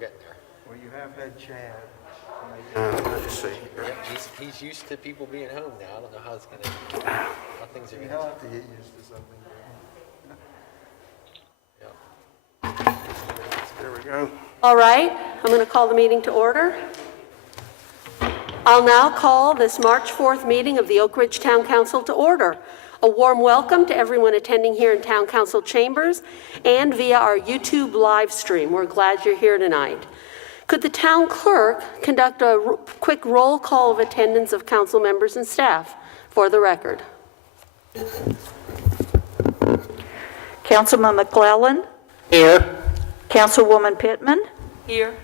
getting there. Well, you have had Chad. Let's see. Yep, he's used to people being home now. I don't know how things are You going to. have to get used to something. Yep. There we go. All right, I'm going to call the meeting to order. I'll now call this March 4th meeting of the Oak Ridge Town Council to order. A warm welcome to everyone attending here in Town Council chambers and via our YouTube live stream. We're glad you're here tonight. Could the town clerk conduct a quick roll call of attendance of council members and staff for the record? Councilman McClellan. Here. Councilwoman Pittman. Here.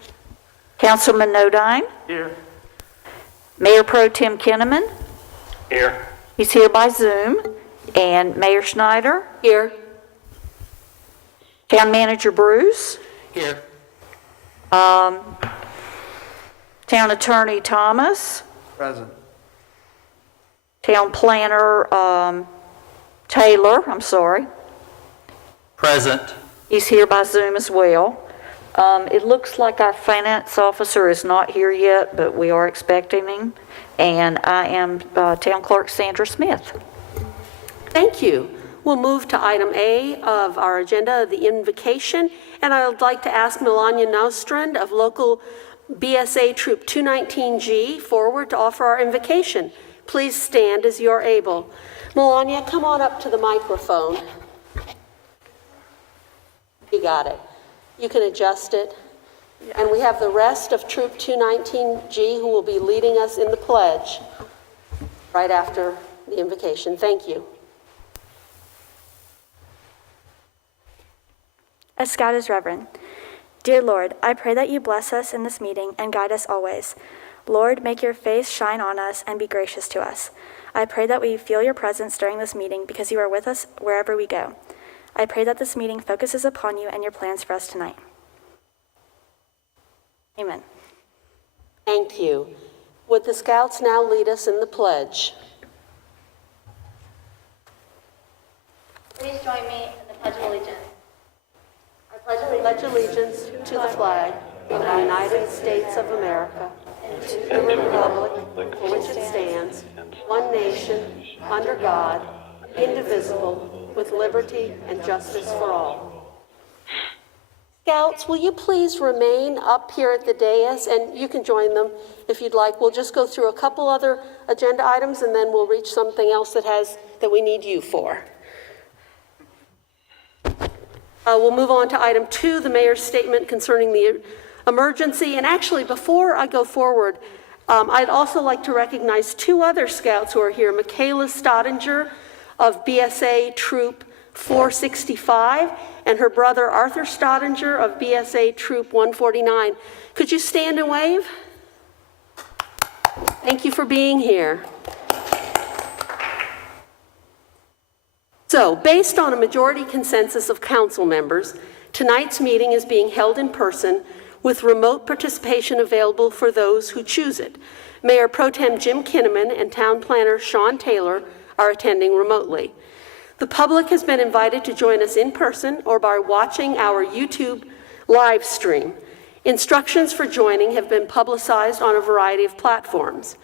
Councilman Nodine. Here. Mayor Pro Tem Kinnaman. Here. He's here by Zoom. And Mayor Schneider. Here. Town Manager Bruce. Here. Town Attorney Thomas. Present. Town Planner Taylor, Present. He's here by Zoom as well. It looks like our finance officer is not here yet, but we are expecting him. And I am Town Clerk Sandra Smith. Thank you. We'll move to item A of our agenda, the invocation. And I would like to ask Melania Naustrand of local BSA Troop 219G forward to offer our invocation. Please stand as you're able. Melania, come on up to the microphone. You got it. You can adjust it. And we have the rest of Troop 219G who will be leading us in the pledge right after the invocation. Thank you. As Scout is Reverend. Dear Lord, I pray that you bless us in this meeting and guide us always. Lord, make your face shine on us and be gracious to us. I pray that we feel your presence during this meeting because you are with us wherever we go. I pray that this meeting focuses upon you and your plans for us tonight. Amen. Thank you. Would the Scouts now lead us in the pledge? Please join me in the Pledge of Allegiance. I Pledge allegiance to the flag of the United States of America and to the republic for which it stands, one nation, under God, indivisible, with liberty and justice for all. Scouts, will you please remain up here at the dais, and you can join them if you'd like. We'll just go through a couple other agenda items, and then we'll reach something else that we need you for. We'll move on to item 2, the mayor's statement concerning the emergency. And actually, before I go forward, I'd also like to recognize 2 other Scouts who are here. Michaela Stottinger of BSA Troop 465 and her brother Arthur Stottinger of BSA Troop 149. Could you stand and wave? Thank you for being here. So, based on a majority consensus of council members, tonight's meeting is being held in person with remote participation available for those who choose it. Mayor Pro Tem Jim Kinnaman and Town Planner Sean Taylor are attending remotely. The public has been invited to join us in person or by watching our YouTube live stream. Instructions for joining have been publicized on a variety of platforms.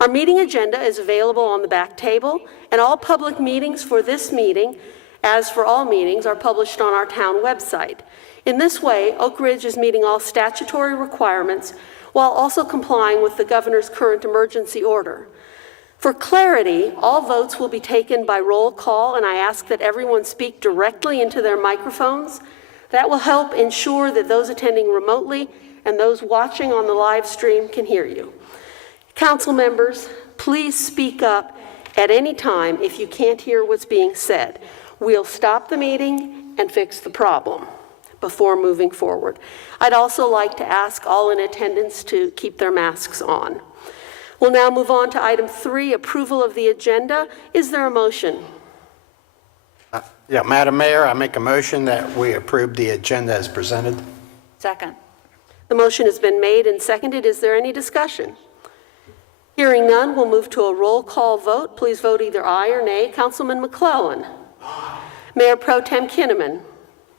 Our meeting agenda is available on the back table, and all public meetings for this meeting, as for all meetings, are published on our town website. In this way, Oak Ridge is meeting all statutory requirements while also complying with the governor's current emergency order. For clarity, all votes will be taken by roll call, and I ask that everyone speak directly into their microphones. That will help ensure that those attending remotely and those watching on the live stream can hear you. Council members, please speak up at any time if you can't hear what's being said. We'll stop the meeting and fix the problem before moving forward. I'd also like to ask all in attendance to keep their masks on. We'll now move on to item 3, approval of the agenda. Is there a motion? Yeah, Madam Mayor, I make a motion that we approve the agenda as presented. Second. The motion has been made and seconded. Is there any discussion? Hearing none, we'll move to a roll call vote. Please vote either aye or nay. Councilman McClellan. Aye. Mayor Pro Tem Kinnaman.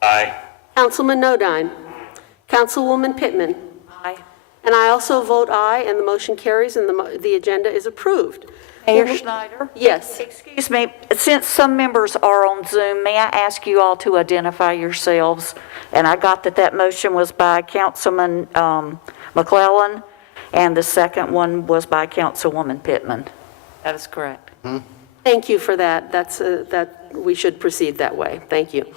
Aye. Councilman Nodine. Councilwoman Pittman. Aye. And I also vote aye, and the motion carries, and the agenda is approved. Mayor Schneider? Yes. Excuse me, since some members are on Zoom, may I ask you all to identify yourselves? And I got that motion was by Councilman McClellan, and the second one was by Councilwoman Pittman. That is correct. Thank you for that. That we should proceed that way. Thank you.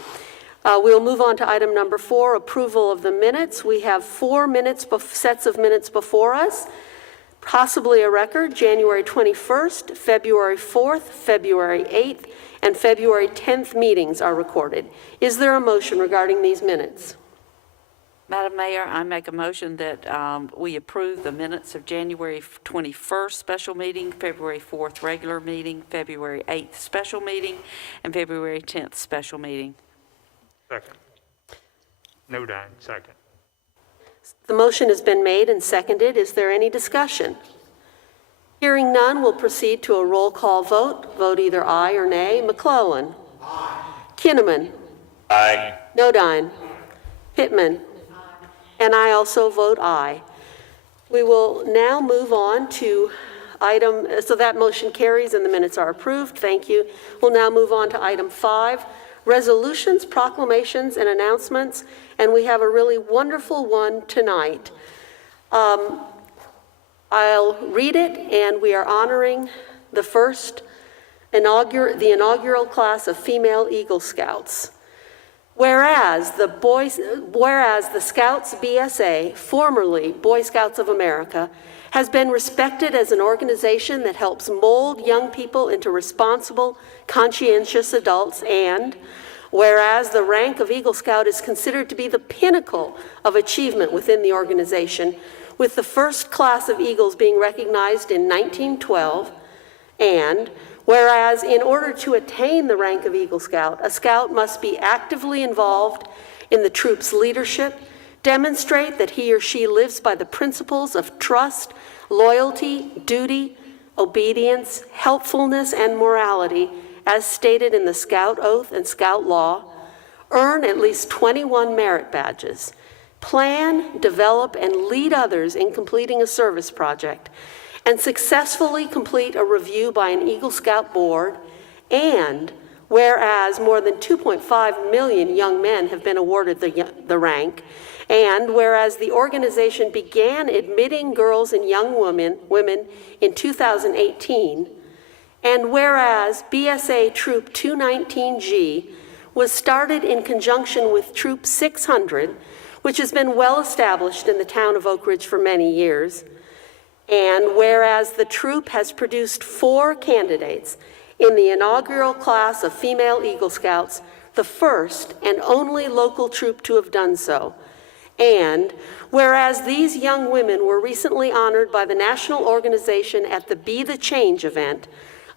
We'll move on to item number 4, approval of the minutes. We have 4 sets of minutes before us, possibly a record. January 21st, February 4th, February 8th, and February 10th meetings are recorded. Is there a motion regarding these minutes? Madam Mayor, I make a motion that we approve the minutes of January 21st special meeting, February 4th regular meeting, February 8th special meeting, and February 10th special meeting. Second. No dying, second. The motion has been made and seconded. Is there any discussion? Hearing none, we'll proceed to a roll call vote. Vote either aye or nay. McClellan. Aye. Kinnaman. Aye. Nodine. Pittman. And I also vote aye. We will now move on to so that motion carries and the minutes are approved. Thank you. We'll now move on to item 5, resolutions, proclamations, and announcements. And we have a really wonderful one tonight. I'll read it, and we are honoring the inaugural class of female Eagle Scouts. Whereas the Scouts BSA, formerly Boy Scouts of America, has been respected as an organization that helps mold young people into responsible, conscientious adults, and whereas the rank of Eagle Scout is considered to be the pinnacle of achievement within the organization, with the first class of Eagles being recognized in 1912, and whereas in order to attain the rank of Eagle Scout, a Scout must be actively involved in the troop's leadership, demonstrate that he or she lives by the principles of trust, loyalty, duty, obedience, helpfulness, and morality, as stated in the Scout Oath and Scout Law, earn at least 21 merit badges, plan, develop, and lead others in completing a service project, and successfully complete a review by an Eagle Scout board, and whereas more than 2.5 million young men have been awarded the rank, and whereas the organization began admitting girls and young women in 2018, and whereas BSA Troop 219G was started in conjunction with Troop 600, which has been well established in the town of Oak Ridge for many years, and whereas the troop has produced 4 candidates in the inaugural class of female Eagle Scouts, the first and only local troop to have done so, and whereas these young women were recently honored by the national organization at the Be the Change event,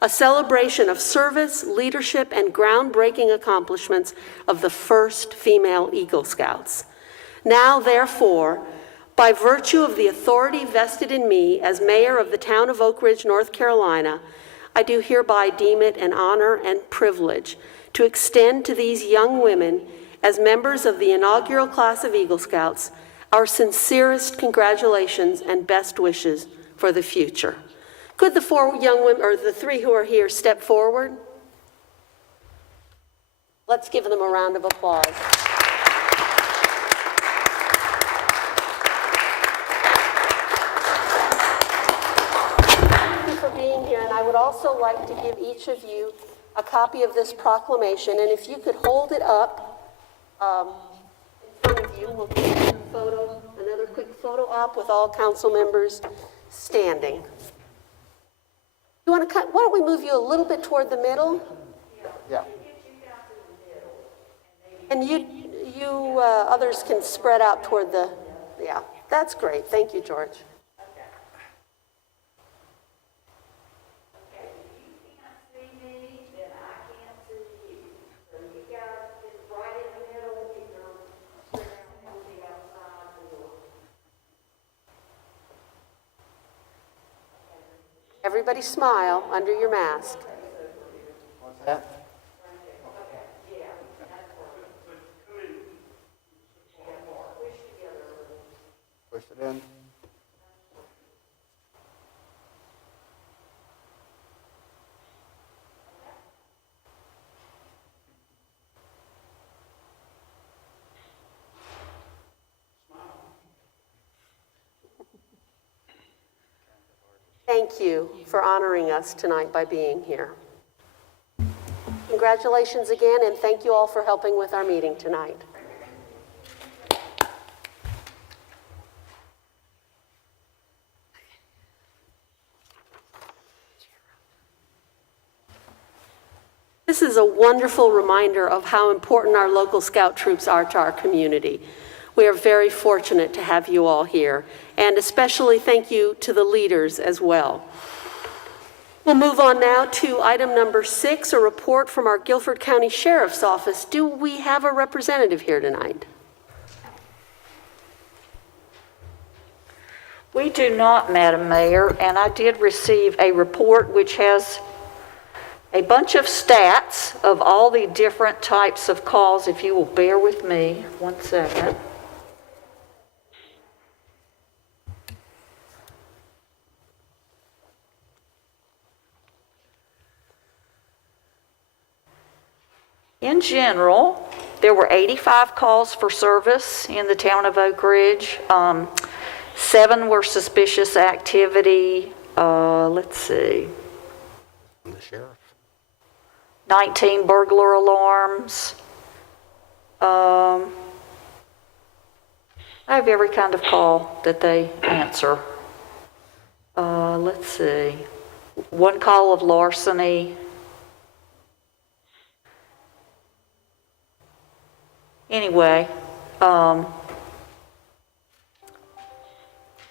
a celebration of service, leadership, and groundbreaking accomplishments of the first female Eagle Scouts. Now, therefore, by virtue of the authority vested in me as mayor of the town of Oak Ridge, North Carolina, I do hereby deem it an honor and privilege to extend to these young women, as members of the inaugural class of Eagle Scouts, our sincerest congratulations and best wishes for the future. Could the 4 young women, or the 3 who are here, step forward? Let's give them a round of applause. I would also like to give each of you a copy of this proclamation, and if you could hold it up in front of you, we'll get another quick photo op with all council members standing. You want to why don't we move you a little bit toward the middle? Yeah. And you others can spread out toward yeah, that's great. Thank you, George. Everybody smile under your mask. What's that? Push it in. Thank you for honoring us tonight by being here. Congratulations again, and thank you all for helping with our meeting tonight. This is a wonderful reminder of how important our local Scout troops are to our community. We are very fortunate to have you all here, and especially thank you to the leaders as well. We'll move on now to item number 6, a report from our Guilford County Sheriff's Office. Do we have a representative here tonight? We do not, Madam Mayor, and I did receive a report which has a bunch of stats of all the different types of calls. If you will bear with me 1 second. In general, there were 85 calls for service in the town of Oak Ridge. 7 were suspicious activity. Let's see. The sheriff. 19 burglar alarms. I have every kind of call that they answer. Let's see. 1 call of larceny. Anyway,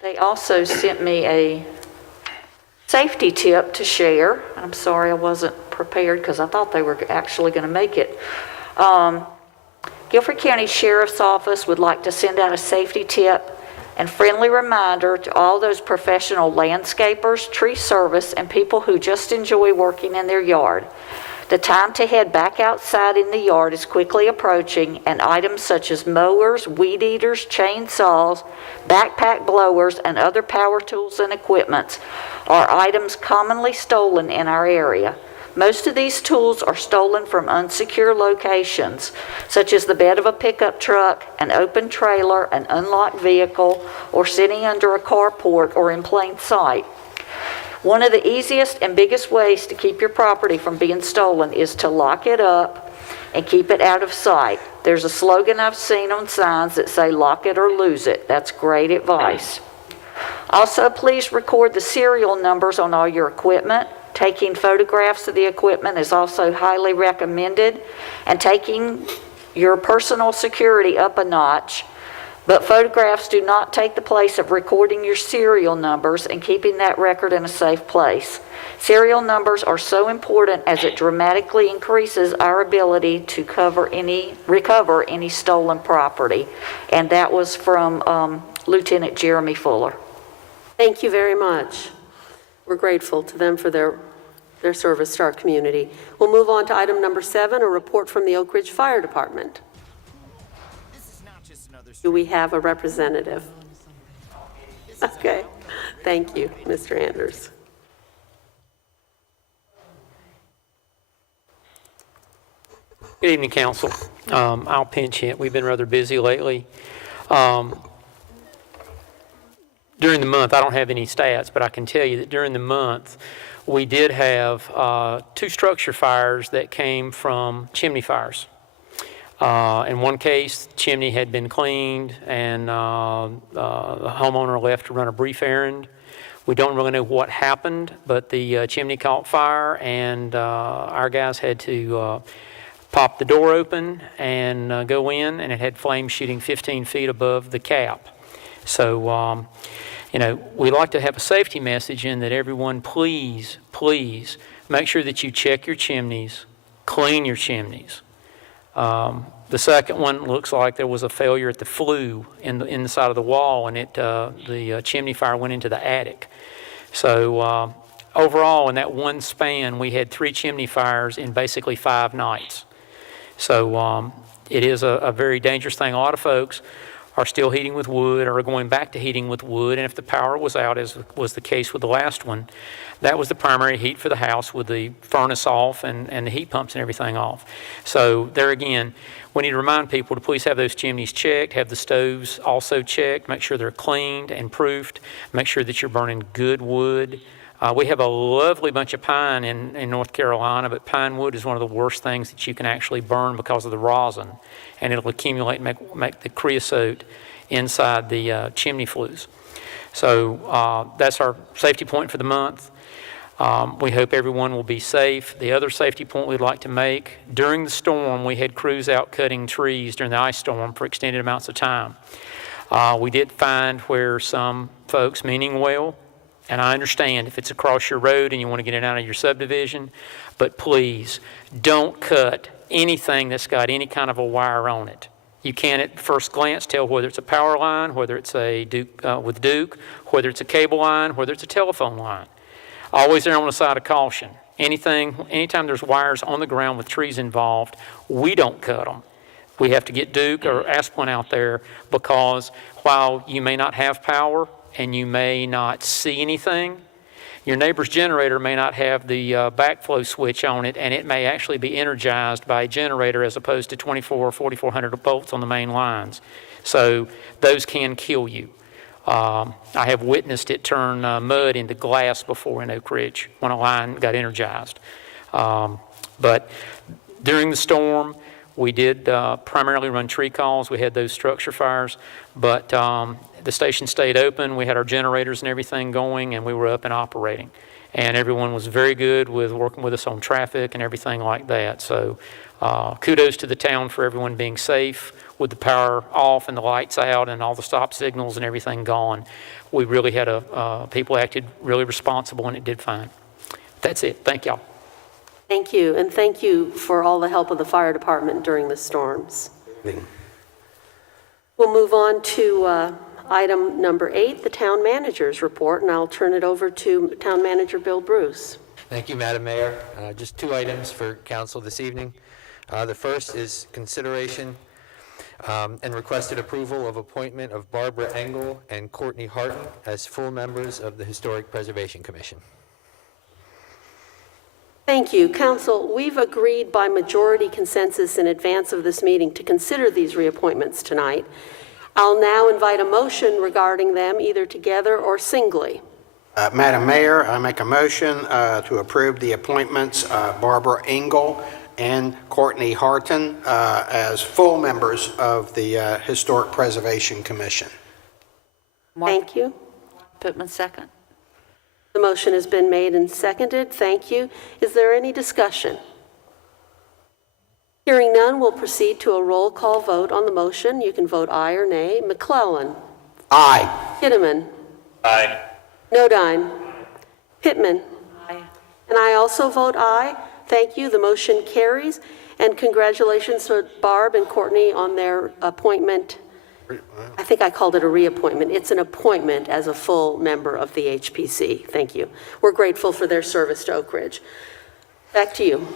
they also sent me a safety tip to share. I'm sorry I wasn't prepared because I thought they were actually going to make it. Guilford County Sheriff's Office would like to send out a safety tip and friendly reminder to all those professional landscapers, tree service, and people who just enjoy working in their yard. The time to head back outside in the yard is quickly approaching, and items such as mowers, weed eaters, chainsaws, backpack blowers, and other power tools and equipment are items commonly stolen in our area. Most of these tools are stolen from unsecure locations, such as the bed of a pickup truck, an open trailer, an unlocked vehicle, or sitting under a carport or in plain sight. One of the easiest and biggest ways to keep your property from being stolen is to lock it up and keep it out of sight. There's a slogan I've seen on signs that say, "Lock it or lose it." That's great advice. Also, please record the serial numbers on all your equipment. Taking photographs of the equipment is also highly recommended, and taking your personal security up a notch. But photographs do not take the place of recording your serial numbers and keeping that record in a safe place. Serial numbers are so important as it dramatically increases our ability to recover any stolen property. And that was from Lieutenant Jeremy Fuller. Thank you very much. We're grateful to them for their service to our community. We'll move on to item number 7, a report from the Oak Ridge Fire Department. Do we have a representative? Okay, thank you, Mr. Anders. Good evening, Council. I'll pinch hit. We've been rather busy lately. During the month, I don't have any stats, but I can tell you that during the month, we did have 2 structure fires that came from chimney fires. In one case, the chimney had been cleaned and the homeowner left to run a brief errand. We don't really know what happened, but the chimney caught fire and our guys had to pop the door open and go in, and it had flames shooting 15 feet above the cap. So, we like to have a safety message in that everyone, please make sure that you check your chimneys, clean your chimneys. The second one looks like there was a failure at the flue in the side of the wall, and the chimney fire went into the attic. So overall, in that one span, we had 3 chimney fires in basically 5 nights. So it is a very dangerous thing. A lot of folks are still heating with wood or are going back to heating with wood. And if the power was out, as was the case with the last one, that was the primary heat for the house with the furnace off and the heat pumps and everything off. So there again, we need to remind people to please have those chimneys checked, have the stoves also checked, make sure they're cleaned and proofed, make sure that you're burning good wood. We have a lovely bunch of pine in North Carolina, but pine wood is one of the worst things that you can actually burn because of the rosin, and it'll accumulate and make the creosote inside the chimney flues. So that's our safety point for the month. We hope everyone will be safe. The other safety point we'd like to make, during the storm, we had crews out cutting trees during the ice storm for extended amounts of time. We did find where some folks, meaning well, and I understand if it's across your road and you want to get it out of your subdivision, but please don't cut anything that's got any kind of a wire on it. You can't at first glance tell whether it's a power line, whether it's a Duke, with Duke, whether it's a cable line, whether it's a telephone line. Always err on the side of caution. Anytime there's wires on the ground with trees involved, we don't cut them. We have to get Duke or Asplin out there, because while you may not have power and you may not see anything, your neighbor's generator may not have the backflow switch on it, and it may actually be energized by a generator as opposed to 24 or 4,400 volts on the main lines. So those can kill you. I have witnessed it turn mud into glass before in Oak Ridge when a line got energized. But during the storm, we did primarily run tree calls. We had those structure fires, but the station stayed open. We had our generators and everything going, and we were up and operating. And everyone was very good with working with us on traffic and everything like that. So kudos to the town for everyone being safe with the power off and the lights out and all the stop signals and everything gone. We really had people acted really responsible, and it did fine. That's it. Thank y'all. Thank you, and thank you for all the help of the fire department during the storms. We'll move on to item number 8, the town manager's report, and I'll turn it over to Town Manager Bill Bruce. Thank you, Madam Mayor. Just 2 items for council this evening. The first is consideration and requested approval of appointment of Barbara Engel and Courtney Harton as full members of the Historic Preservation Commission. Thank you. Council, we've agreed by majority consensus in advance of this meeting to consider these reappointments tonight. I'll now invite a motion regarding them, either together or singly. Madam Mayor, I make a motion to approve the appointments of Barbara Engel and Courtney Harton as full members of the Historic Preservation Commission. Thank you. Pittman, second. The motion has been made and seconded. Thank you. Is there any discussion? Hearing none, we'll proceed to a roll call vote on the motion. You can vote aye or nay. McClellan. Aye. Kitteman. Aye. Nodine. Pittman. Aye. And I also vote aye. Thank you. The motion carries. And congratulations to Barb and Courtney on their appointment. I think I called it a reappointment. It's an appointment as a full member of the HPC. Thank you. We're grateful for their service to Oak Ridge. Back to you.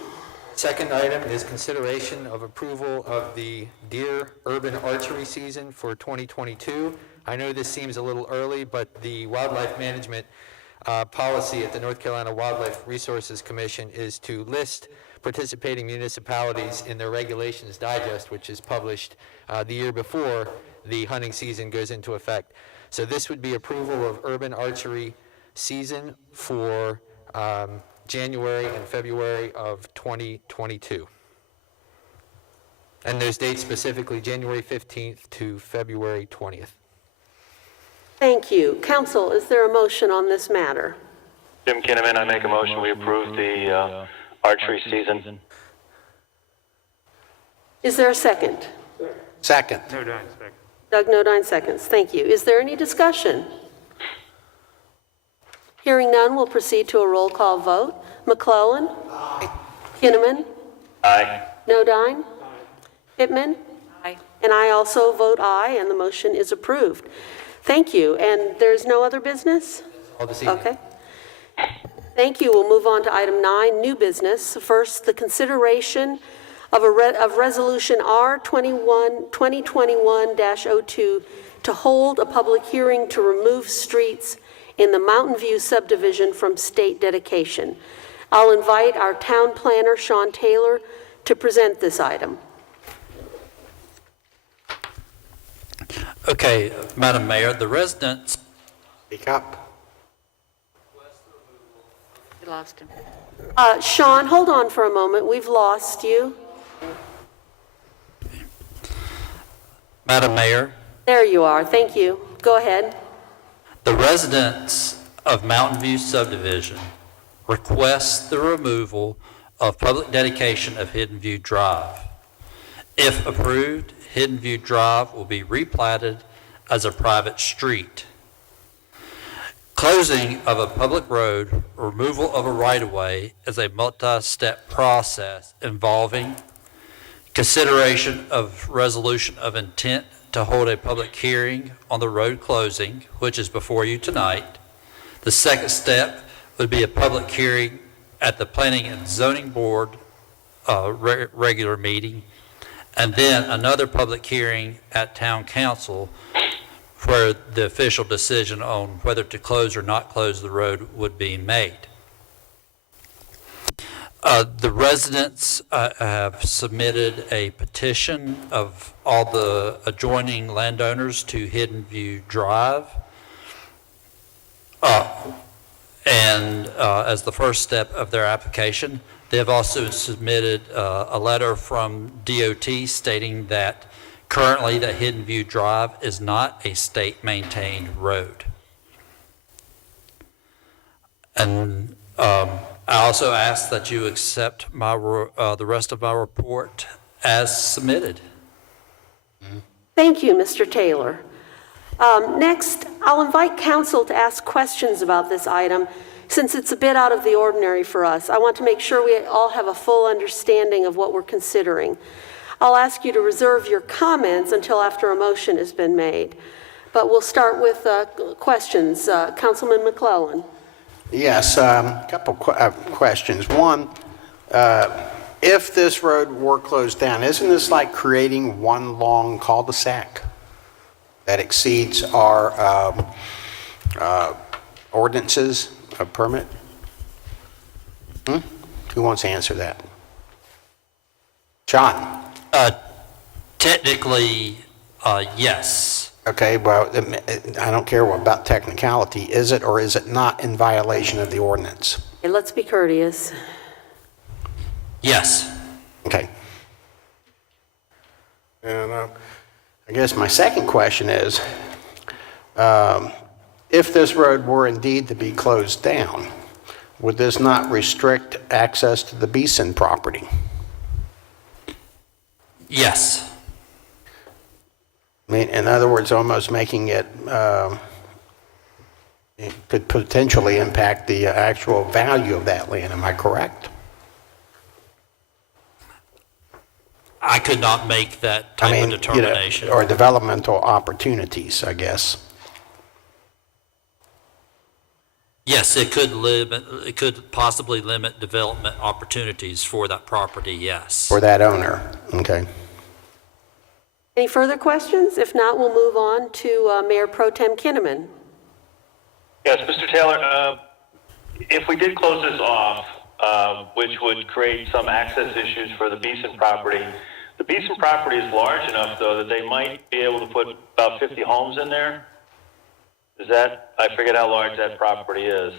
Second item is consideration of approval of the deer urban archery season for 2022. I know this seems a little early, but the wildlife management policy at the North Carolina Wildlife Resources Commission is to list participating municipalities in their regulations digest, which is published the year before the hunting season goes into effect. So this would be approval of urban archery season for January and February of 2022. And those dates specifically January 15th to February 20th. Thank you. Council, is there a motion on this matter? Jim Kinnaman, I make a motion we approve the archery season. Is there a second? Second. No doubt, second. Doug Nodine seconds. Thank you. Is there any discussion? Hearing none, we'll proceed to a roll call vote. McClellan? Aye. Kinnaman? Aye. Nodine? Pittman? Aye. And I also vote aye, and the motion is approved. Thank you. And there's no other business? All this evening. Okay. Thank you. We'll move on to item 9, new business. First, the consideration of Resolution R 2021-02 to hold a public hearing to remove streets in the Mountain View subdivision from state dedication. I'll invite our town planner, Sean Taylor, to present this item. Okay, Madam Mayor, the residents, Speak up. You lost him. Sean, hold on for a moment. We've lost you. Madam Mayor, There you are. Thank you. Go ahead. the residents of Mountain View subdivision request the removal of public dedication of Hidden View Drive. If approved, Hidden View Drive will be replatted as a private street. Closing of a public road, removal of a right-of-way is a multi-step process involving consideration of resolution of intent to hold a public hearing on the road closing, which is before you tonight. The second step would be a public hearing at the Planning and Zoning Board regular meeting, and then another public hearing at Town Council where the official decision on whether to close or not close the road would be made. The residents have submitted a petition of all the adjoining landowners to Hidden View Drive. And as the first step of their application, they have also submitted a letter from DOT stating that currently that Hidden View Drive is not a state-maintained road. And I also ask that you accept the rest of my report as submitted. Thank you, Mr. Taylor. Next, I'll invite council to ask questions about this item since it's a bit out of the ordinary for us. I want to make sure we all have a full understanding of what we're considering. I'll ask you to reserve your comments until after a motion has been made. But we'll start with questions. Councilman McClellan. Yes, a couple questions. One, if this road were closed down, isn't this like creating one long cul-de-sac that exceeds our ordinances of permit? Who wants to answer that? John? Technically, yes. Okay, well, I don't care about technicality. Is it or is it not in violation of the ordinance? Okay, let's be courteous. Yes. Okay. And I guess my second question is, if this road were indeed to be closed down, would this not restrict access to the Beeson property? Yes. I mean, in other words, almost making it could potentially impact the actual value of that land. Am I correct? I could not make that type of determination. Or developmental opportunities, I guess. Yes, it could possibly limit development opportunities for that property, yes. For that owner, okay. Any further questions? If not, we'll move on to Mayor Pro Tem Kinnaman. Yes, Mr. Taylor, if we did close this off, which would create some access issues for the Beeson property is large enough, though, that they might be able to put about 50 homes in there. I forget how large that property is.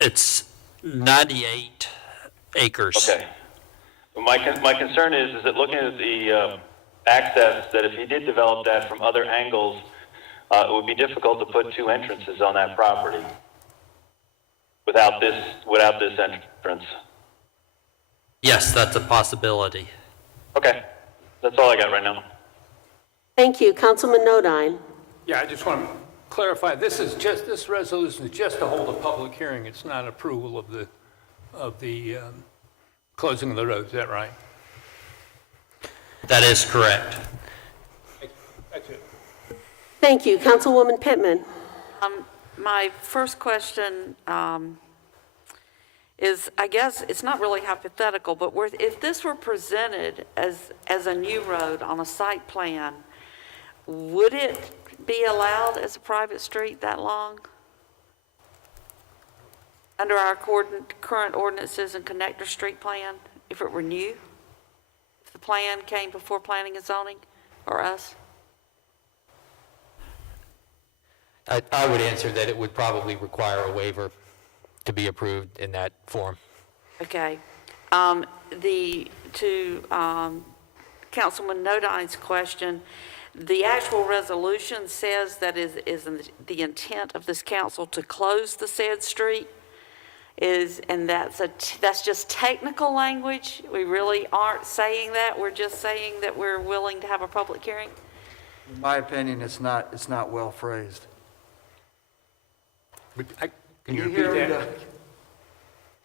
It's 98 acres. Okay. My concern is that looking at the access, that if he did develop that from other angles, it would be difficult to put two entrances on that property without this entrance. Yes, that's a possibility. Okay. That's all I got right now. Thank you. Councilman Nodine. Yeah, I just want to clarify, this resolution is just to hold a public hearing. It's not approval of the closing of the road. Is that right? That is correct. That's it. Thank you. Councilwoman Pittman. My first question is, I guess, it's not really hypothetical, but if this were presented as a new road on a site plan, would it be allowed as a private street that long? Under our current ordinances and connector street plan, if it were new? If the plan came before planning and zoning, or us? I would answer that it would probably require a waiver to be approved in that form. Okay. Councilman Nodine's question, the actual resolution says that is the intent of this council to close the said street, and that's just technical language? We really aren't saying that? We're just saying that we're willing to have a public hearing? In my opinion, it's not well phrased. Can you hear repeat me? that?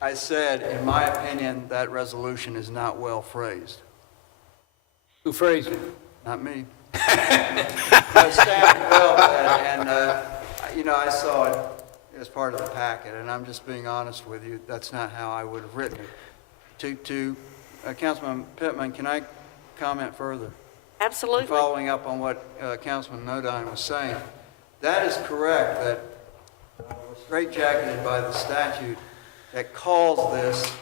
I said, in my opinion, that resolution is not well phrased. Who phrased it? Not me. But staff developed that, and, I saw it as part of the packet, and I'm just being honest with you. That's not how I would have written it. To Councilman Pittman, can I comment further? Absolutely. Following up on what Councilman Nodine was saying, that is correct, that we're straitjacketed by the statute that calls this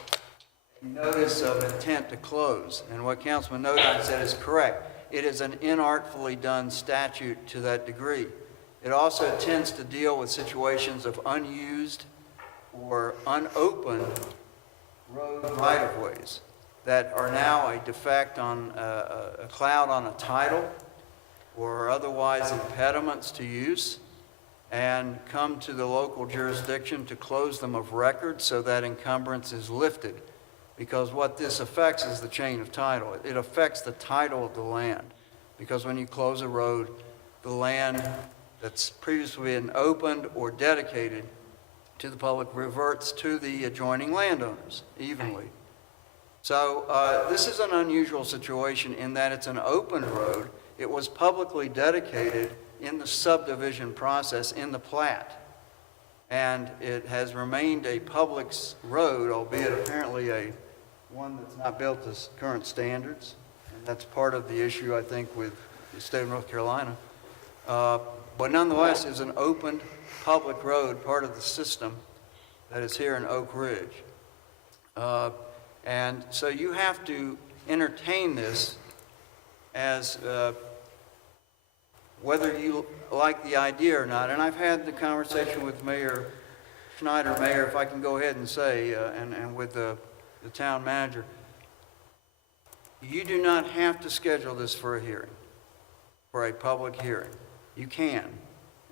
a notice of intent to close. And what Councilman Nodine said is correct. It is an inartfully done statute to that degree. It also tends to deal with situations of unused or unopened road right-of-ways that are now a defect on a cloud on a title or otherwise impediments to use, and come to the local jurisdiction to close them of record so that encumbrance is lifted. Because what this affects is the chain of title. It affects the title of the land. Because when you close a road, the land that's previously been opened or dedicated to the public reverts to the adjoining landowners evenly. So this is an unusual situation in that it's an open road. It was publicly dedicated in the subdivision process in the plat. And it has remained a public road, albeit apparently one that's not built to current standards. And that's part of the issue, I think, with the state of North Carolina. But nonetheless, it's an open public road, part of the system that is here in Oak Ridge. And so you have to entertain this as whether you like the idea or not. And I've had the conversation with Mayor Schneider, Mayor, if I can go ahead and say, and with the town manager, you do not have to schedule this for a hearing, for a public hearing. You can.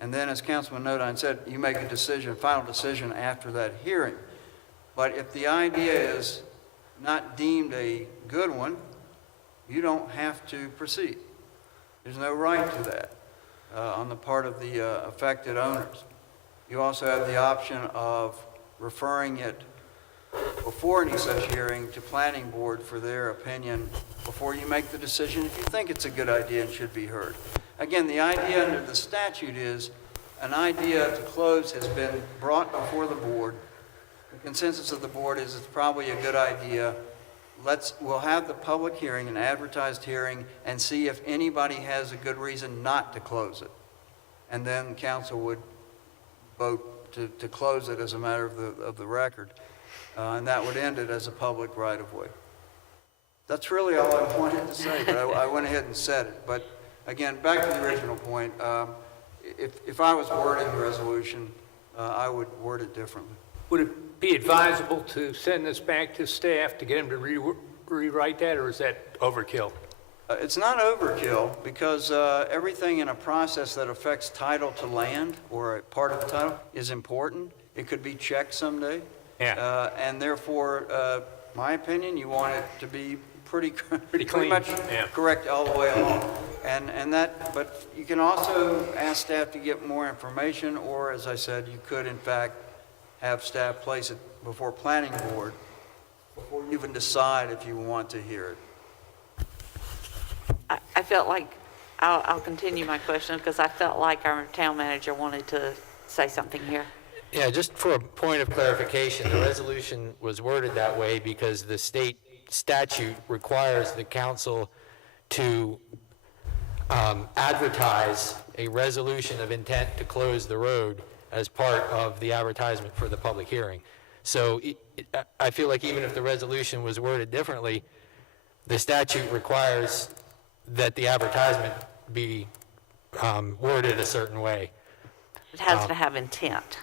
And then, as Councilman Nodine said, you make a decision, final decision after that hearing. But if the idea is not deemed a good one, you don't have to proceed. There's no right to that on the part of the affected owners. You also have the option of referring it before any such hearing to planning board for their opinion before you make the decision if you think it's a good idea and should be heard. Again, the idea under the statute is an idea to close has been brought before the board. The consensus of the board is it's probably a good idea. We'll have the public hearing, an advertised hearing, and see if anybody has a good reason not to close it. And then council would vote to close it as a matter of the record. And that would end it as a public right-of-way. That's really all I wanted to say, but I went ahead and said it. But again, back to the original point, if I was wording the resolution, I would word it differently. Would it be advisable to send this back to staff to get them to rewrite that, or is that overkill? It's not overkill because everything in a process that affects title to land or a part of the title is important. It could be checked someday. Yeah. And therefore, my opinion, you want it to be pretty clean. much Yeah. correct all the way along. But you can also ask staff to get more information, or as I said, you could in fact have staff place it before planning board before you even decide if you want to hear it. I felt like, I'll continue my question because I felt like our town manager wanted to say something here. Yeah, just for a point of clarification, the resolution was worded that way because the state statute requires the council to advertise a resolution of intent to close the road as part of the advertisement for the public hearing. So I feel like even if the resolution was worded differently, the statute requires that the advertisement be worded a certain way. It has to have intent.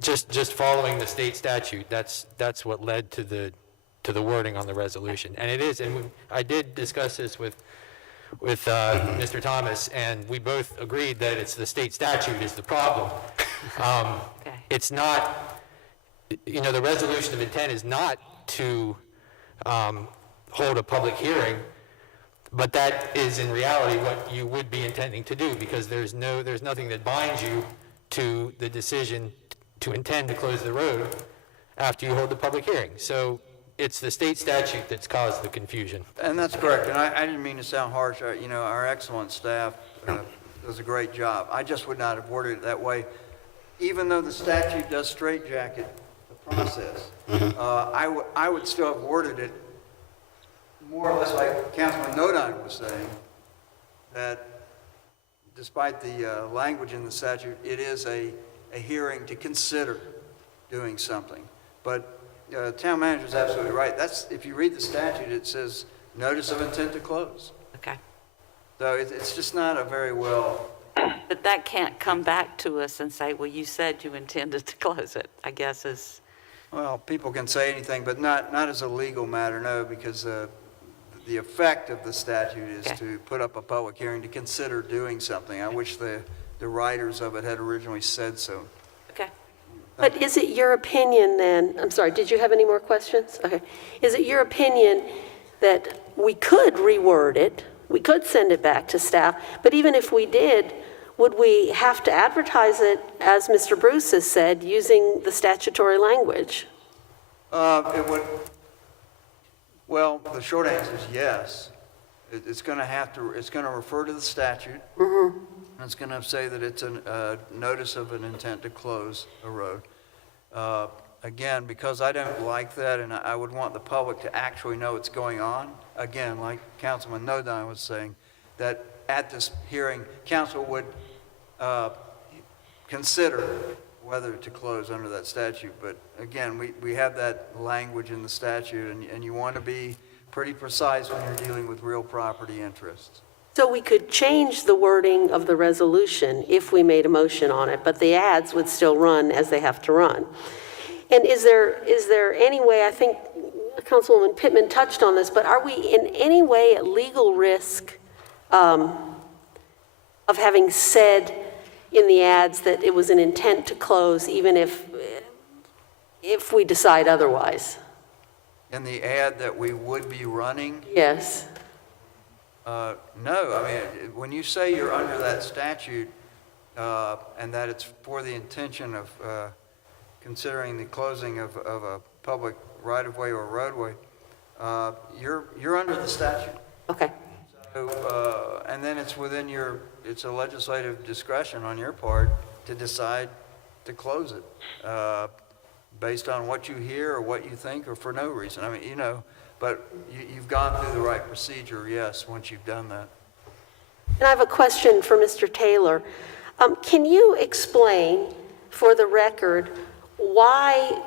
Just following the state statute, that's what led to the wording on the resolution. And it is, and I did discuss this with Mr. Thomas, and we both agreed that it's the state statute is the problem. Okay. It's not, the resolution of intent is not to hold a public hearing, but that is in reality what you would be intending to do, because there's nothing that binds you to the decision to intend to close the road after you hold the public hearing. So it's the state statute that's caused the confusion. And that's correct, and I didn't mean to sound harsh. Our excellent staff does a great job. I just would not have worded it that way, even though the statute does straitjacket the process. I would still have worded it more or less like Councilman Nodine was saying, that despite the language in the statute, it is a hearing to consider doing something. But town manager's absolutely right. If you read the statute, it says notice of intent to close. Okay. So it's just not a very well. But that can't come back to us and say, well, you said you intended to close it, I guess is. Well, people can say anything, but not as a legal matter, no, because the effect of the statute is to put up a public hearing to consider doing something. I wish the writers of it had originally said so. Okay. But is it your opinion then, I'm sorry, did you have any more questions? Okay. Is it your opinion that we could reword it, we could send it back to staff, but even if we did, would we have to advertise it, as Mr. Bruce has said, using the statutory language? It would. Well, the short answer is yes. It's going to refer to the statute. Mm-hmm. And it's going to say that it's a notice of an intent to close a road. Again, because I don't like that, and I would want the public to actually know what's going on. Again, like Councilman Nodine was saying, that at this hearing, council would consider whether to close under that statute. But again, we have that language in the statute, and you want to be pretty precise when you're dealing with real property interests. So we could change the wording of the resolution if we made a motion on it, but the ads would still run as they have to run. And is there any way, I think Councilwoman Pittman touched on this, but are we in any way at legal risk of having said in the ads that it was an intent to close, even if we decide otherwise? In the ad that we would be running? Yes. No, I mean, when you say you're under that statute and that it's for the intention of considering the closing of a public right-of-way or roadway, you're under the statute. Okay. So, and then it's it's a legislative discretion on your part to decide to close it based on what you hear or what you think or for no reason. I mean, but you've gone through the right procedure, yes, once you've done that. And I have a question for Mr. Taylor. Can you explain, for the record, why,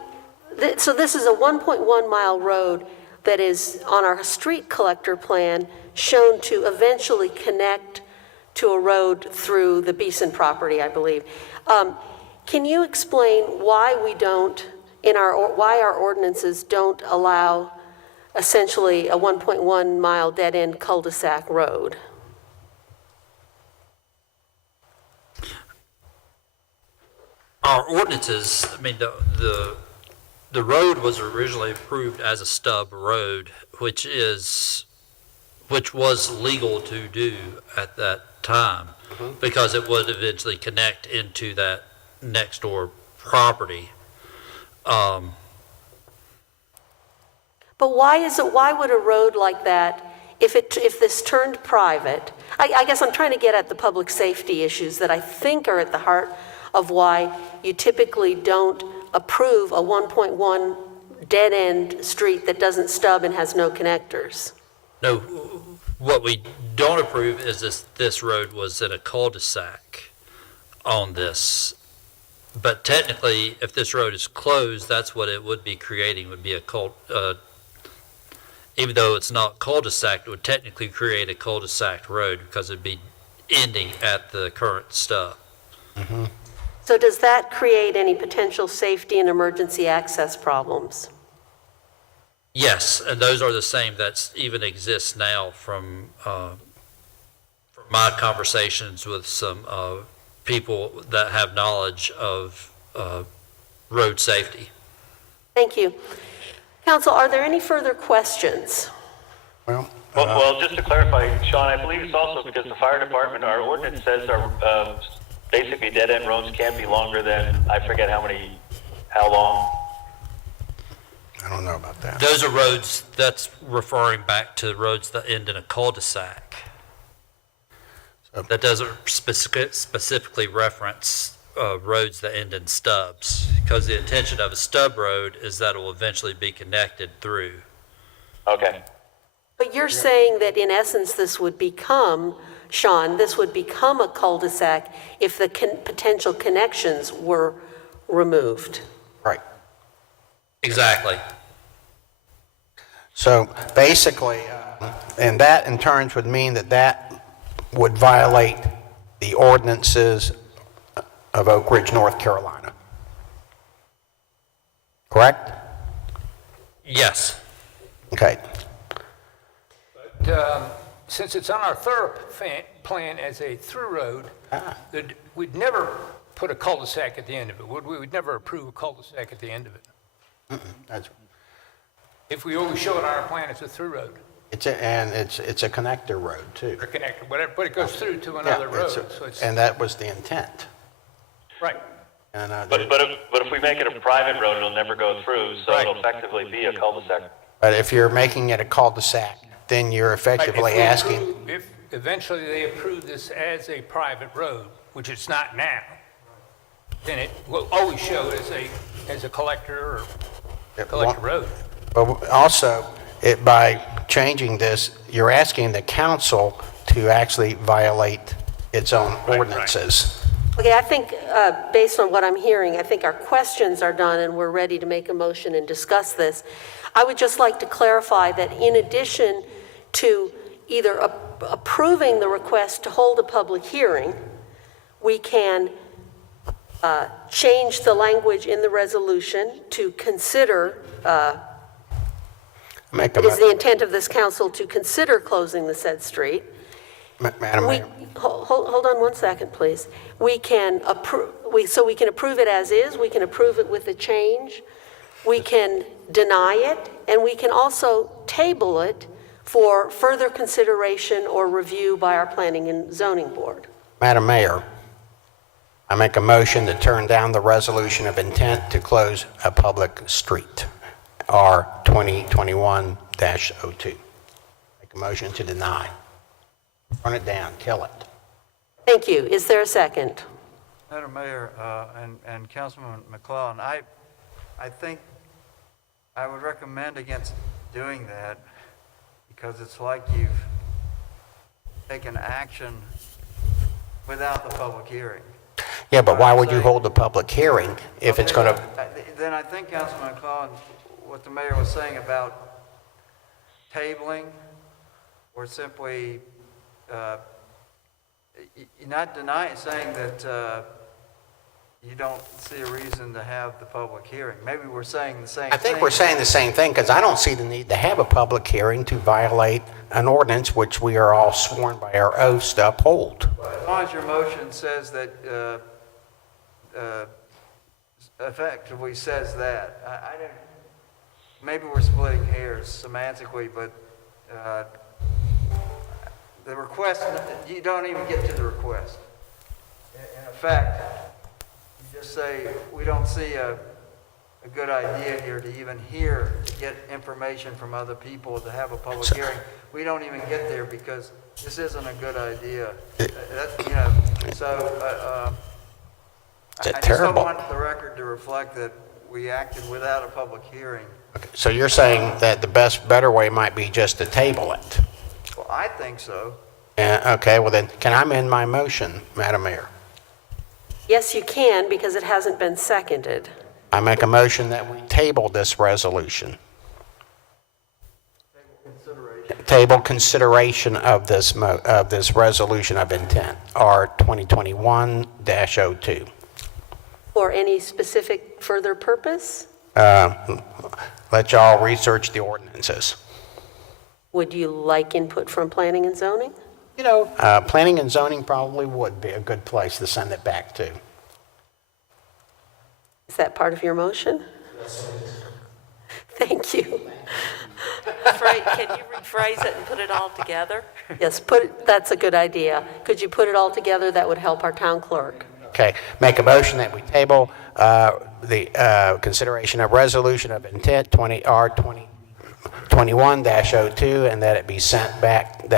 so this is a 1.1 mile road that is on our street collector plan shown to eventually connect to a road through the Beeson property, I believe. Can you explain why we don't, why our ordinances don't allow essentially a 1.1 mile dead-end cul-de-sac road? Our ordinances, I mean, the road was originally approved as a stub road, which was legal to do at that time, because it would eventually connect into that next door property. But why would a road like that, if this turned private, I guess I'm trying to get at the public safety issues that I think are at the heart of why you typically don't approve a 1.1 dead-end street that doesn't stub and has no connectors. No, what we don't approve is this road was in a cul-de-sac on this. But technically, if this road is closed, that's what it would be creating, would be a even though it's not cul-de-sac, it would technically create a cul-de-sac road because it'd be ending at the current stub. So does that create any potential safety and emergency access problems? Yes, and those are the same that even exist now from my conversations with some people that have knowledge of road safety. Thank you. Council, are there any further questions? Well, just to clarify, Sean, I believe it's also because the fire department, our ordinance says our basically dead-end roads can't be longer than, I forget how long. I don't know about that. Those are roads, that's referring back to roads that end in a cul-de-sac. That doesn't specifically reference roads that end in stubs, because the intention of a stub road is that it will eventually be connected through. Okay. But you're saying that in essence this would become, Sean, this would become a cul-de-sac if the potential connections were removed. Right. Exactly. So basically, and that in turn would mean that would violate the ordinances of Oak Ridge, North Carolina. Correct? Yes. Okay. Since it's on our third plan as a through road, that we'd never put a cul-de-sac at the end of it, would we? We'd never approve a cul-de-sac at the end of it. That's, If we always show it on our plan as a through road, it's a connector road too. or connector, whatever, but it goes through to another Yeah, road, so it's, and that was the intent. right. And But if we make it a private road, it'll never go through, so it'll effectively be a cul-de-sac. but if you're making it a cul-de-sac, then you're effectively asking. If eventually they approve this as a private road, which it's not now, then it will always show as a collector or collector road. But also, by changing this, you're asking the council to actually violate its own ordinances. Okay, I think, based on what I'm hearing, I think our questions are done and we're ready to make a motion and discuss this. I would just like to clarify that in addition to either approving the request to hold a public hearing, we can change the language in the resolution to consider, it is the intent of this council to consider closing the said street. Madam Mayor. Hold on one second, please. We can approve it as is, we can approve it with a change, we can deny it, and we can also table it for further consideration or review by our Planning and Zoning Board. Madam Mayor, I make a motion to turn down the resolution of intent to close a public street, R 2021-02. Make a motion to deny. Run it down, kill it. Thank you. Is there a second? Madam Mayor and Councilman McClellan, I think I would recommend against doing that because it's like you've taken action without the public hearing. Yeah, but why would you hold a public hearing if it's going to, Then I think, Councilman McClellan, what the mayor was saying about tabling or simply, you're not denying, saying that you don't see a reason to have the public hearing. Maybe we're saying the same thing. I think we're saying the same thing because I don't see the need to have a public hearing to violate an ordinance which we are all sworn by our oaths to uphold. As long as your motion says that, effectively says that, I don't, maybe we're splitting hairs semantically, but the request, you don't even get to the request. In effect, you just say, we don't see a good idea here to even to get information from other people, to have a public hearing. We don't even get there because this isn't a good idea. Is it I just don't terrible? want the record to reflect that we acted without a public hearing. So you're saying that the better way might be just to table it? Well, I think so. Okay, well then, can I amend my motion, Madam Mayor? Yes, you can, because it hasn't been seconded. I make a motion that we table this resolution. Table consideration of this resolution of intent, R 2021-02. For any specific further purpose? Let y'all research the ordinances. Would you like input from planning and zoning? You know, planning and zoning probably would be a good place to send it back to. Is that part of your motion? Thank you. Can you rephrase it and put it all together? Yes, that's a good idea. Could you put it all together? That would help our town clerk. Okay, make a motion that we table the consideration of resolution of intent, R 2021-02, and that it be sent back,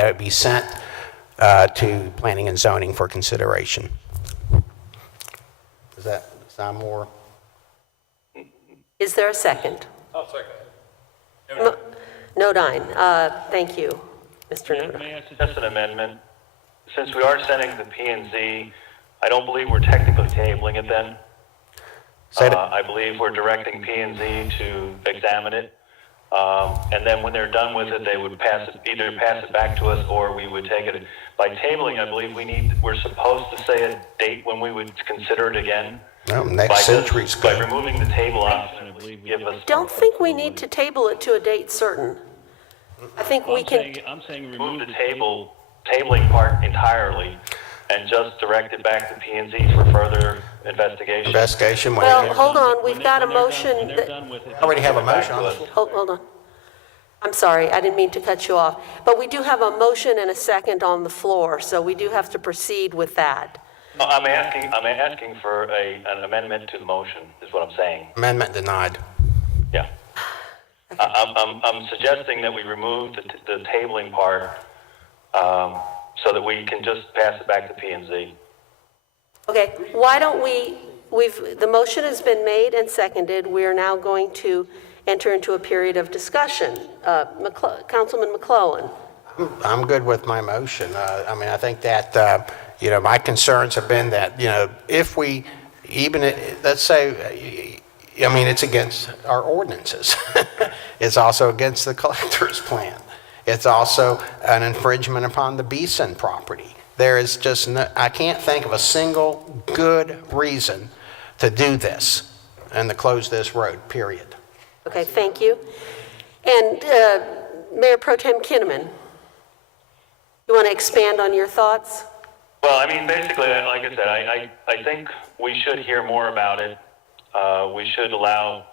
to planning and zoning for consideration. Does that sound more? Is there a second? I'll second. Nodine, thank you, Mr. Nodine. May I suggest an amendment? Since we are sending the P and Z, I don't believe we're technically tabling it then. I believe we're directing P and Z to examine it. And then when they're done with it, they would either pass it back to us or we would take it. By tabling, I believe we're supposed to say a date when we would consider it again. No, next century's By good. removing the table option, it would give us. Don't think we need to table it to a date certain. I think we can, I'm saying remove the tabling part entirely and just direct it back to P and Z for further investigation. Investigation. well, hold on, we've got a motion that, Already have a motion on the floor. hold on. I'm sorry, I didn't mean to cut you off. But we do have a motion and a second on the floor, so we do have to proceed with that. No, I'm asking for an amendment to the motion, is what I'm saying. Amendment denied. Yeah. I'm suggesting that we remove the tabling part, so that we can just pass it back to P and Z. Okay, why don't the motion has been made and seconded. We are now going to enter into a period of discussion. Councilman McClellan. I'm good with my motion. I mean, I think that, my concerns have been that, if we, let's say, it's against our ordinances. It's also against the collector's plan. It's also an infringement upon the Beeson property. There is just I can't think of a single good reason to do this and to close this road, period. Okay, thank you. And Mayor Pro Tem Kinnaman, you want to expand on your thoughts? Well, basically, like I said, I think we should hear more about it. We should allow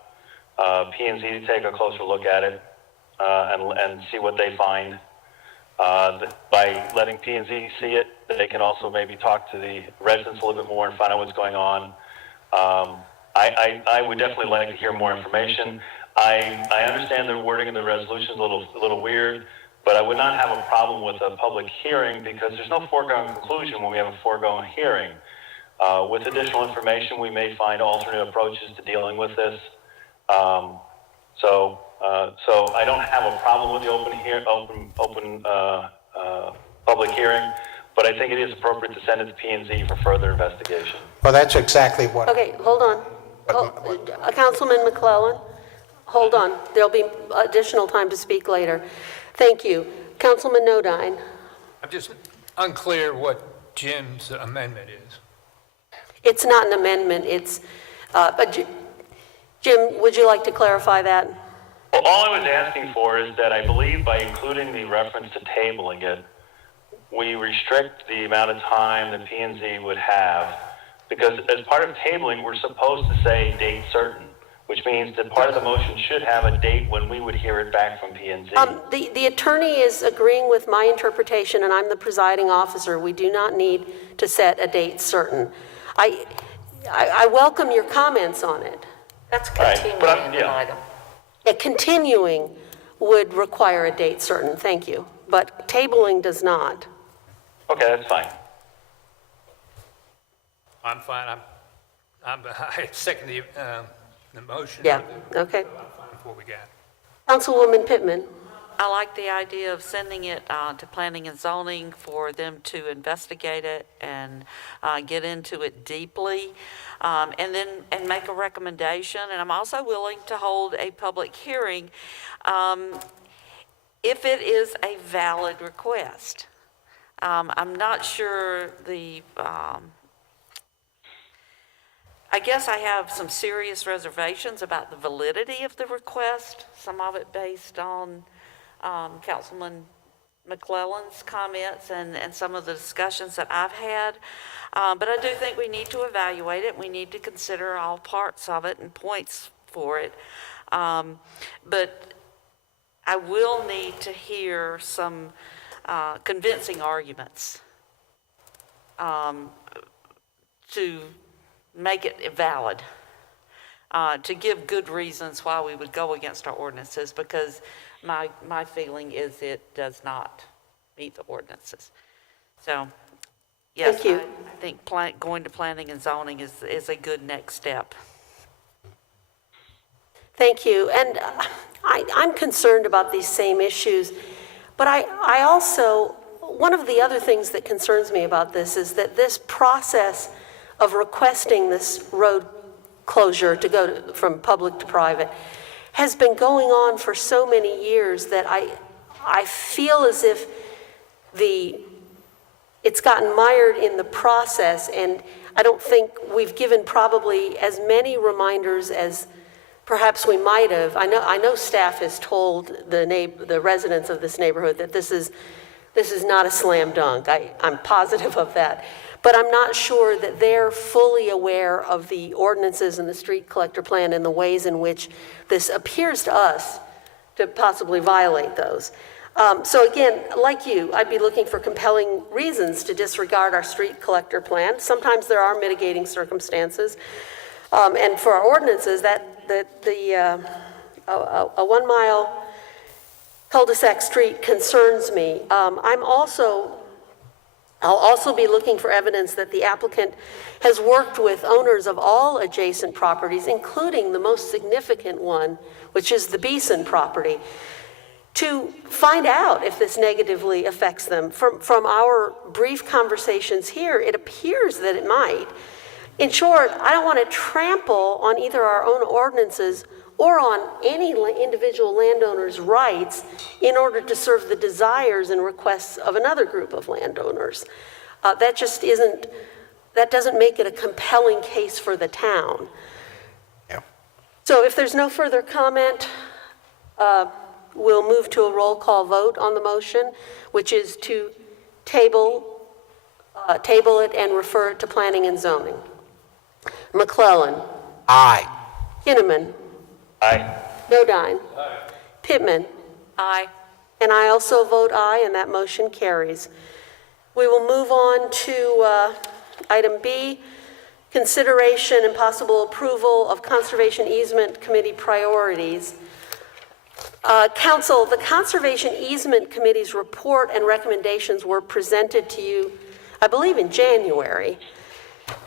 P and Z to take a closer look at it and see what they find. By letting P and Z see it, they can also maybe talk to the residents a little bit more and find out what's going on. I would definitely like to hear more information. I understand the wording in the resolution is a little weird, but I would not have a problem with a public hearing because there's no foregone conclusion when we have a foregone hearing. With additional information, we may find alternate approaches to dealing with this. So I don't have a problem with the open public hearing, but I think it is appropriate to send it to P and Z for further investigation. Well, that's exactly what. Okay, hold on. Councilman McClellan, hold on. There'll be additional time to speak later. Thank you. Councilman Nodine. I'm just unclear what Jim's amendment is. It's not an amendment, it's, Jim, would you like to clarify that? Well, all I was asking for is that I believe by including the reference to tabling it, we restrict the amount of time that P and Z would have. Because as part of tabling, we're supposed to say date certain, which means that part of the motion should have a date when we would hear it back from P and Z. The attorney is agreeing with my interpretation, and I'm the presiding officer. We do not need to set a date certain. I welcome your comments on it. That's Right, continuing but an item. Continuing would require a date certain, thank you, but tabling does not. Okay, that's fine. I'm fine. I'm I second the motion. Yeah, okay. What we got. Councilwoman Pittman. I like the idea of sending it to planning and zoning for them to investigate it and get into it deeply, and make a recommendation. And I'm also willing to hold a public hearing if it is a valid request. I'm not sure I guess I have some serious reservations about the validity of the request, some of it based on Councilman McClellan's comments and some of the discussions that I've had. But I do think we need to evaluate it. We need to consider all parts of it and points for it. But I will need to hear some convincing arguments to make it valid, to give good reasons why we would go against our ordinances, because my feeling is it does not meet the ordinances. So, yes, Thank you. I think going to planning and zoning is a good next step. Thank you. And I'm concerned about these same issues, but I also, one of the other things that concerns me about this is that this process of requesting this road closure to go from public to private has been going on for so many years that I feel as if it's gotten mired in the process, and I don't think we've given probably as many reminders as perhaps we might have. I know staff has told the residents of this neighborhood that this is not a slam dunk. I'm positive of that. But I'm not sure that they're fully aware of the ordinances and the street collector plan and the ways in which this appears to us to possibly violate those. So again, like you, I'd be looking for compelling reasons to disregard our street collector plan. Sometimes there are mitigating circumstances. And for our ordinances, a 1 mile cul-de-sac street concerns me. I'll also be looking for evidence that the applicant has worked with owners of all adjacent properties, including the most significant one, which is the Beeson property, to find out if this negatively affects them. From our brief conversations here, it appears that it might. In short, I don't want to trample on either our own ordinances or on any individual landowner's rights in order to serve the desires and requests of another group of landowners. That doesn't make it a compelling case for the town. Yeah. So if there's no further comment, we'll move to a roll call vote on the motion, which is to table it and refer it to planning and zoning. McClellan. Aye. Kinnaman. Aye. Nodine. Pittman. Aye. And I also vote aye, and that motion carries. We will move on to item B, consideration and possible approval of Conservation Easement Committee priorities. Council, the Conservation Easement Committee's report and recommendations were presented to you, I believe, in January.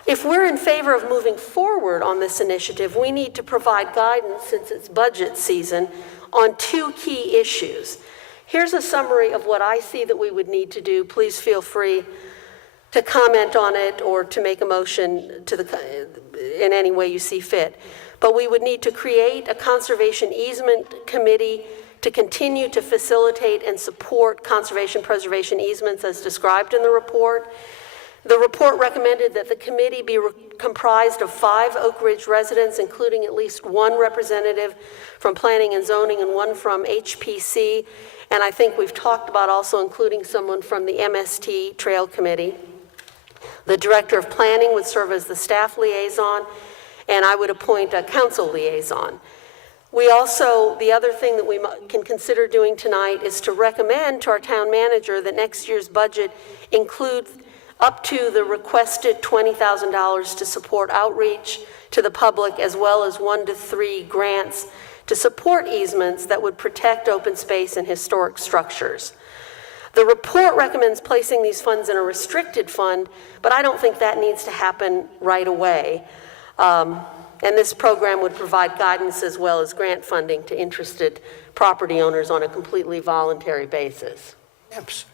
If we're in favor of moving forward on this initiative, we need to provide guidance, since it's budget season, on two key issues. Here's a summary of what I see that we would need to do. Please feel free to comment on it or to make a motion in any way you see fit. But we would need to create a Conservation Easement Committee to continue to facilitate and support conservation preservation easements as described in the report. The report recommended that the committee be comprised of 5 Oak Ridge residents, including at least 1 representative from Planning and Zoning and 1 from HPC. And I think we've talked about also including someone from the MST Trail Committee. The Director of Planning would serve as the staff liaison, and I would appoint a council liaison. We also, the other thing that we can consider doing tonight is to recommend to our town manager that next year's budget include up to the requested $20,000 to support outreach to the public, as well as 1 to 3 grants to support easements that would protect open space and historic structures. The report recommends placing these funds in a restricted fund, but I don't think that needs to happen right away. And this program would provide guidance as well as grant funding to interested property owners on a completely voluntary basis. Oops.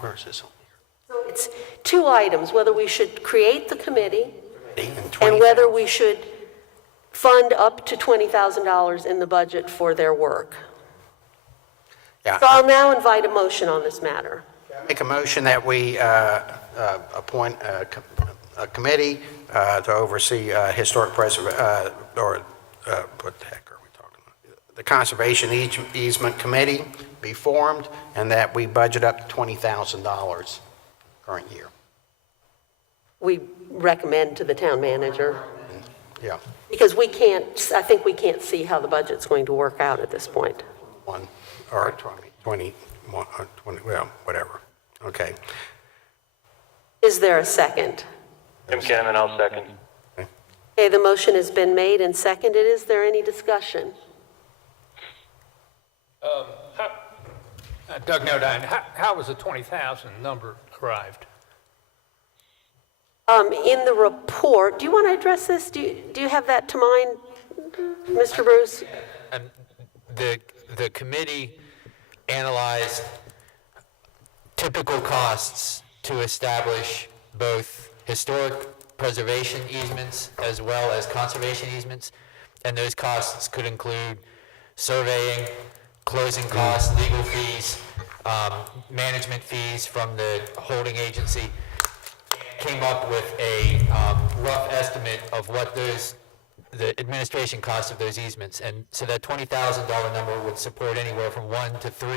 Where is this on It's two items, whether we should create the committee here? and whether we should fund up to $20,000 in the budget for their work. Yeah. So I'll now invite a motion on this matter. Make a motion that we appoint a committee to oversee historic preservation, what the heck are we talking about? The Conservation Easement Committee be formed, and that we budget up to $20,000 current year. We recommend to the town manager, Yeah, because I think we can't see how the budget's going to work out at this point. 1 or 20, well, whatever. Okay. Is there a second? Jim Kinnaman, I'll second. Okay, the motion has been made and seconded. Is there any discussion? Doug Nodine, how was the 20,000 number arrived? In the report, do you want to address this? Do you have that to mind, Mr. Bruce? The committee analyzed typical costs to establish both historic preservation easements as well as conservation easements, and those costs could include surveying, closing costs, legal fees, management fees from the holding agency. Came up with a rough estimate of what the administration costs of those easements. And so that $20,000 number would support anywhere from 1 to 3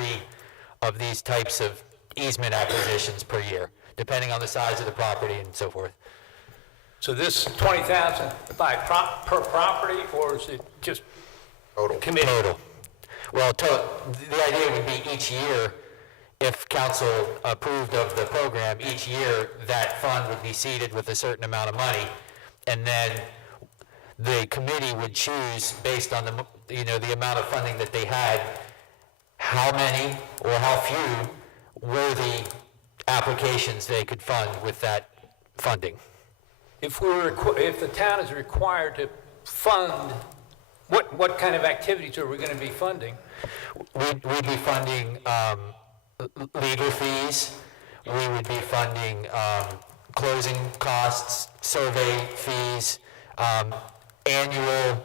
of these types of easement acquisitions per year, depending on the size of the property and so forth. So this 20,000 per property, or is it just committee? Total. Well, the idea would be each year, if council approved of the program, each year that fund would be seeded with a certain amount of money, and then the committee would choose based on the amount of funding that they had, how many or how few worthy applications they could fund with that funding. If the town is required to fund, what kind of activities are we going to be funding? We'd be funding legal fees. We would be funding closing costs, survey fees, annual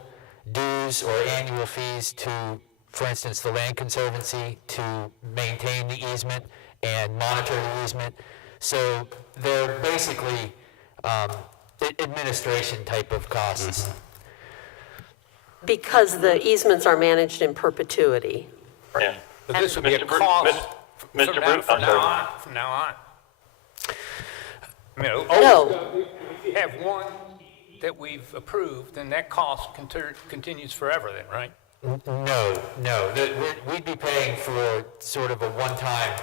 dues or annual fees to, for instance, the Land Conservancy to maintain the easement and monitor the easement. So they're basically administration type of costs. Mm-hmm. Because the easements are managed in perpetuity. Yeah. But this would be a Mr. Bruce- cost Mr. from Bruce, I'm sorry. from now on. I mean, No. if you have one that we've approved, then that cost continues forever then, right? No. We'd be paying for sort of a one-time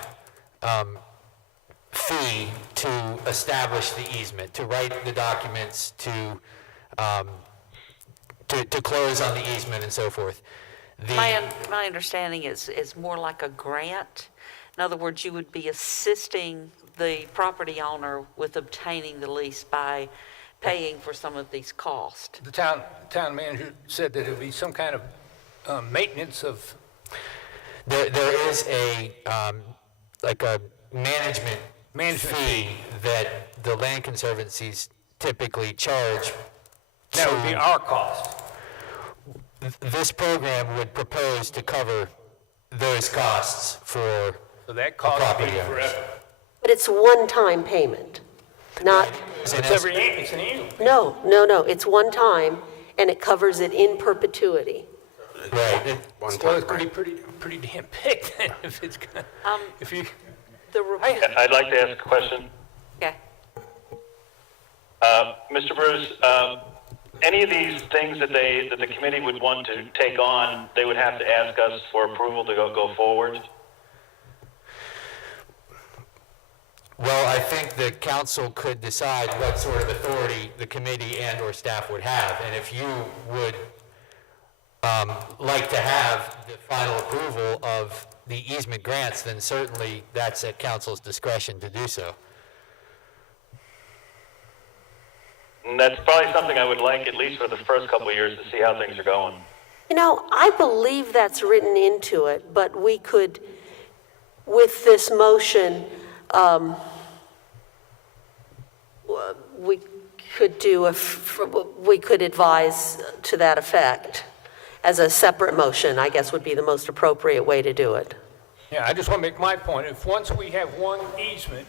fee to establish the easement, to write the documents, to close on the easement and so forth. My understanding is more like a grant. In other words, you would be assisting the property owner with obtaining the lease by paying for some of these costs. The town manager said that it would be some kind of maintenance of, There is a management fee that the Land Conservancies typically charge. that would be our cost. This program would propose to cover those costs for So that cost would property be owners. forever. But it's one-time payment, not, It's it's an annual. no, it's one time, and it covers it in perpetuity. Right. One Well, time, it's going right. to be pretty damn big then, if it's going to, if you, The report, I'd like to ask a question. okay. Mr. Bruce, any of these things that the committee would want to take on, they would have to ask us for approval to go forward? Well, I think the council could decide what sort of authority the committee and/or staff would have. And if you would like to have the final approval of the easement grants, then certainly that's at council's discretion to do so. And that's probably something I would like, at least for the first couple of years, to see how things are going. You know, I believe that's written into it, but we could, with this motion, we could do we could advise to that effect as a separate motion, I guess would be the most appropriate way to do it. Yeah, I just want to make my point. If once we have one easement,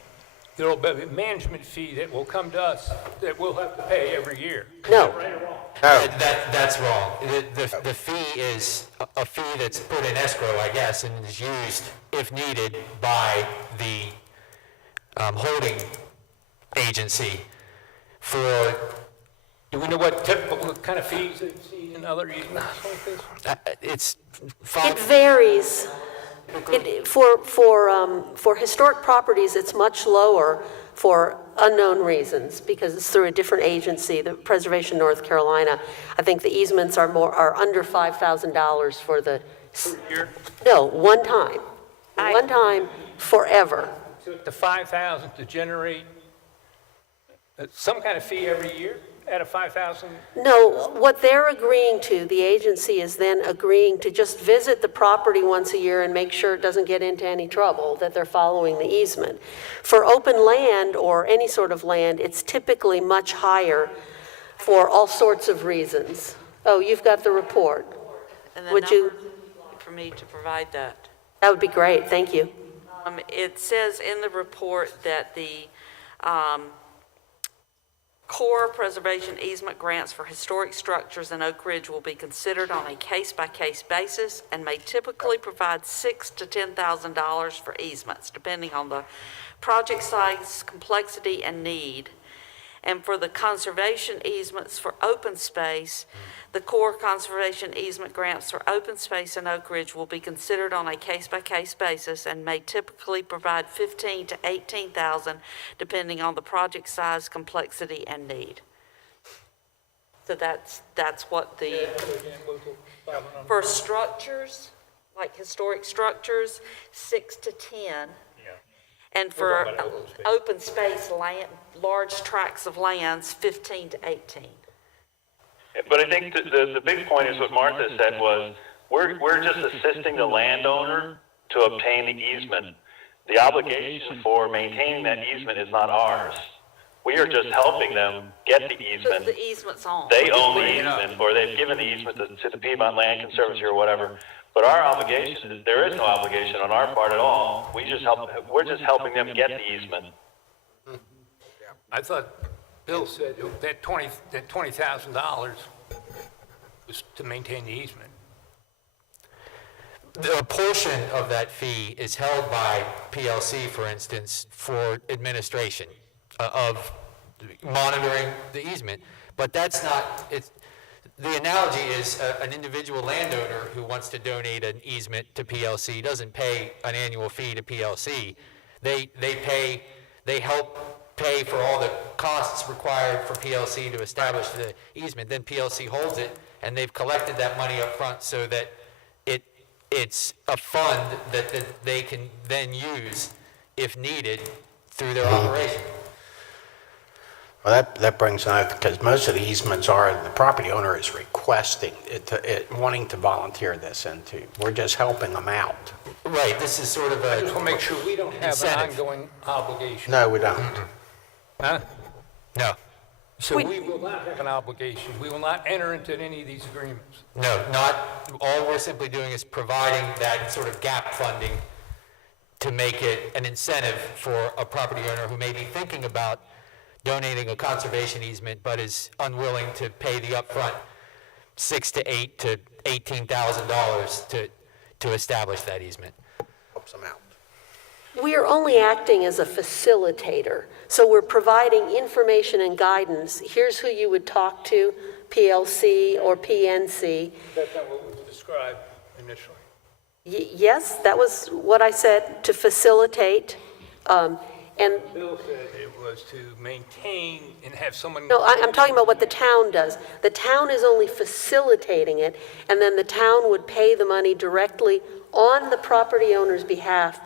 there will be a management fee that will come to us that we'll have to pay every year. No. That's wrong. The fee is a fee that's put in escrow, I guess, and is used, if needed, by the holding agency for, Do we know what kind of fees they've seen in other easements like this? it's It 5, varies. For historic properties, it's much lower for unknown reasons, because it's through a different agency, the Preservation North Carolina. I think the easements are under $5,000 for the, Year? no, one time. One time, forever. So the 5,000 to generate some kind of fee every year out of 5,000? No, what they're agreeing to, the agency is then agreeing to just visit the property once a year and make sure it doesn't get into any trouble, that they're following the easement. For open land or any sort of land, it's typically much higher for all sorts of reasons. Oh, you've got the report. And the Would you- number for me to provide that. That would be great, thank you. It says in the report that the core preservation easement grants for historic structures in Oak Ridge will be considered on a case-by-case basis and may typically provide $6,000 to $10,000 for easements, depending on the project size, complexity, and need. And for the conservation easements for open space, the core conservation easement grants for open space in Oak Ridge will be considered on a case-by-case basis and may typically provide $15,000 to $18,000, depending on the project size, complexity, and need. So that's what the, for structures, like historic structures, 6 to 10. And for open space land, large tracts of lands, 15 to 18. But I think the big point is what Martha said was, we're just assisting the landowner to obtain the easement. The obligation for maintaining that easement is not ours. We are just helping them get the Put easement. the easements on. They own the easement, or they've given the easement to the Piedmont Land Conservancy or whatever. But our obligation is, there is no obligation on our part at all. We're just helping them get the easement. I thought Bill said that $20,000 was to maintain the easement. a portion of that fee is held by PLC, for instance, for administration of monitoring the easement. But that's not, the analogy is an individual landowner who wants to donate an easement to PLC doesn't pay an annual fee to PLC. They help pay for all the costs required for PLC to establish the easement. Then PLC holds it, and they've collected that money up front so that it's a fund that they can then use if needed through their operation. Well, that brings up, because most of the easements are, the property owner is requesting, wanting to volunteer this into. We're just helping them out. Right, this is sort of I just want to make sure we don't have an incentive. ongoing obligation. No, we don't. Huh? No, So we will not have an obligation. We will not enter into any of these agreements. no, not, all we're simply doing is providing that sort of gap funding to make it an incentive for a property owner who may be thinking about donating a conservation easement, but is unwilling to pay the upfront $6,000 to $8,000 to $18,000 to establish that easement. Helps them out. We are only acting as a facilitator, so we're providing information and guidance. Here's who you would talk to, PLC or PNC. That's not what was described initially. Yes, that was what I said, to facilitate. And Bill said it was to maintain and have someone. no, I'm talking about what the town does. The town is only facilitating it, and then the town would pay the money directly on the property owner's behalf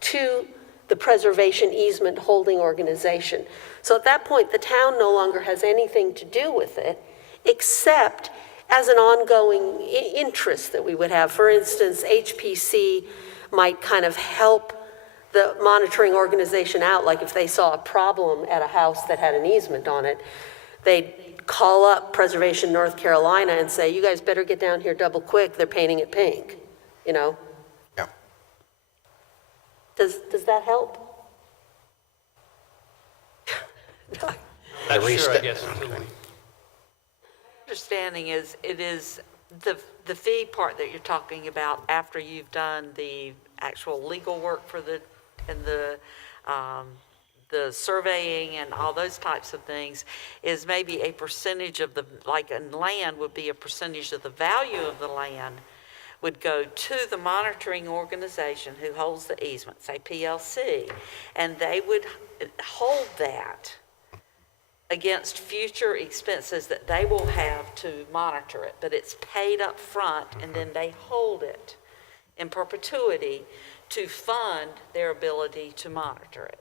to the preservation easement holding organization. So at that point, the town no longer has anything to do with it, except as an ongoing interest that we would have. For instance, HPC might kind of help the monitoring organization out, like if they saw a problem at a house that had an easement on it, they'd call up Preservation North Carolina and say, you guys better get down here double quick, they're painting it pink, you know? Yeah. Does that help? Not sure, I guess, until we Understanding is, it is the fee part that you're talking about after you've done the actual legal work for the surveying and all those types of things, is maybe a percentage of the, like in land would be a percentage of the value of the land would go to the monitoring organization who holds the easement, say PLC, and they would hold that against future expenses that they will have to monitor it, but it's paid up front, and then they hold it in perpetuity to fund their ability to monitor it.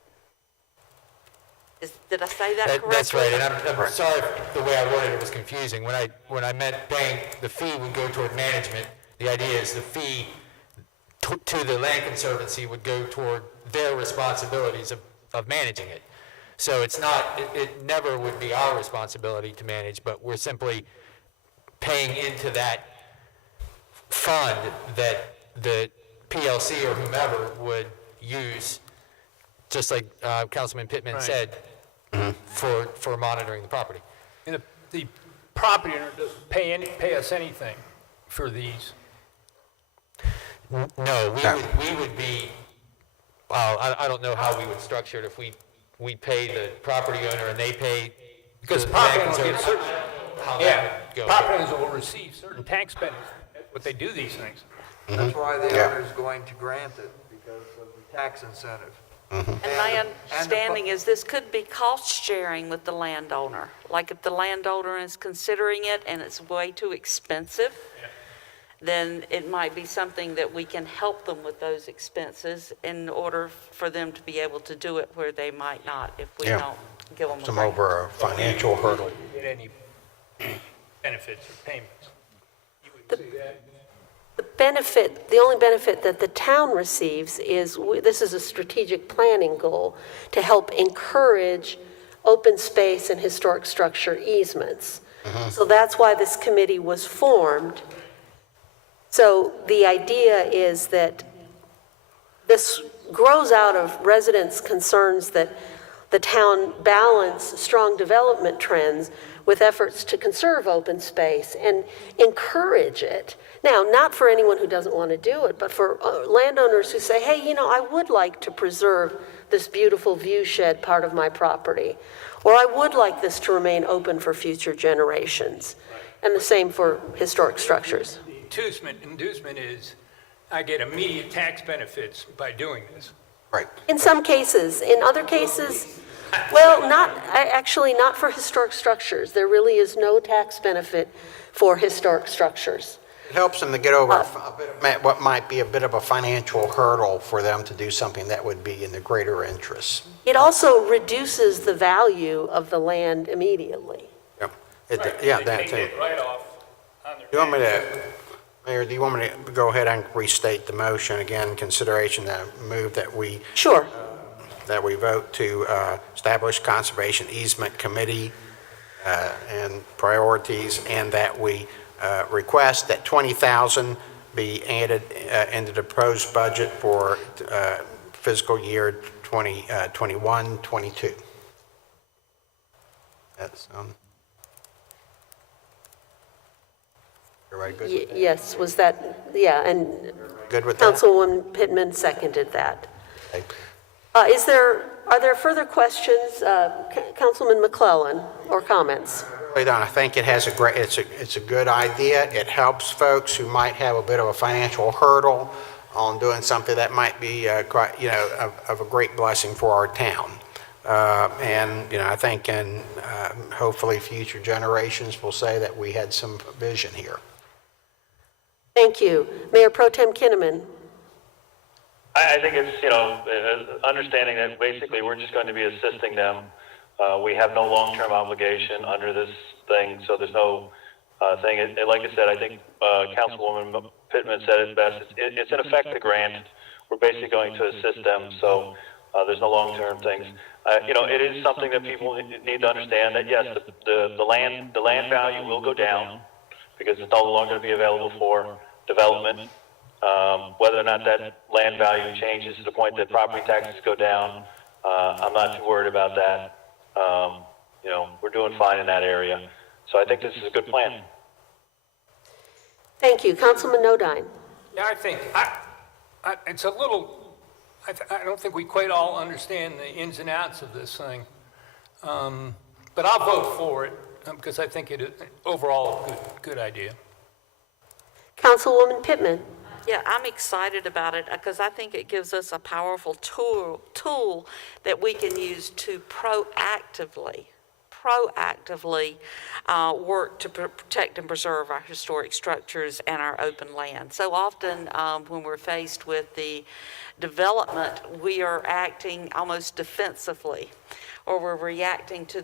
Did I say that correctly? That's right, and I'm sorry if the way I worded it was confusing. When I meant paying, the fee would go toward management. The idea is the fee to the Land Conservancy would go toward their responsibilities of managing it. So it's not, it never would be our responsibility to manage, but we're simply paying into that fund that the PLC or whomever would use, just like Councilman Pittman Right. said, for monitoring the property. And the property owner doesn't pay us anything for these. No, we would be, I don't know how we would structure it if we pay the property owner and they pay. Because the property Land owners get Conservancy, certain, how yeah, that would go. property owners will receive certain tax benefits, but they do these things. That's why the Yeah. owner's going to grant it, because of the tax incentive. And my understanding is this could be cost sharing with the landowner. Like if the landowner is considering it and it's way too expensive, then it might be something that we can help them with those expenses in order for them to be able to do it where they might not if we Yeah. don't give them a Some grant. over a financial hurdle. Get any benefits or payments. You would see that. The only benefit that the town receives is, this is a strategic planning goal, to help encourage open space and historic structure easements. So that's why this committee was formed. So the idea is that this grows out of residents' concerns that the town balance strong development trends with efforts to conserve open space and encourage it. Now, not for anyone who doesn't want to do it, but for landowners who say, hey, you know, I would like to preserve this beautiful view shed part of my property, or I would like this to remain open for future generations. And the same for historic structures. The inducement is, I get immediate tax benefits by doing this. Right. In some cases. In other cases, well, actually not for historic structures. There really is no tax benefit for historic structures. It helps them to get over what might be a bit of a financial hurdle for them to do something that would be in the greater interest. It also reduces the value of the land immediately. Yep. Yeah, that They too. get right off on their. Do you want me to, Mayor, do you want me to go ahead and restate the motion again, consideration that move that we Sure. vote to establish Conservation Easement Committee and priorities, and that we request that $20,000 be added into the proposed budget for fiscal year 2021-22. That's, everybody good with that? Yes, was that, yeah, and Good with that? Councilwoman Pittman seconded that. Okay. Are there further questions, Councilman McClellan, or comments? Really don't. I think it has it's a good idea. It helps folks who might have a bit of a financial hurdle on doing something that might be quite, of a great blessing for our town. And, I think hopefully future generations will say that we had some vision here. Thank you. Mayor Pro Tem Kinnaman. I think it's, understanding that basically we're just going to be assisting them. We have no long-term obligation under this thing, so there's no thing. Like I said, I think Councilwoman Pittman said it best. It's in effect a grant. We're basically going to assist them, so there's no long-term things. It is something that people need to understand that, yes, the land value will go down because it's no longer going to be available for development. Whether or not that land value changes to the point that property taxes go down, I'm not too worried about that. We're doing fine in that area. So I think this is a good plan. Thank you. Councilman Nodine. Yeah, I think, it's a little, I don't think we quite all understand the ins and outs of this thing. But I'll vote for it because I think it is overall a good idea. Councilwoman Pittman. Yeah, I'm excited about it because I think it gives us a powerful tool that we can use to proactively work to protect and preserve our historic structures and our open land. So often when we're faced with the development, we are acting almost defensively, or we're reacting to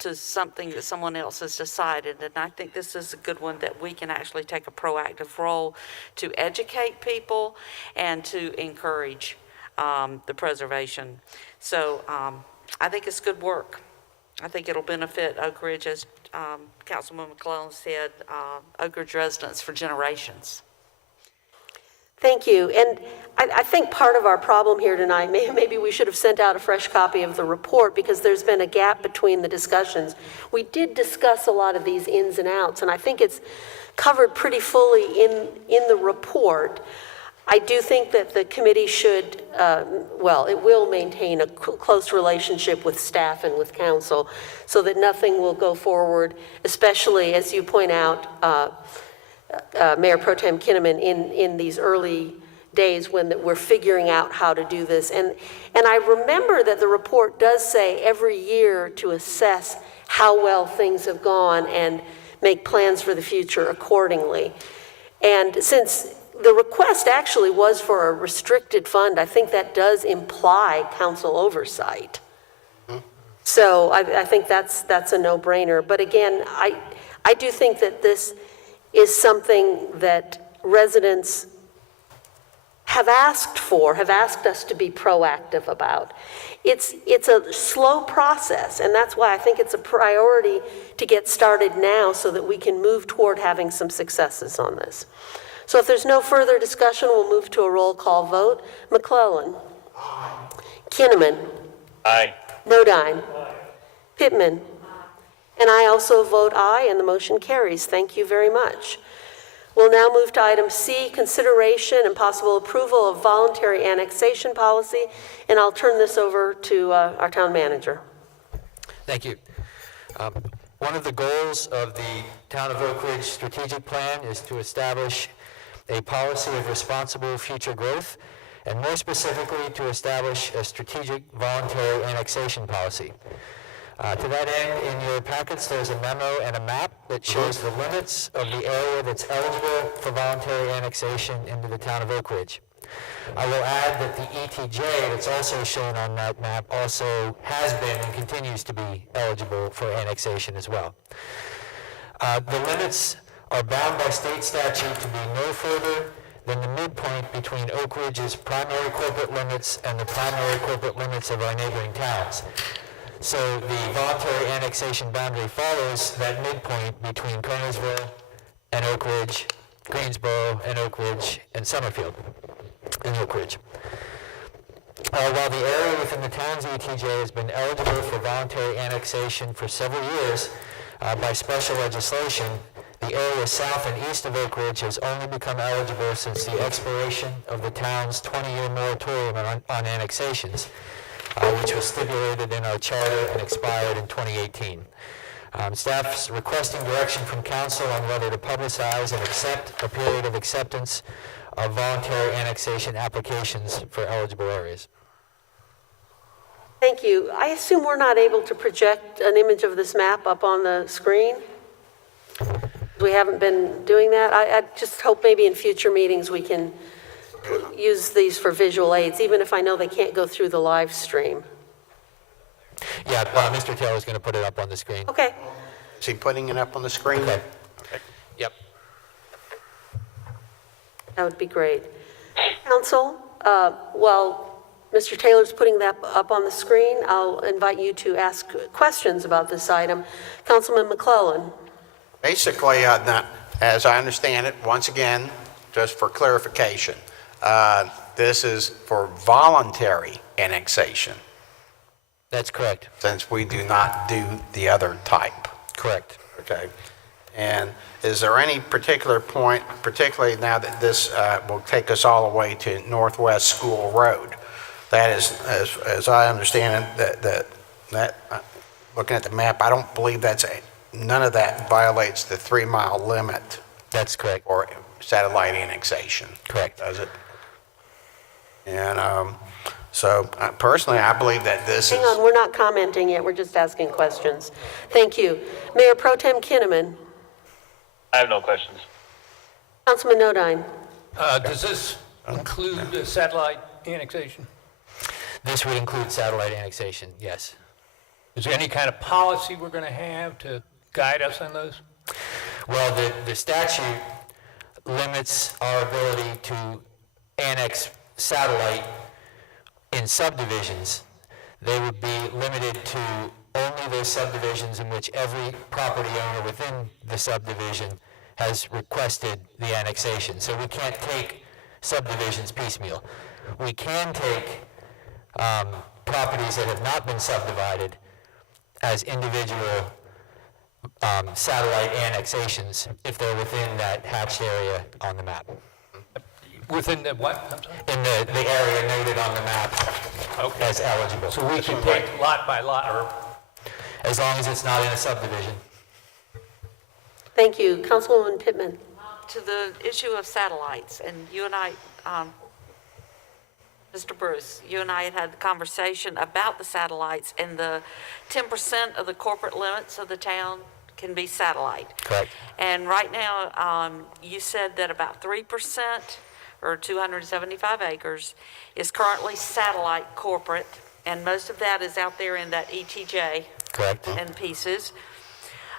to something that someone else has decided. And I think this is a good one that we can actually take a proactive role to educate people and to encourage the preservation. So I think it's good work. I think it'll benefit Oak Ridge, as Councilman McClellan said, Oak Ridge residents for generations. Thank you. And I think part of our problem here tonight, maybe we should have sent out a fresh copy of the report because there's been a gap between the discussions. We did discuss a lot of these ins and outs, and I think it's covered pretty fully in the report. I do think that the committee should, it will maintain a close relationship with staff and with council so that nothing will go forward, especially, as you point out, Mayor Pro Tem Kinnaman, in these early days when we're figuring out how to do this. And I remember that the report does say every year to assess how well things have gone and make plans for the future accordingly. And since the request actually was for a restricted fund, I think that does imply council oversight. So I think that's a no-brainer. But again, I do think that this is something that residents have asked for, have asked us to be proactive about. It's a slow process, and that's why I think it's a priority to get started now so that we can move toward having some successes on this. So if there's no further discussion, we'll move to a roll call vote. McClellan. Aye. Kinnaman. Aye. Nodine. Aye. Pittman. And I also vote aye, and the motion carries. Thank you very much. We'll now move to item C, consideration and possible approval of voluntary annexation policy, and I'll turn this over to our town manager. Thank you. One of the goals of the Town of Oak Ridge strategic plan is to establish a policy of responsible future growth, and more specifically, to establish a strategic voluntary annexation policy. To that end, in your packets, there's a memo and a map that shows the limits of the area that's eligible for voluntary annexation into the Town of Oak Ridge. I will add that the ETJ that's also shown on that map also has been and continues to be eligible for annexation as well. The limits are bound by state statute to be no further than the midpoint between Oak Ridge's primary corporate limits and the primary corporate limits of our neighboring towns. So the voluntary annexation boundary follows that midpoint between Kernersville and Oak Ridge, Greensboro and Oak Ridge, and Summerfield and Oak Ridge. While the area within the town's ETJ has been eligible for voluntary annexation for several years by special legislation, the area south and east of Oak Ridge has only become eligible since the expiration of the town's 20-year moratorium on annexations, which was stipulated in our charter and expired in 2018. Staff's requesting direction from council on whether to publicize and accept a period of acceptance of voluntary annexation applications for eligible areas. Thank you. I assume we're not able to project an image of this map up on the screen? We haven't been doing that. I just hope maybe in future meetings we can use these for visual aids, even if I know they can't go through the live stream. Yeah, Mr. Taylor's going to put it up on the screen. Okay. Is he putting it up on the screen? Okay. Yep. That would be great. Council, while Mr. Taylor's putting that up on the screen, I'll invite you to ask questions about this item. Councilman McClellan. Basically, as I understand it, once again, just for clarification, this is for voluntary annexation, That's correct. since we do not do the other type. Correct. Okay. And is there any particular point, particularly now that this will take us all the way to Northwest School Road, that is, as I understand it, looking at the map, I don't believe none of that violates the 3-mile limit That's correct. or satellite annexation. Correct. Does it? And so personally, I believe that this is... Hang on, we're not commenting yet, we're just asking questions. Thank you. Mayor Pro Tem Kinnaman. I have no questions. Councilman Nodine. Does this include the satellite annexation? This would include satellite annexation, yes. Is there any kind of policy we're going to have to guide us on those? Well, the statute limits our ability to annex satellite in subdivisions. They would be limited to only those subdivisions in which every property owner within the subdivision has requested the annexation. So we can't take subdivisions piecemeal. We can take properties that have not been subdivided as individual satellite annexations if they're within that hatched area on the map. Within the what? I'm sorry? In the area noted on the map as eligible. So we can take lot by lot, or As long as it's not in a subdivision. Thank you. Councilwoman Pittman. To the issue of satellites, and you and I, Mr. Bruce, you and I had the conversation about the satellites, and the 10% of the corporate limits of the town can be satellite. Correct. And right now, you said that about 3%, or 275 acres, is currently satellite corporate, and most of that is out there in that ETJ. Correct. And pieces.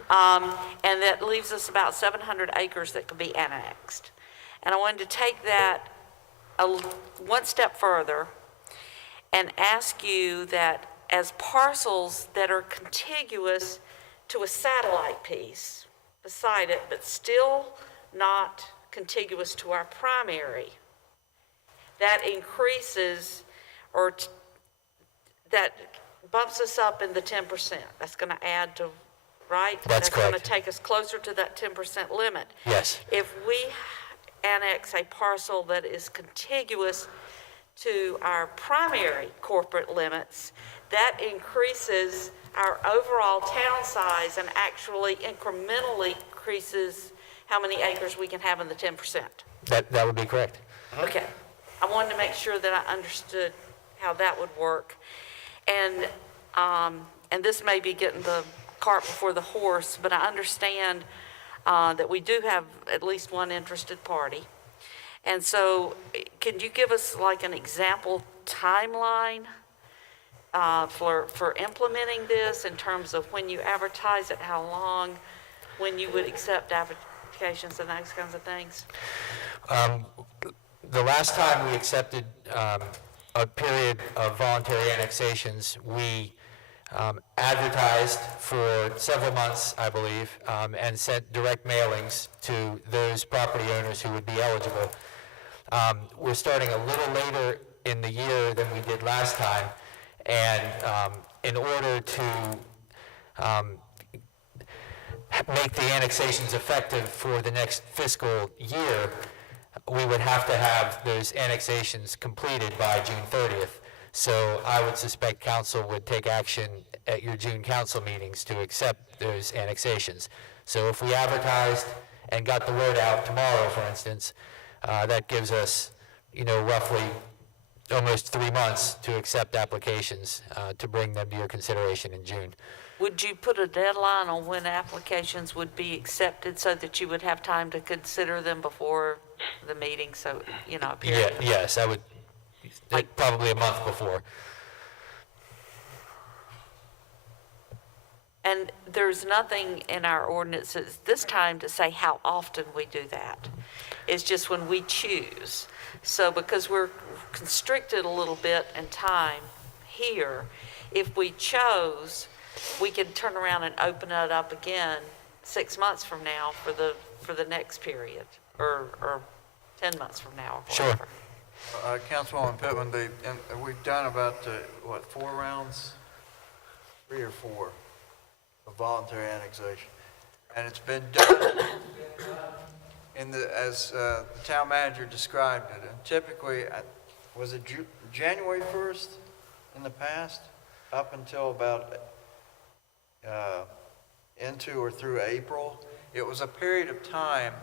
And that leaves us about 700 acres that could be annexed. And I wanted to take that one step further and ask you that as parcels that are contiguous to a satellite piece beside it, but still not contiguous to our primary, that increases or that bumps us up in the 10%. That's going to add to, right? That's correct. Going to take us closer to that 10% limit. Yes. If we annex a parcel that is contiguous to our primary corporate limits, that increases our overall town size and actually incrementally increases how many acres we can have in the 10%. That would be correct. Okay. I wanted to make sure that I understood how that would work. And this may be getting the cart before the horse, but I understand that we do have at least one interested party. And so can you give us like an example timeline for implementing this in terms of when you advertise it, how long, when you would accept applications and those kinds of things? The last time we accepted a period of voluntary annexations, we advertised for several months, I believe, and sent direct mailings to those property owners who would be eligible. We're starting a little later in the year than we did last time, and in order to make the annexations effective for the next fiscal year, we would have to have those annexations completed by June 30th. So I would suspect council would take action at your June council meetings to accept those annexations. So if we advertised and got the word out tomorrow, for instance, that gives us, roughly almost 3 months to accept applications, to bring them to your consideration in June. Would you put a deadline on when applications would be accepted so that you would have time to consider them before the meeting, so, you know, a period? Yes, I would, probably a month before. And there's nothing in our ordinances this time to say how often we do that. It's just when we choose. So because we're constricted a little bit in time here, if we chose, we could turn around and open it up again 6 months from now for the next period, or 10 months from now, or Sure. whatever. Councilwoman Pittman, we've done about, 4 rounds? 3 or 4 of voluntary annexation. And it's been done as the town manager described it. And typically, was it January 1st in the past, up until about into or through April? It was a period of time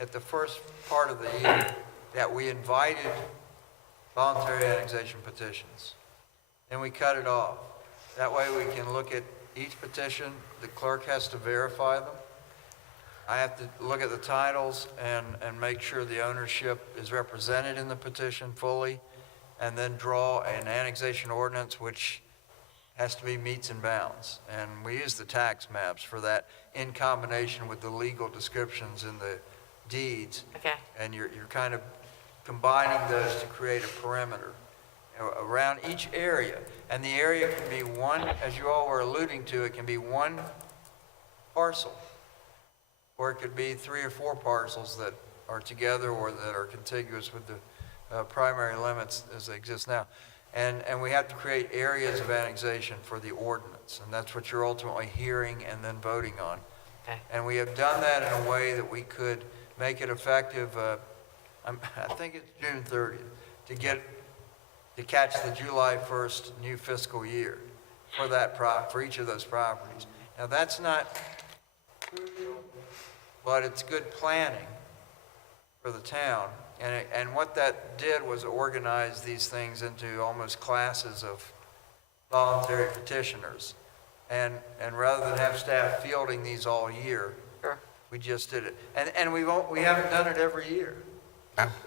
at the first part of the year that we invited voluntary annexation petitions. Then we cut it off. That way we can look at each petition. The clerk has to verify them. I have to look at the titles and make sure the ownership is represented in the petition fully, and then draw an annexation ordinance which has to be meets and bounds. And we use the tax maps for that in combination with the legal descriptions in the deeds. Okay. And you're kind of combining those to create a perimeter around each area. And the area can be one, as you all were alluding to, it can be one parcel, or it could be 3 or 4 parcels that are together or that are contiguous with the primary limits as they exist now. And we have to create areas of annexation for the ordinance, and that's what you're ultimately hearing and then voting on. Okay. And we have done that in a way that we could make it effective, I think it's June 30th, to catch the July 1st new fiscal year for each of those properties. Now, that's not crucial, but it's good planning for the town. And what that did was organize these things into almost classes of voluntary petitioners. And rather than have staff fielding these all year, Sure. we just did it. And we haven't done it every year.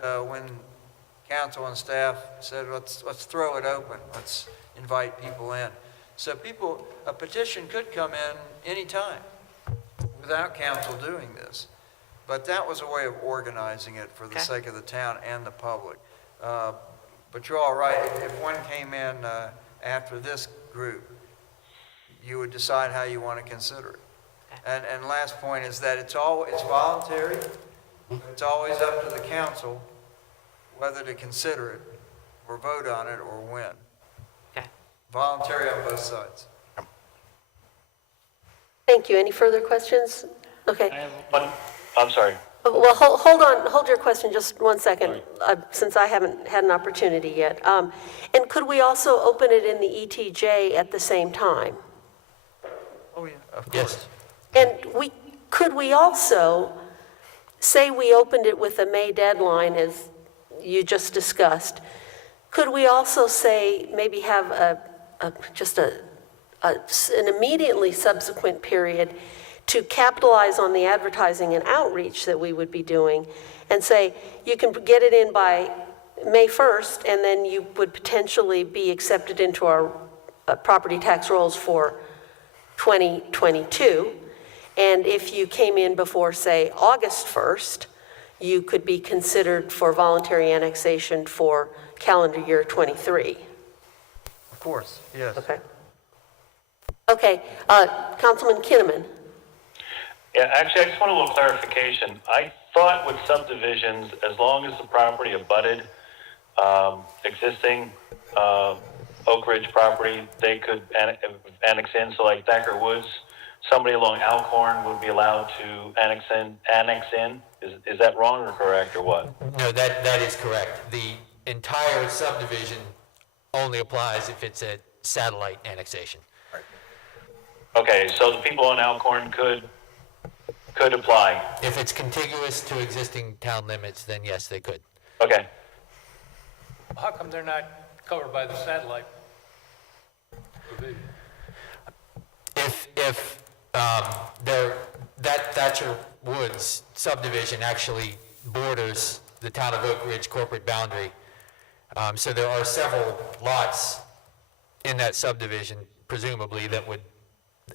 When council and staff said, let's throw it open, let's invite people in. So a petition could come in anytime without council doing this. But that was a way of organizing it for the sake of the town and the public. But you're all right, if one came in after this group, you would decide how you want to consider it. And last point is that it's voluntary. It's always up to the council whether to consider it or vote on it or when. Okay. Voluntary on both sides. Thank you. Any further questions? Okay. I'm sorry. Well, hold your question just 1 second, since I haven't had an opportunity yet. And could we also open it in the ETJ at the same time? Oh, yeah, of course. And could we also, say we opened it with a May deadline, as you just discussed, could we also say, maybe have an immediately subsequent period to capitalize on the advertising and outreach that we would be doing, and say, you can get it in by May 1st, and then you would potentially be accepted into our property tax rolls for 2022. And if you came in before, say, August 1st, you could be considered for voluntary annexation for calendar year 23. Of course, yes. Okay, Councilman Kinnaman. Yeah, actually, I just want a little clarification. I thought with subdivisions, as long as the property abutted existing Oak Ridge property, they could annex in. So like Thacker Woods, somebody along Alcorn would be allowed to annex in. Is that wrong or correct or what? No, that is correct. The entire subdivision only applies if it's a satellite annexation. Okay, so the people on Alcorn could apply. If it's contiguous to existing town limits, then yes, they could. Okay. How come they're not covered by the satellite provision? If that Thatcher Woods subdivision actually borders the town of Oak Ridge corporate boundary, so there are several lots in that subdivision, presumably, that would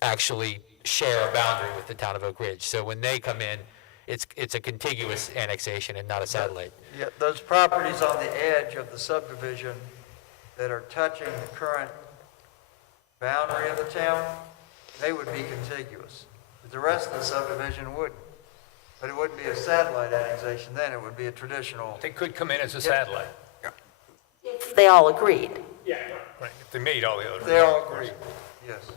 actually share a boundary with the town of Oak Ridge. So when they come in, it's a contiguous annexation and not a satellite. Yeah, those properties on the edge of the subdivision that are touching the current boundary of the town, they would be contiguous. But the rest of the subdivision wouldn't. But it wouldn't be a satellite annexation then, it would be a traditional. They could come in as a satellite. They all agreed. Right, if they made all the other. They all agree, yes.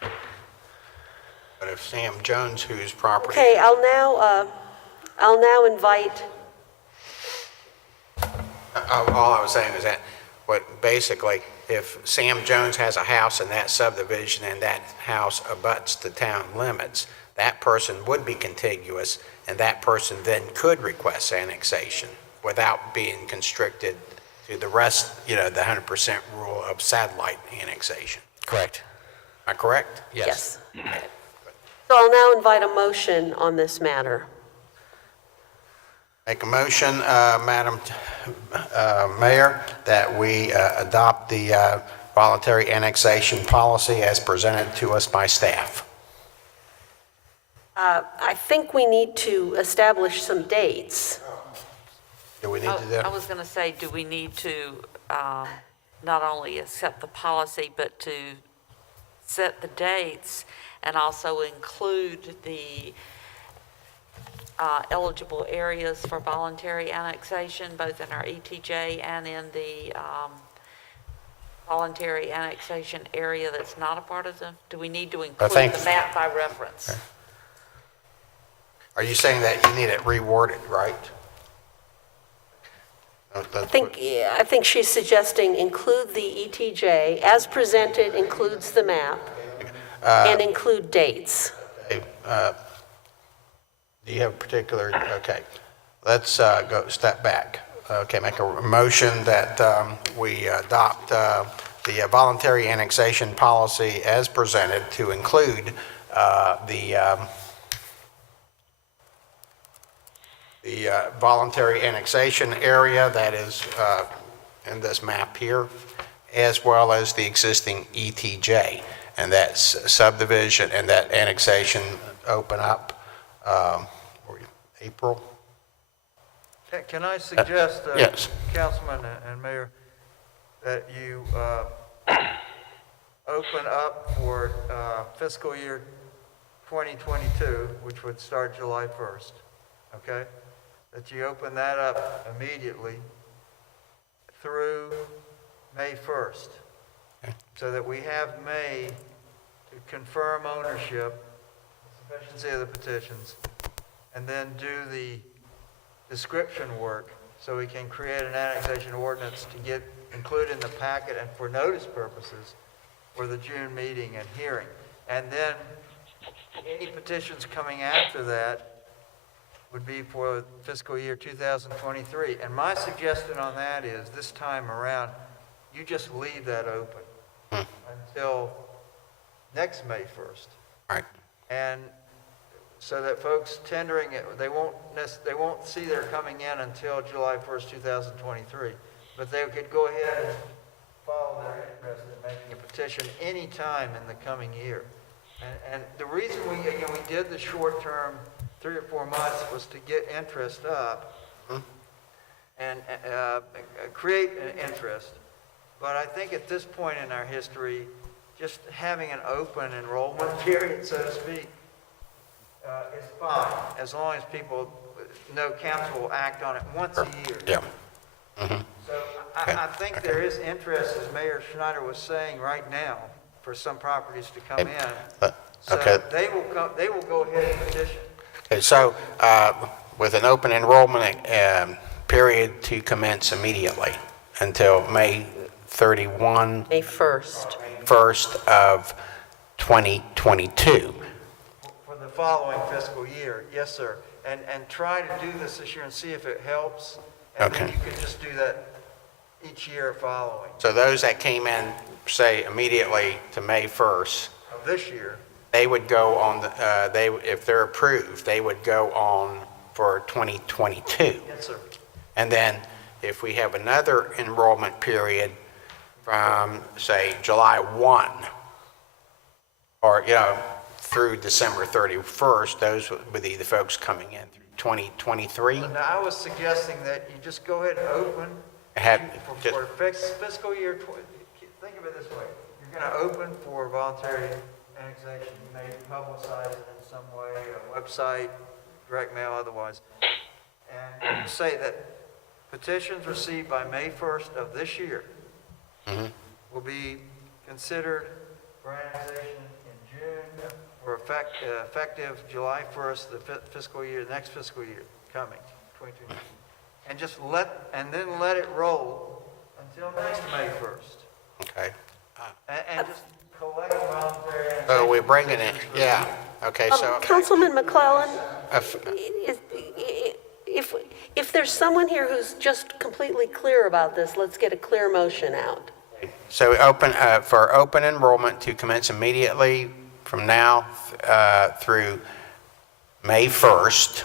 But if Sam Jones, whose property... Okay, I'll now invite, All I was saying is that, basically, if Sam Jones has a house in that subdivision and that house abuts the town limits, that person would be contiguous, and that person then could request annexation without being constricted to the rest, the 100% rule of satellite annexation. Correct. Am I correct? yes. So I'll now invite a motion on this matter. Make a motion, Madam Mayor, that we adopt the voluntary annexation policy as presented to us by staff. I think we need to establish some dates. Do we need to do I was going to say, do we need to not only accept the policy, but to set the dates and also include the eligible areas for voluntary annexation, both in our ETJ and in the voluntary annexation area that's not a part of do we need to include think- the map by reference? Are you saying that you need it reworded, right? I think she's suggesting include the ETJ, as presented includes the map, and include dates. Do you have a particular, okay, let's go step back. Okay, make a motion that we adopt the voluntary annexation policy as presented to include the voluntary annexation area that is in this map here, as well as the existing ETJ, and that subdivision and that annexation open up April. Can I suggest, Yes. Councilman and Mayor, that you open up for fiscal year 2022, which would start July 1st, okay? That you open that up immediately through May 1st, so that we have May to confirm ownership, sufficiency of the petitions, and then do the description work so we can create an annexation ordinance to get included in the packet and for notice purposes for the June meeting and hearing. And then any petitions coming after that would be for fiscal year 2023. And my suggestion on that is this time around, you just leave that open until next May 1st. Right. And so that folks tendering it, they won't see they're coming in until July 1st, 2023. But they could go ahead and follow their interest in making a petition any time in the coming year. And the reason we did the short term, 3 or 4 months, was to get interest up and create an interest. But I think at this point in our history, just having an open enrollment period, so to speak, is fine, as long as people know council will act on it once a year. Yeah. Mm-hmm. So I think there is interest, as Mayor Schneider was saying right now, for some properties to come in. So okay. they will go ahead and petition. Okay, so with an open enrollment period to commence immediately until May 31, May 1st. 1st of 2022. For the following fiscal year, yes, sir. And try to do this year and see if it helps. And then Okay. you could just do that each year following So those that came in, say, immediately to May 1st, of this year. they would go on, if they're approved, they would go on for 2022. Yes, sir. And then if we have another enrollment period from, say, July 1, or, through December 31st, those would be the folks coming in through 2023. Now, I was suggesting that you just go ahead and open for fiscal year, think of it this way. You're going to open for voluntary annexation. You may publicize it in some way, a website, direct mail, otherwise. And say that petitions received by May 1st of this year will be considered for annexation in June, or effective July 1st, the fiscal year, next fiscal year coming, 2022. And just then let it roll until next May 1st. Okay. And just collect voluntary annexation. So we're bringing it, petitions for- yeah, okay, so. Councilman McClellan, if- if there's someone here who's just completely clear about this, let's get a clear motion out. So for open enrollment to commence immediately from now through May 1st,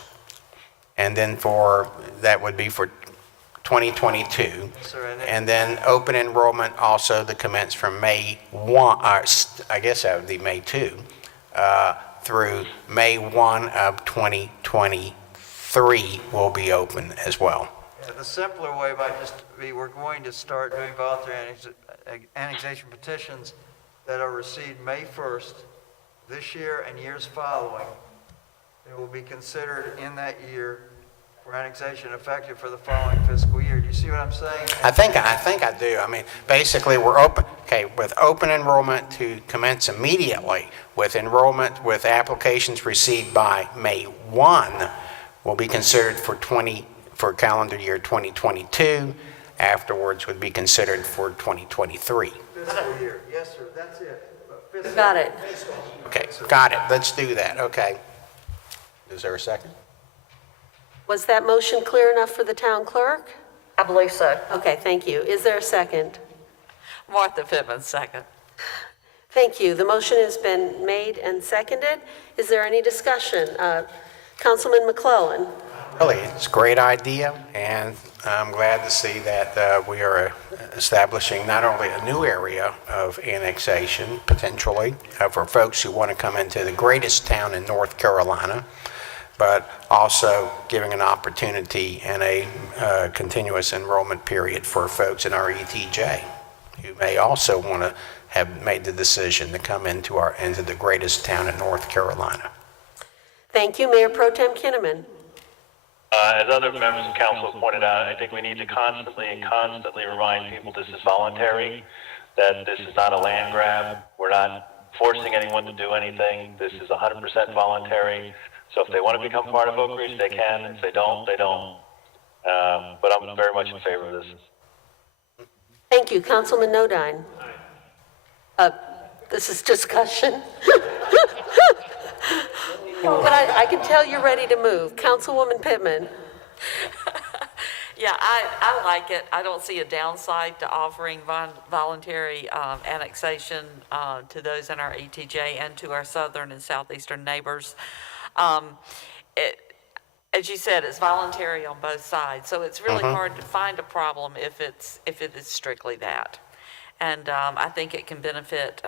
and then that would be for 2022. Yes, sir, And then open enrollment also to commence from May 1, I guess that would be May 2, through May 1 of 2023 will be open as well. Yeah, the simpler way we're going to start doing voluntary annexation petitions that are received May 1st this year and years following. They will be considered in that year for annexation effective for the following fiscal year. Do you see what I'm saying? I think I do. I mean, basically, we're open, with open enrollment to commence immediately, with enrollment with applications received by May 1 will be considered for calendar year 2022. Afterwards would be considered for 2023. Fiscal year, yes, sir, that's it. But fiscal- Got it. Okay, got it. Let's do that. Okay. Is there a second? Was that motion clear enough for the town clerk? I believe so. Okay, thank you. Is there a second? Martha Pittman, second. Thank you. The motion has been made and seconded. Is there any discussion? Councilman McClellan? Really, it's a great idea, and I'm glad to see that we are establishing not only a new area of annexation, potentially, for folks who want to come into the greatest town in North Carolina, but also giving an opportunity and a continuous enrollment period for folks in our ETJ who may also want to have made the decision to come into the greatest town in North Carolina. Thank you. Mayor Pro Tem Kinnaman. As other members of council have pointed out, I think we need to constantly remind people this is voluntary, that this is not a land grab. We're not forcing anyone to do anything. This is 100% voluntary. So if they want to become part of Oak Ridge, they can. If they don't, they don't. But I'm very much in favor of this. Thank you. Councilman Nodine. This is discussion. But I can tell you're ready to move. Councilwoman Pittman. Yeah, I like it. I don't see a downside to offering voluntary annexation to those in our ETJ and to our southern and southeastern neighbors. As you said, it's voluntary on both sides, so it's really hard to find a problem if it is strictly that. And I think it can benefit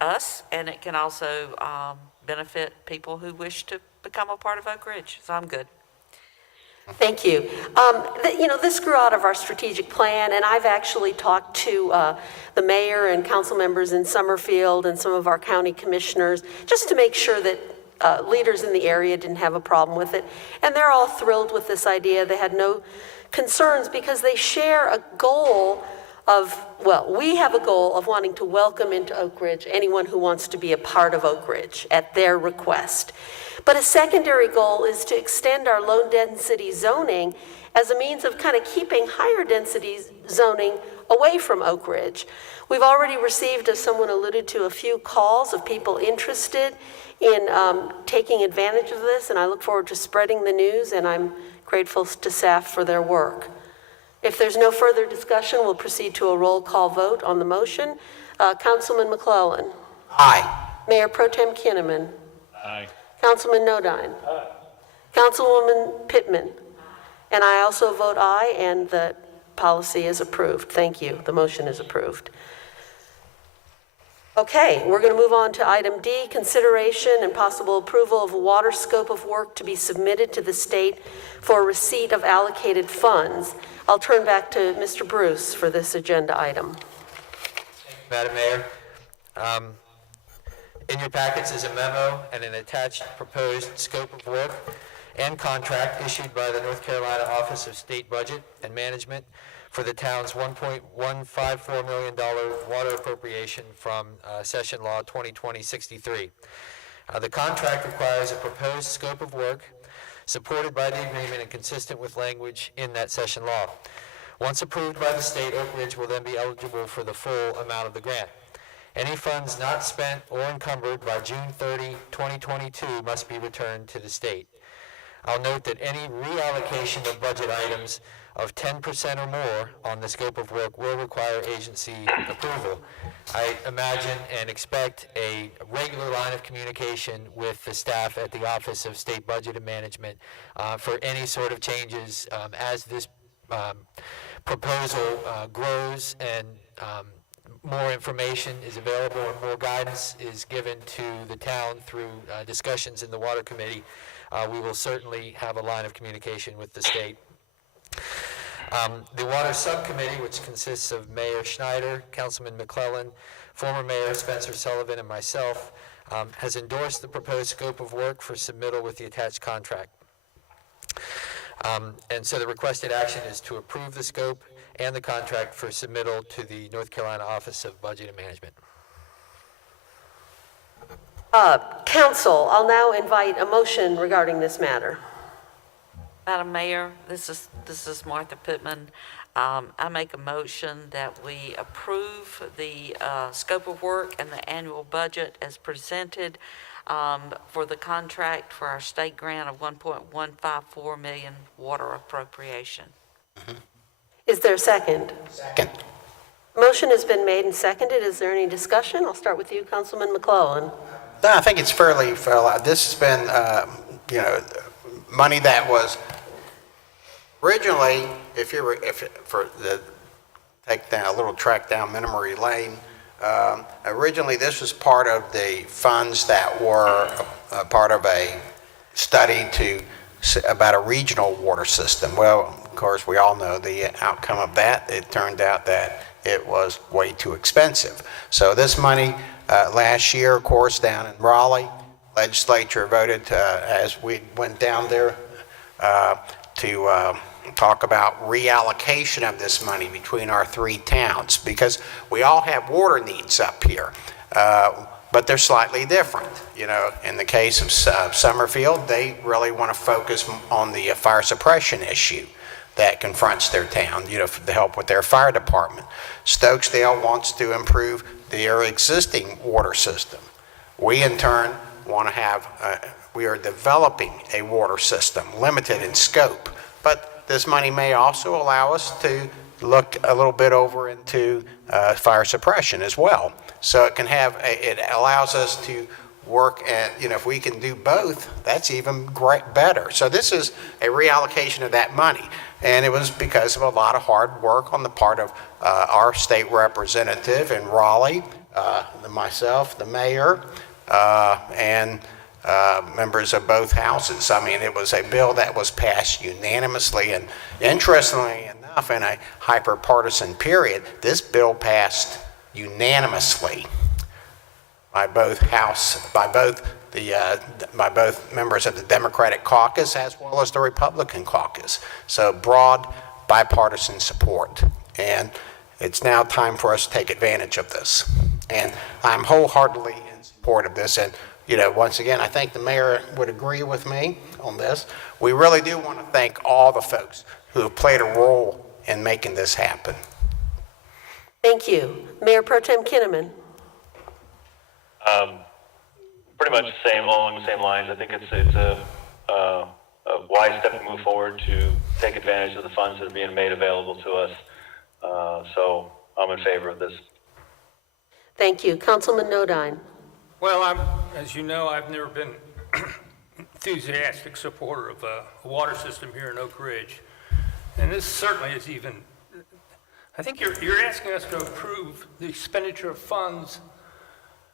us, and it can also benefit people who wish to become a part of Oak Ridge. So I'm good. Thank you. This grew out of our strategic plan, and I've actually talked to the mayor and council members in Summerfield and some of our county commissioners just to make sure that leaders in the area didn't have a problem with it. And they're all thrilled with this idea. They had no concerns because they share a goal we have a goal of wanting to welcome into Oak Ridge anyone who wants to be a part of Oak Ridge at their request. But a secondary goal is to extend our low density zoning as a means of kind of keeping higher density zoning away from Oak Ridge. We've already received, as someone alluded to, a few calls of people interested in taking advantage of this, and I look forward to spreading the news, and I'm grateful to staff for their work. If there's no further discussion, we'll proceed to a roll call vote on the motion. Councilman McClellan. Aye. Mayor Pro Tem Kinnaman. Aye. Councilman Nodine. Councilwoman Pittman. And I also vote aye, and the policy is approved. Thank you. The motion is approved. Okay, we're going to move on to item D, consideration and possible approval of a water scope of work to be submitted to the state for receipt of allocated funds. I'll turn back to Mr. Bruce for this agenda item. Madam Mayor, in your packets is a memo and an attached proposed scope of work and contract issued by the North Carolina Office of State Budget and Management for the town's $1.154 million water appropriation from Session Law 2020-63. The contract requires a proposed scope of work supported by the agreement and consistent with language in that session law. Once approved by the state, Oak Ridge will then be eligible for the full amount of the grant. Any funds not spent or encumbered by June 30, 2022 must be returned to the state. I'll note that any reallocation of budget items of 10% or more on the scope of work will require agency approval. I imagine and expect a regular line of communication with the staff at the Office of State Budget and Management for any sort of changes as this proposal grows and more information is available and more guidance is given to the town through discussions in the Water Committee. We will certainly have a line of communication with the state. The Water Subcommittee, which consists of Mayor Schneider, Councilman McClellan, former Mayor Spencer Sullivan, and myself, has endorsed the proposed scope of work for submittal with the attached contract. And so the requested action is to approve the scope and the contract for submittal to the North Carolina Office of Budget and Management. Council, I'll now invite a motion regarding this matter. Madam Mayor, this is Martha Pittman. I make a motion that we approve the scope of work and the annual budget as presented for the contract for our state grant of $1.154 million water appropriation. Is there a second? Second. Motion has been made and seconded. Is there any discussion? I'll start with you, Councilman McClellan. No, I think it's fairly, this has been, money that was originally, take down a little track down memory lane, originally this was part of the funds that were part of a study about a regional water system. Well, of course, we all know the outcome of that. It turned out that it was way too expensive. So this money, last year, of course, down in Raleigh, legislature voted as we went down there to talk about reallocation of this money between our three towns, because we all have water needs up here, but they're slightly different. You know, in the case of Summerfield, they really want to focus on the fire suppression issue that confronts their town, to help with their fire department. Stokesdale wants to improve their existing water system. We, in turn, want to have, we are developing a water system, limited in scope, but this money may also allow us to look a little bit over into fire suppression as well. So it allows us to work at, if we can do both, that's even better. So this is a reallocation of that money. And it was because of a lot of hard work on the part of our state representative in Raleigh, myself, the mayor, and members of both houses. I mean, it was a bill that was passed unanimously, and interestingly enough, in a hyper-partisan period, this bill passed unanimously by both members of the Democratic caucus as well as the Republican caucus. So broad bipartisan support, and it's now time for us to take advantage of this. And I'm wholeheartedly in support of this. And once again, I think the mayor would agree with me on this. We really do want to thank all the folks who have played a role in making this happen. Thank you. Mayor Pro Tem Kinnaman. Pretty much along the same lines. I think it's a wise step to move forward to take advantage of the funds that are being made available to us. So I'm in favor of this. Thank you. Councilman Nodine. Well, as you know, I've never been enthusiastic supporter of a water system here in Oak Ridge. And this certainly is even, I think you're asking us to approve the expenditure of funds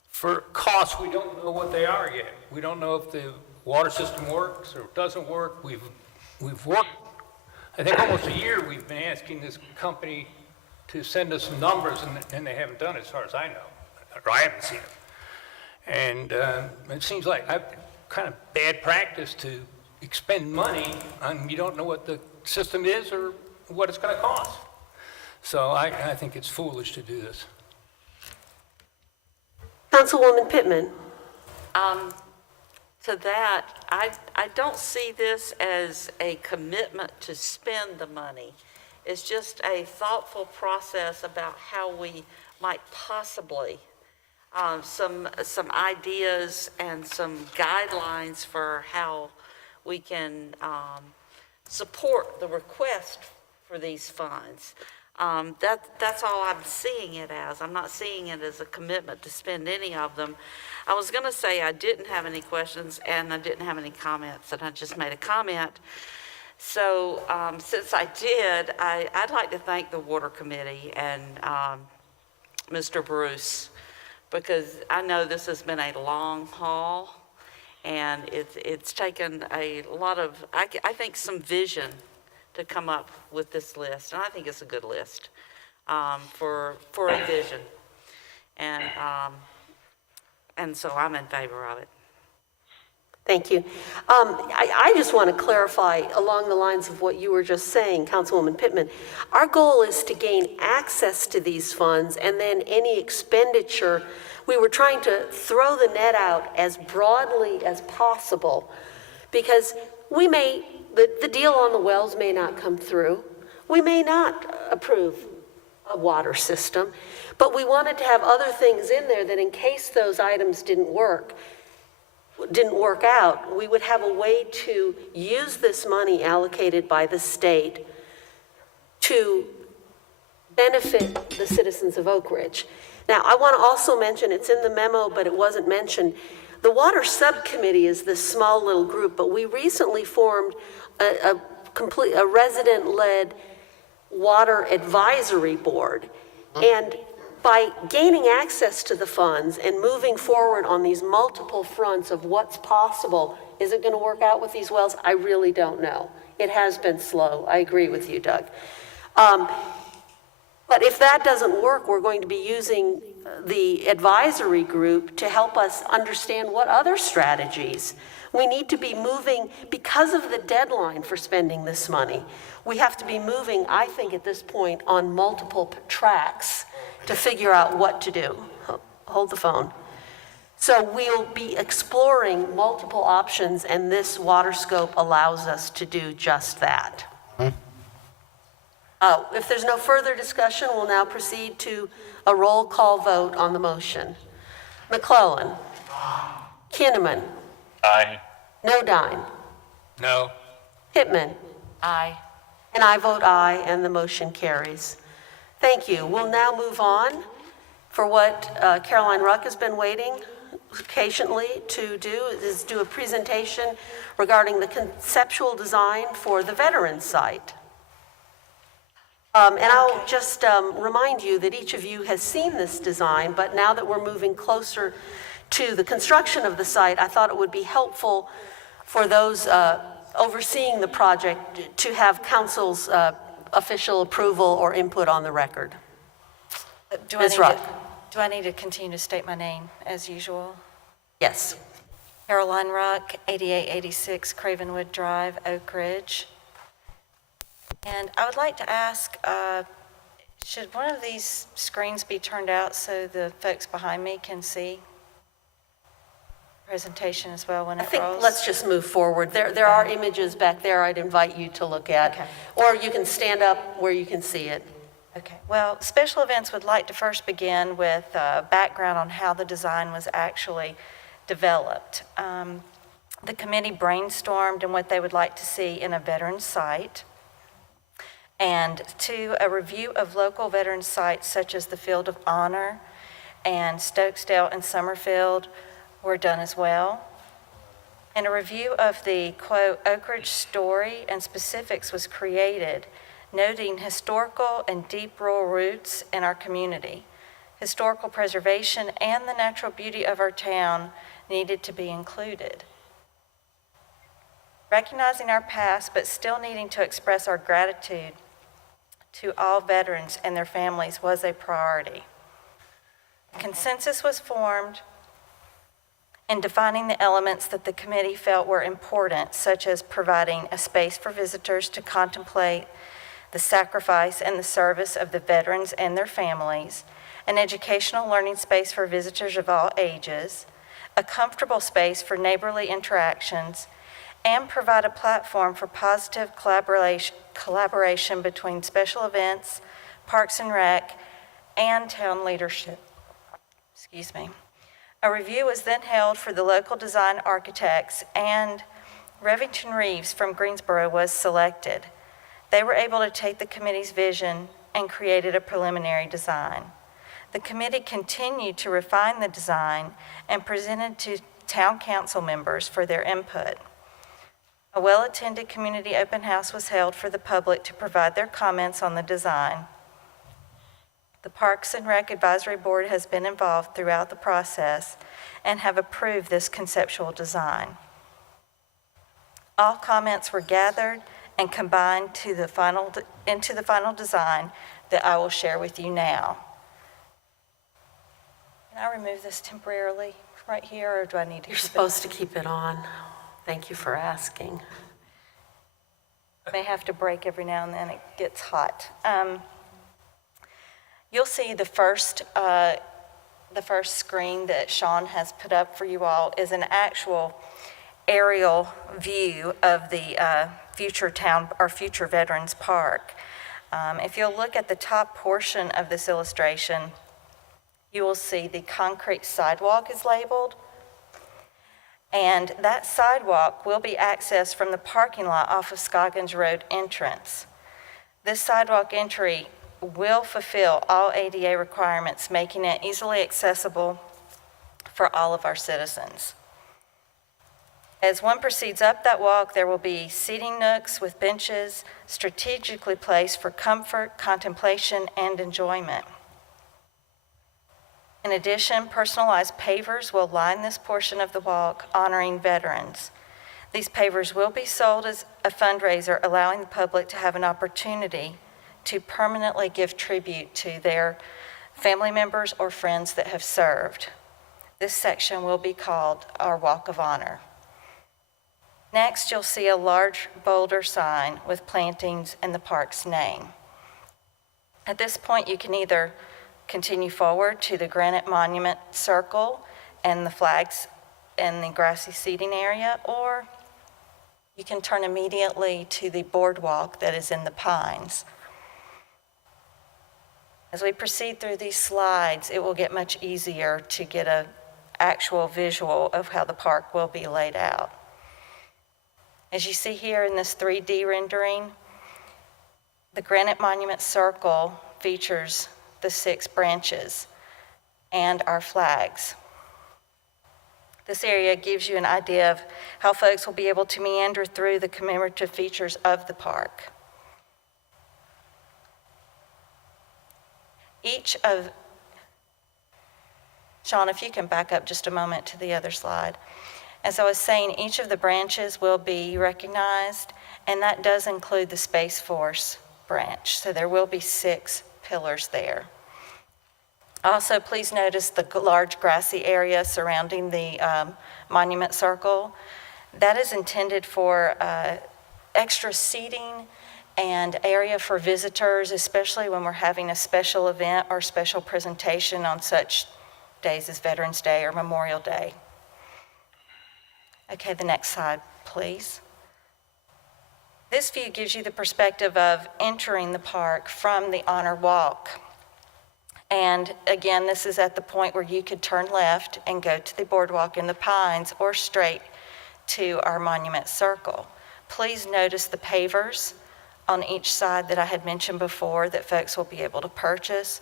for costs we don't know what they are yet. We don't know if the water system works or doesn't work. We've worked, I think almost a year we've been asking this company to send us some numbers, and they haven't done it as far as I know, or I haven't seen them. And it seems like kind of bad practice to expend money on you don't know what the system is or what it's going to cost. So I think it's foolish to do this. Councilwoman Pittman. To that, I don't see this as a commitment to spend the money. It's just a thoughtful process about how we might possibly, some ideas and some guidelines for how we can support the request for these funds. That's all I'm seeing it as. I'm not seeing it as a commitment to spend any of them. I was going to say I didn't have any questions and I didn't have any comments, and I just made a comment. So since I did, I'd like to thank the Water Committee and Mr. Bruce, because I know this has been a long haul, and it's taken a lot of, I think, some vision to come up with this list, and I think it's a good list for a vision, and so I'm in favor of it. Thank you. I just want to clarify along the lines of what you were just saying, Councilwoman Pittman. Our goal is to gain access to these funds, and then any expenditure, we were trying to throw the net out as broadly as possible, because we may, the deal on the wells may not come through. We may not approve a water system, but we wanted to have other things in there that in case those items didn't work out, we would have a way to use this money allocated by the state to benefit the citizens of Oak Ridge. Now, I want to also mention, it's in the memo, but it wasn't mentioned, the water subcommittee is this small little group, but we recently formed a resident-led water advisory board. And by gaining access to the funds and moving forward on these multiple fronts of what's possible, is it going to work out with these wells? I really don't know. It has been slow. I agree with you, Doug. But if that doesn't work, we're going to be using the advisory group to help us understand what other strategies. We need to be moving, because of the deadline for spending this money, we have to be moving, I think at this point, on multiple tracks to figure out what to do. Hold the phone. So we'll be exploring multiple options, and this water scope allows us to do just that. If there's no further discussion, we'll now proceed to a roll call vote on the motion. McClellan. Kinnaman. Aye. Nodine. No. Pittman. Aye. And I vote aye, and the motion carries. Thank you. We'll now move on for what Caroline Ruck has been waiting patiently to do, is do a presentation regarding the conceptual design for the Veterans Site. And I'll just remind you that each of you has seen this design, but now that we're moving closer to the construction of the site, I thought it would be helpful for those overseeing the project to have council's official approval or input on the record. Ms. Ruck. Do I need to continue to state my name as usual? Yes. Caroline Ruck, 8886 Cravenwood Drive, Oak Ridge. And I would like to ask, should one of these screens be turned out so the folks behind me can see presentation as well when it I think rolls? let's just move forward. There are images back there I'd invite you to look at. Okay. Or you can stand up where you can see it. Okay, well, special events would like to first begin with background on how the design was actually developed. The committee brainstormed and what they would like to see in a veteran site. And 2, a review of local veteran sites such as the Field of Honor and Stokesdale and Summerfield were done as well. And a review of the, quote, Oak Ridge story and specifics was created, noting historical and deep rural roots in our community. Historical preservation and the natural beauty of our town needed to be included. Recognizing our past, but still needing to express our gratitude to all veterans and their families was a priority. Consensus was formed in defining the elements that the committee felt were important, such as providing a space for visitors to contemplate the sacrifice and the service of the veterans and their families, an educational learning space for visitors of all ages, a comfortable space for neighborly interactions, and provide a platform for positive collaboration between special events, Parks and Rec, and town leadership. Excuse me. A review was then held for the local design architects, and Revington Reeves from Greensboro was selected. They were able to take the committee's vision and created a preliminary design. The committee continued to refine the design and presented to town council members for their input. A well-attended community open house was held for the public to provide their comments on the design. The Parks and Rec Advisory Board has been involved throughout the process and have approved this conceptual design. All comments were gathered and combined into the final design that I will share with you now. Can I remove this temporarily right here, or do I need to? You're supposed to keep it on. Thank you for asking. May have to break every now and then, it gets hot. You'll see the first screen that Sean has put up for you all is an actual aerial view of the future town or future Veterans Park. If you'll look at the top portion of this illustration, you will see the concrete sidewalk is labeled. And that sidewalk will be accessed from the parking lot off of Scoggins Road entrance. This sidewalk entry will fulfill all ADA requirements, making it easily accessible for all of our citizens. As one proceeds up that walk, there will be seating nooks with benches strategically placed for comfort, contemplation, and enjoyment. In addition, personalized pavers will line this portion of the walk, honoring veterans. These pavers will be sold as a fundraiser, allowing the public to have an opportunity to permanently give tribute to their family members or friends that have served. This section will be called our Walk of Honor. Next, you'll see a large boulder sign with plantings and the park's name. At this point, you can either continue forward to the granite monument circle and the flags and the grassy seating area, or you can turn immediately to the boardwalk that is in the pines. As we proceed through these slides, it will get much easier to get an actual visual of how the park will be laid out. As you see here in this 3D rendering, the granite monument circle features the 6 branches and our flags. This area gives you an idea of how folks will be able to meander through the commemorative features of the park. Sean, if you can back up just a moment to the other slide. As I was saying, each of the branches will be recognized, and that does include the Space Force branch. So there will be 6 pillars there. Also, please notice the large grassy area surrounding the monument circle. That is intended for extra seating and area for visitors, especially when we're having a special event or special presentation on such days as Veterans Day or Memorial Day. Okay, the next slide, please. This view gives you the perspective of entering the park from the Honor Walk. And again, this is at the point where you could turn left and go to the boardwalk in the pines or straight to our monument circle. Please notice the pavers on each side that I had mentioned before that folks will be able to purchase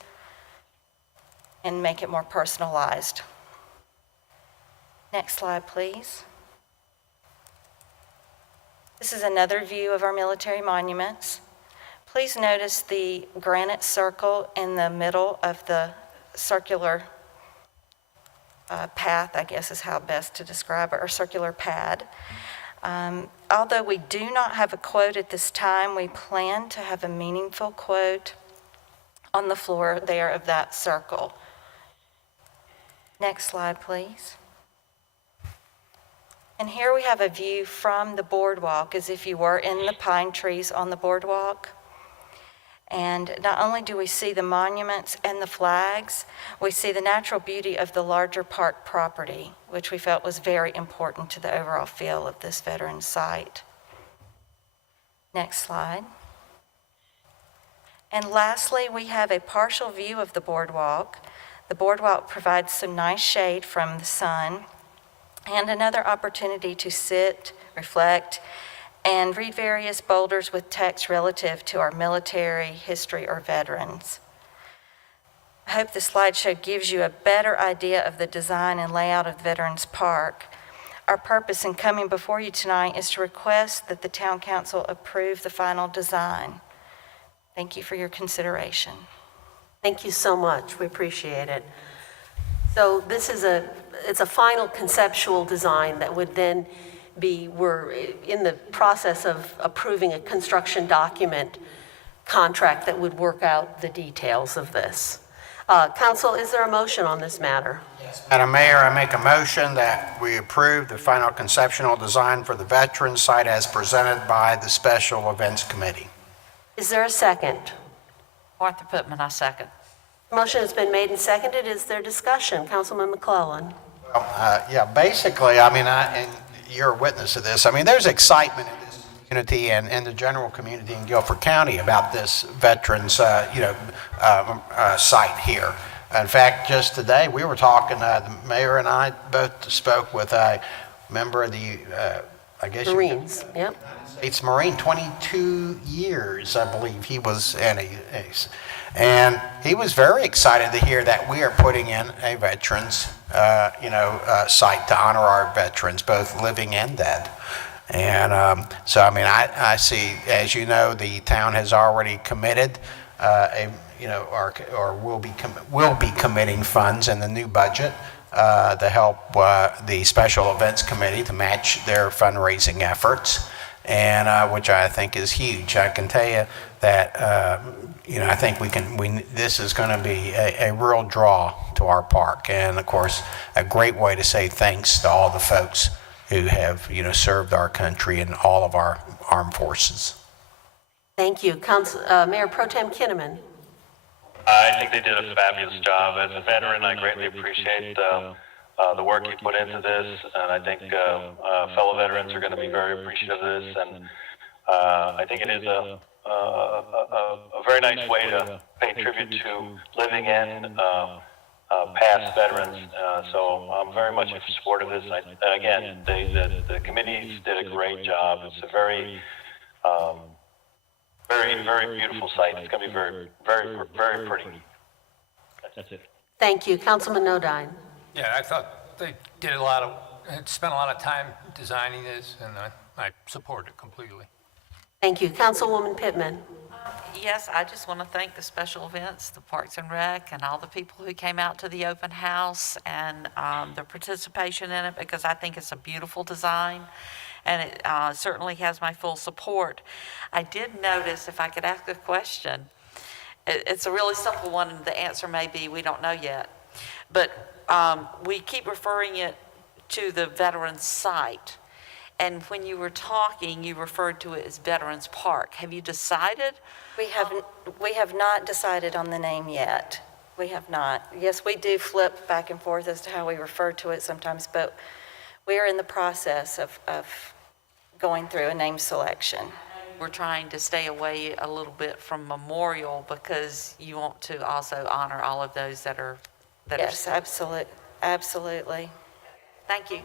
and make it more personalized. Next slide, please. This is another view of our military monuments. Please notice the granite circle in the middle of the circular path, I guess is how best to describe it, or circular pad. Although we do not have a quote at this time, we plan to have a meaningful quote on the floor there of that circle. Next slide, please. And here we have a view from the boardwalk, as if you were in the pine trees on the boardwalk. And not only do we see the monuments and the flags, we see the natural beauty of the larger park property, which we felt was very important to the overall feel of this veteran site. Next slide. And lastly, we have a partial view of the boardwalk. The boardwalk provides some nice shade from the sun and another opportunity to sit, reflect, and read various boulders with text relative to our military, history, or veterans. I hope the slideshow gives you a better idea of the design and layout of Veterans Park. Our purpose in coming before you tonight is to request that the Town Council approve the final design. Thank you for your consideration. Thank you so much. We appreciate it. So this is it's a final conceptual design that would then we're in the process of approving a construction document contract that would work out the details of this. Council, is there a motion on this matter? Madam Mayor, I make a motion that we approve the final conceptual design for the Veterans Site as presented by the Special Events Committee. Is there a second? Martha Pittman, I second. Motion has been made and seconded. Is there discussion? Councilman McClellan. Yeah, basically, I mean, and you're a witness of this. I mean, there's excitement in this community and in the general community in Guilford County about this veterans, site here. In fact, just today, we were talking, the mayor and I both spoke with a member of the, I guess Marines, yep. States Marine, 22 years, I believe he was, and he was very excited to hear that we are putting in a veterans, site to honor our veterans, both living and dead. And so, I mean, I see, as you know, the town has already committed, will be committing funds in the new budget to help the Special Events Committee to match their fundraising efforts, and which I think is huge. I can tell you that I think this is going to be a real draw to our park, and of course a great way to say thanks to all the folks who have served our country and all of our armed forces. Thank you. Mayor Pro Tem Kinnaman. I think they did a fabulous job. As a veteran, I greatly appreciate the work you put into this, and I think fellow veterans are going to be very appreciative of this, and I think it is a very nice way to pay tribute to living and past veterans. So I'm very much in support of this. And again, the committees did a great job. It's a very, very beautiful site. It's going to be very, very pretty. That's it. Thank you. Councilman Nodine. Yeah, I thought they did spent a lot of time designing this, and I support it completely. Thank you. Councilwoman Pittman. Yes, I just want to thank the special events, the Parks and Rec, and all the people who came out to the open house and their participation in it, because I think it's a beautiful design, and it certainly has my full support. I did notice, if I could ask a question, it's a really simple one, and the answer may be we don't know yet, but we keep referring it to the Veterans Site. And when you were talking, you referred to it as Veterans Park. Have you decided? We have not decided on the name yet. We have not. Yes, we do flip back and forth as to how we refer to it sometimes, but we are in the process of going through a name selection. We're trying to stay away a little bit from memorial because you want to also honor all of those that are. Yes, absolutely. Thank you.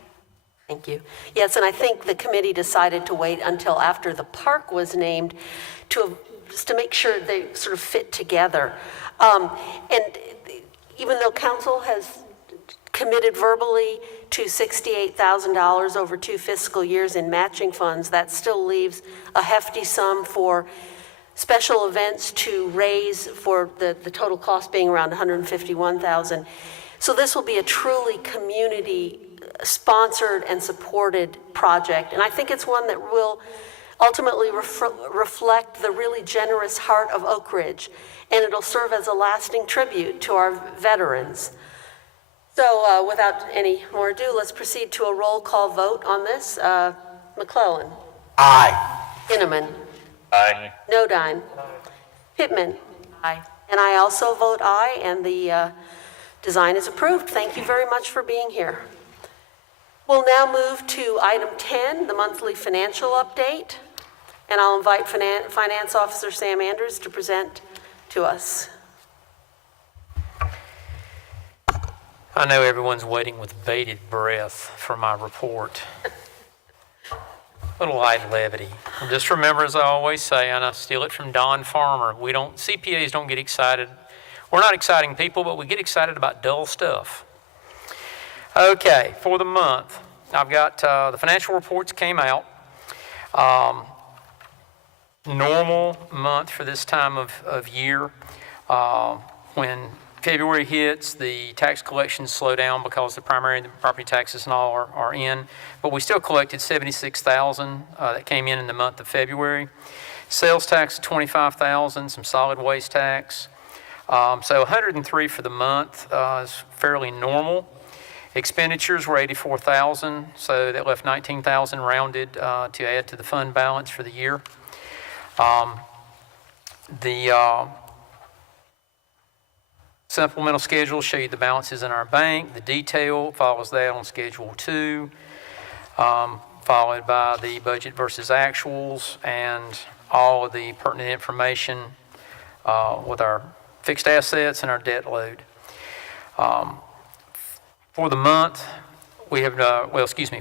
Thank you. Yes, and I think the committee decided to wait until after the park was named just to make sure they sort of fit together. And even though council has committed verbally to $68,000 over 2 fiscal years in matching funds, that still leaves a hefty sum for special events to raise, for the total cost being around $151,000. So this will be a truly community-sponsored and supported project, and I think it's one that will ultimately reflect the really generous heart of Oak Ridge, and it'll serve as a lasting tribute to our veterans. So without any more ado, let's proceed to a roll call vote on this. McClellan. Aye. Kinnaman. Aye. Nodine. Pittman. Aye. And I also vote aye, and the design is approved. Thank you very much for being here. We'll now move to item 10, the monthly financial update, and I'll invite Finance Officer Sam Andrews to present to us. I know everyone's waiting with bated breath for my report. A little light levity. Just remember, as I always say, and I steal it from Don Farmer, CPAs don't get excited. We're not exciting people, but we get excited about dull stuff. Okay, for the month, I've got the financial reports came out. Normal month for this time of year. When February hits, the tax collections slow down because the primary property taxes and all are in, but we still collected $76,000 that came in the month of February. Sales tax, $25,000, some solid waste tax. So $103 for the month is fairly normal. Expenditures were $84,000, so that left $19,000 rounded to add to the fund balance for the year. The supplemental schedule show you the balances in our bank. The detail follows that on Schedule 2, followed by the budget versus actuals and all of the pertinent information with our fixed assets and our debt load. For the month, we have,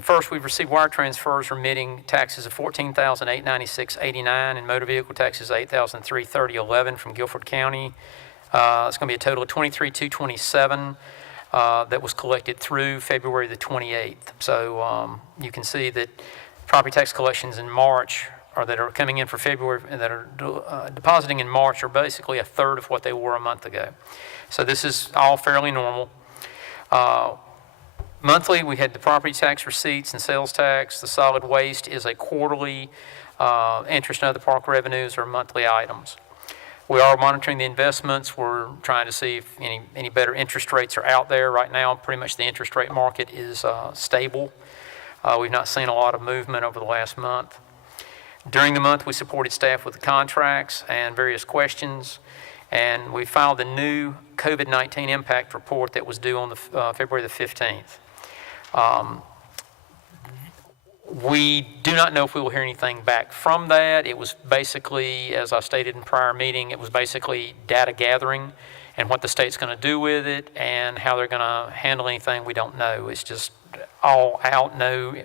first we've received wire transfers remitting taxes of $14,896.89 and motor vehicle taxes $8,330.11 from Guilford County. It's going to be a total of $23,227 that was collected through February the 28th. So you can see that property tax collections in March, or that are coming in for February and that are depositing in March, are basically a third of what they were a month ago. So this is all fairly normal. Monthly, we had the property tax receipts and sales tax. The solid waste is a quarterly. Interest and other park revenues are monthly items. We are monitoring the investments. We're trying to see if any better interest rates are out there. Right now, pretty much the interest rate market is stable. We've not seen a lot of movement over the last month. During the month, we supported staff with the contracts and various questions, and we filed the new COVID-19 impact report that was due on the February the 15th. We do not know if we will hear anything back from that. It was basically, as I stated in prior meeting, it was basically data gathering and what the state's going to do with it and how they're going to handle anything we don't know. It's just all out, no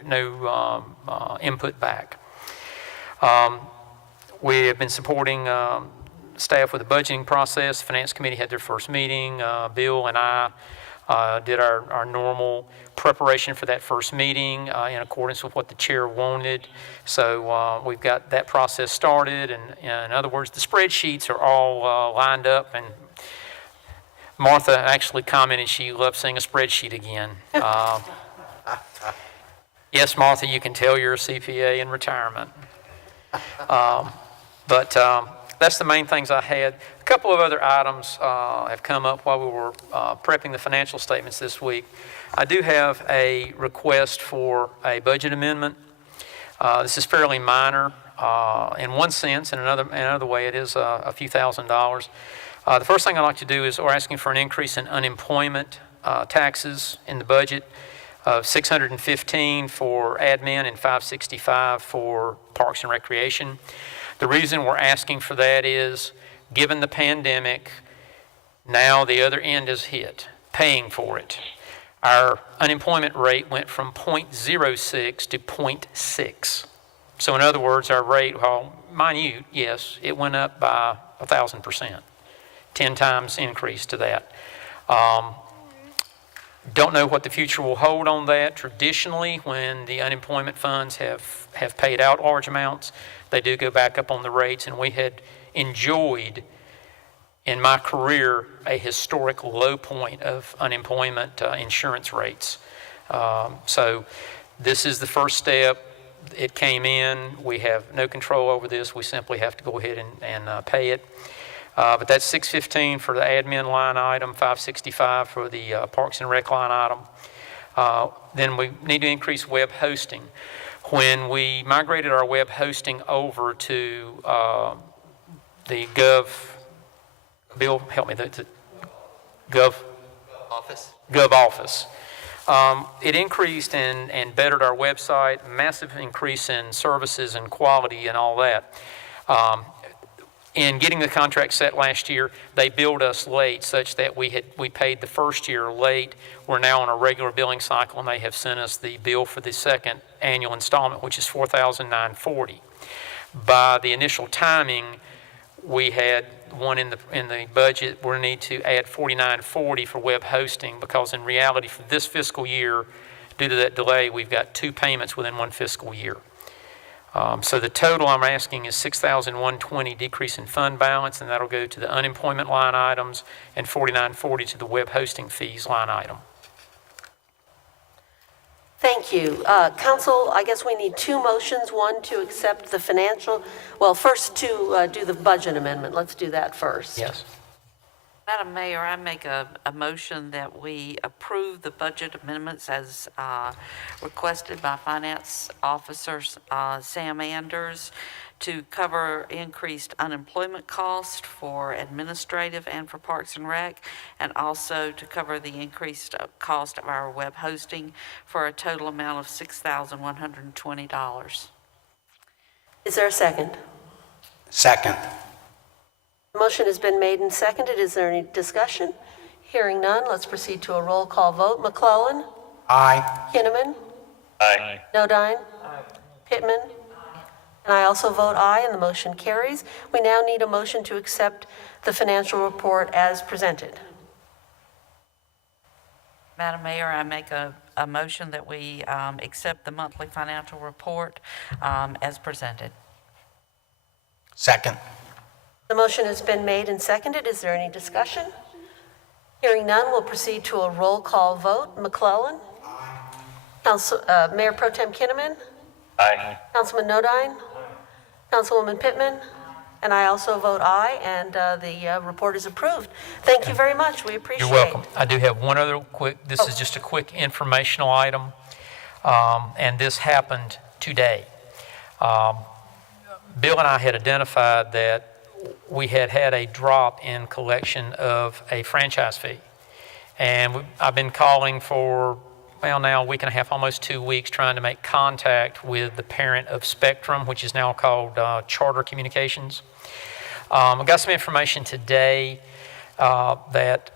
input back. We have been supporting staff with the budgeting process. Finance Committee had their first meeting. Bill and I did our normal preparation for that first meeting in accordance with what the chair wanted. So we've got that process started, and in other words, the spreadsheets are all lined up, and Martha actually commented she loved seeing a spreadsheet again. Yes, Martha, you can tell you're a CPA in retirement. But that's the main things I had. A couple of other items have come up while we were prepping the financial statements this week. I do have a request for a budget amendment. This is fairly minor in one sense, and another way it is a few $1,000s. The first thing I'd like to do is we're asking for an increase in unemployment taxes in the budget of $615 for admin and $565 for parks and recreation. The reason we're asking for that is, given the pandemic, now the other end is hit, paying for it. our unemployment rate went from 0.06 to 0.6. So in other words, our rate, while minute, yes, it went up by 1,000%, 10 times increase to that. Don't know what the future will hold on that. Traditionally, when the unemployment funds have paid out large amounts, they do go back up on the rates, and we had enjoyed, in my career, a historic low point of unemployment insurance rates. So this is the first step. It came in. We have no control over this. We simply have to go ahead and pay it. But that's $615 for the admin line item, $565 for the Parks and Rec line item. Then we need to increase web hosting. When we migrated our web hosting over to the Bill, help me, the Gov Office. It increased and bettered our website, massive increase in services and quality and all that. In getting the contract set last year, they billed us late such that we paid the first year late. We're now on a regular billing cycle, and they have sent us the bill for the second annual installment, which is $4,940. By the initial timing, we had one in the budget. We need to add $4,940 for web hosting, because in reality for this fiscal year, due to that delay, we've got 2 payments within 1 fiscal year. So the total I'm asking is $6,120 decrease in fund balance, and that'll go to the unemployment line items, and $4,940 to the web hosting fees line item. Thank you. Council, I guess we need 2 motions, one to accept the financial, well, first to do the budget amendment. Let's do that first. Yes. Madam Mayor, I make a motion that we approve the budget amendments as requested by Finance Officer Sam Anders to cover increased unemployment cost for administrative and for Parks and Rec, and also to cover the increased cost of our web hosting for a total amount of $6,120. Is there a second? Second. The motion has been made and seconded. Is there any discussion? Hearing none, let's proceed to a roll call vote. McClellan? Aye. Kinnaman? Aye. Nodine? Pittman? And I also vote aye, and the motion carries. We now need a motion to accept the financial report as presented. Madam Mayor, I make a motion that we accept the monthly financial report as presented. Second. The motion has been made and seconded. Is there any discussion? Hearing none, we'll proceed to a roll call vote. McClellan? Mayor Pro Tem Kinnaman? Aye. Councilman Nodine? Councilwoman Pittman? And I also vote aye, and the report is approved. Thank you very much. We appreciate it. You're welcome. I do have one other this is just a quick informational item, and this happened today. Bill and I had identified that we had a drop in collection of a franchise fee. And I've been calling for, now a week and a half, almost 2 weeks, trying to make contact with the parent of Spectrum, which is now called Charter Communications. I got some information today that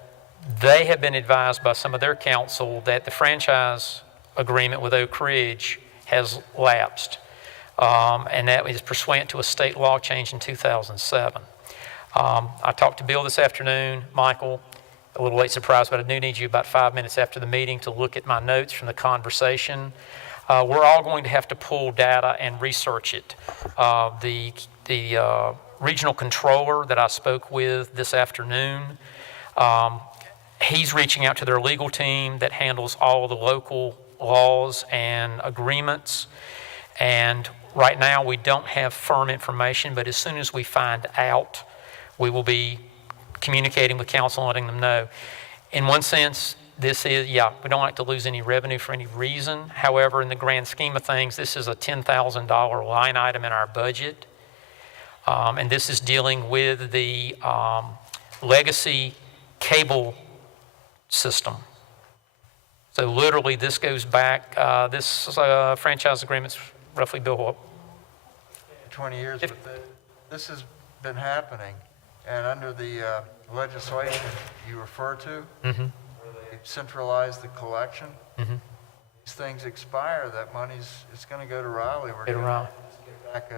they have been advised by some of their counsel that the franchise agreement with Oak Ridge has lapsed. And that is pursuant to a state law change in 2007. I talked to Bill this afternoon, Michael, a little late surprise, but I do need you about 5 minutes after the meeting to look at my notes from the conversation. We're all going to have to pull data and research it. The regional controller that I spoke with this afternoon, he's reaching out to their legal team that handles all of the local laws and agreements. And right now, we don't have firm information, but as soon as we find out, we will be communicating with council and letting them know. In one sense, this is, we don't like to lose any revenue for any reason. However, in the grand scheme of things, this is a $10,000 line item in our budget. And this is dealing with the legacy cable system. So literally, this goes back, this franchise agreement's roughly, Bill, 20 years, but this has been happening, and under the legislation you refer to, where they centralize the collection. These things expire, that it's going to go to Raleigh. We're going to get back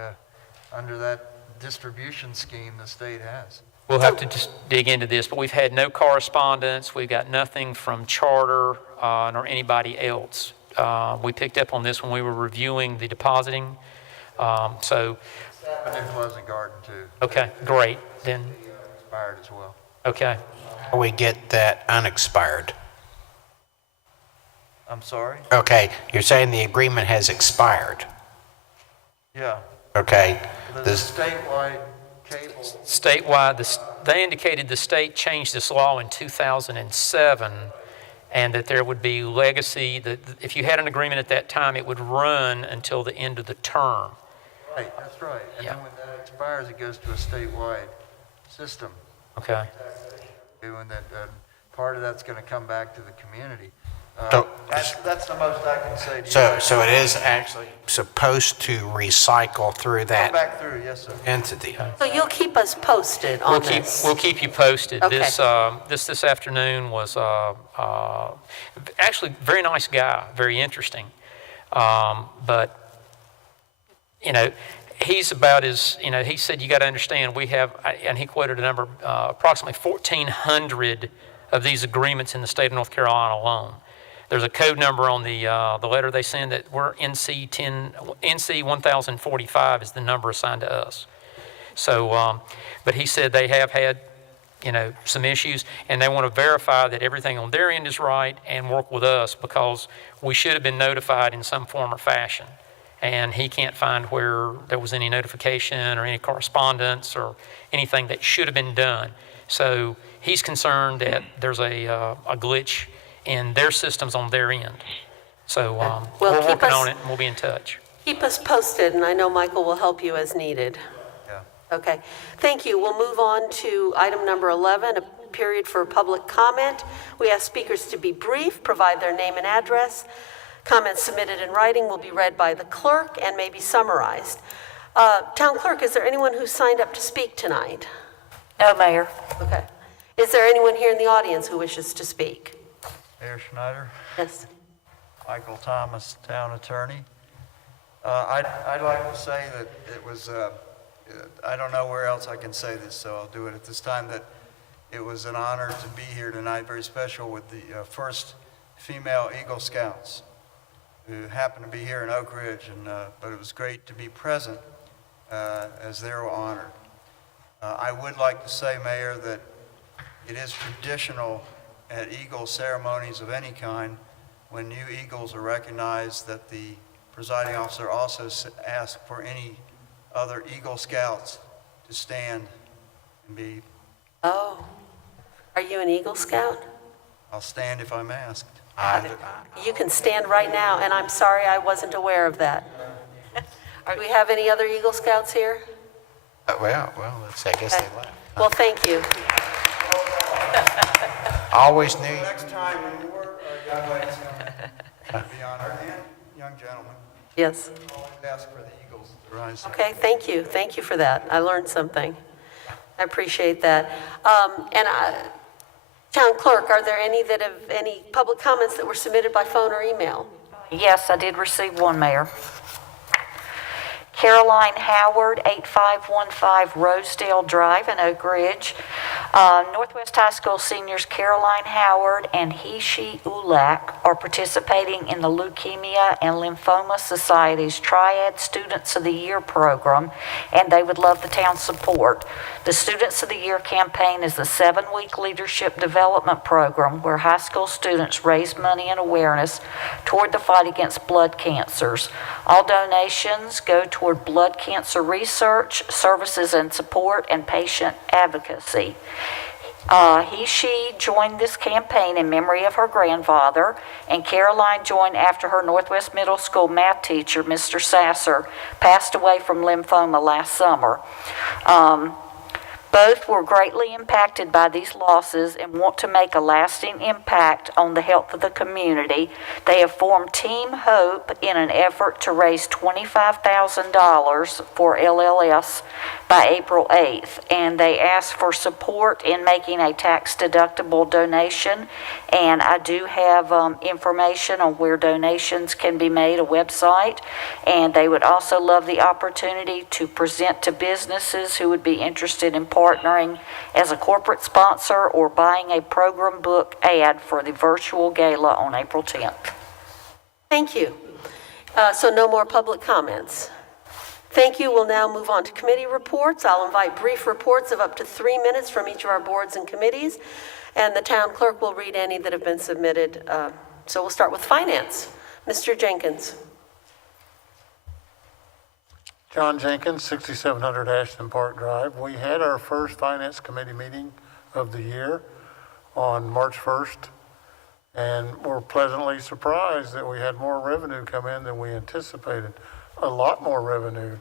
under that distribution scheme the state has. We'll have to just dig into this, but we've had no correspondence. We've got nothing from Charter nor anybody else. We picked up on this when we were reviewing the depositing. So, Happened in Pleasant Garden too. okay, great. Then, Expired as well. okay. We get that unexpired. I'm sorry? Okay, you're saying the agreement has expired. Yeah. Okay. The This, statewide cable, Statewide, they indicated the state changed this law in 2007, and that there would be legacy, that if you had an agreement at that time, it would run until the end of the term. right, that's right. And Yeah. then when that expires, it goes to a statewide system. Okay. And that part of that's going to come back to the community. So- That's the most I can say to you. so it is actually supposed to recycle through Come that back through, yes, sir. entity. So you'll keep us posted on this? We'll keep you posted. Okay. This afternoon was actually very nice guy, very interesting. But, he's about as, he said, you got to understand, we have, and he quoted a number, approximately 1,400 of these agreements in the state of North Carolina alone. There's a code number on the letter they send that we're NC 1045 is the number assigned to us. So, but he said they have had, some issues, and they want to verify that everything on their end is right and work with us, because we should have been notified in some form or fashion. And he can't find where there was any notification or any correspondence or anything that should have been done. So he's concerned that there's a glitch in their systems on their end. So Well, we're keep working us- on it, and we'll be in touch. Keep us posted, and I know Michael will help you as needed. Yeah. Okay, thank you. We'll move on to item number 11, a period for public comment. We ask speakers to be brief, provide their name and address. Comments submitted in writing will be read by the clerk and may be summarized. Town clerk, is there anyone who signed up to speak tonight? No, Mayor. Okay. Is there anyone here in the audience who wishes to speak? Mayor Schneider, Yes. Michael Thomas, Town Attorney. I'd like to say that it was, I don't know where else I can say this, so I'll do it at this time, that it was an honor to be here tonight, very special, with the first female Eagle Scouts who happened to be here in Oak Ridge, but it was great to be present as they were honored. I would like to say, Mayor, that it is traditional at Eagle ceremonies of any kind, when new Eagles are recognized, that the presiding officer also asks for any other Eagle Scouts to stand and be, Oh, are you an Eagle Scout? I'll stand if I'm asked. You can stand right now, and I'm sorry I wasn't aware of that. Do we have any other Eagle Scouts here? Well, I guess they left. Well, thank you. Always knew. Next time, when more young ladies come to be honored, and young gentlemen, Yes. always ask for the Eagles to rise. Okay, thank you. Thank you for that. I learned something. I appreciate that. Town clerk, are there any public comments that were submitted by phone or email? Yes, I did receive one, Mayor. Caroline Howard, 8515 Rosedale Drive in Oak Ridge. Northwest High School seniors Caroline Howard and He-She Ulak are participating in the Leukemia and Lymphoma Society's Triad Students of the Year program, and they would love the town's support. The Students of the Year campaign is a 7-week leadership development program where high school students raise money and awareness toward the fight against blood cancers. All donations go toward blood cancer research, services and support, and patient advocacy. She joined this campaign in memory of her grandfather, and Caroline joined after her Northwest Middle School math teacher, Mr. Sasser, passed away from lymphoma last summer. Both were greatly impacted by these losses and want to make a lasting impact on the health of the community. They have formed Team Hope in an effort to raise $25,000 for LLS by April 8th, and they ask for support in making a tax-deductible donation. And I do have information on where donations can be made, a website, and they would also love the opportunity to present to businesses who would be interested in partnering as a corporate sponsor or buying a program book ad for the virtual gala on April 10th. Thank you. So no more public comments. Thank you. We'll now move on to committee reports. I'll invite brief reports of up to 3 minutes from each of our boards and committees, and the town clerk will read any that have been submitted. So we'll start with finance. Mr. Jenkins. John Jenkins, 6700 Ashton Park Drive. We had our first Finance Committee meeting of the year on March 1st, and we're pleasantly surprised that we had more revenue come in than we anticipated. A lot more revenue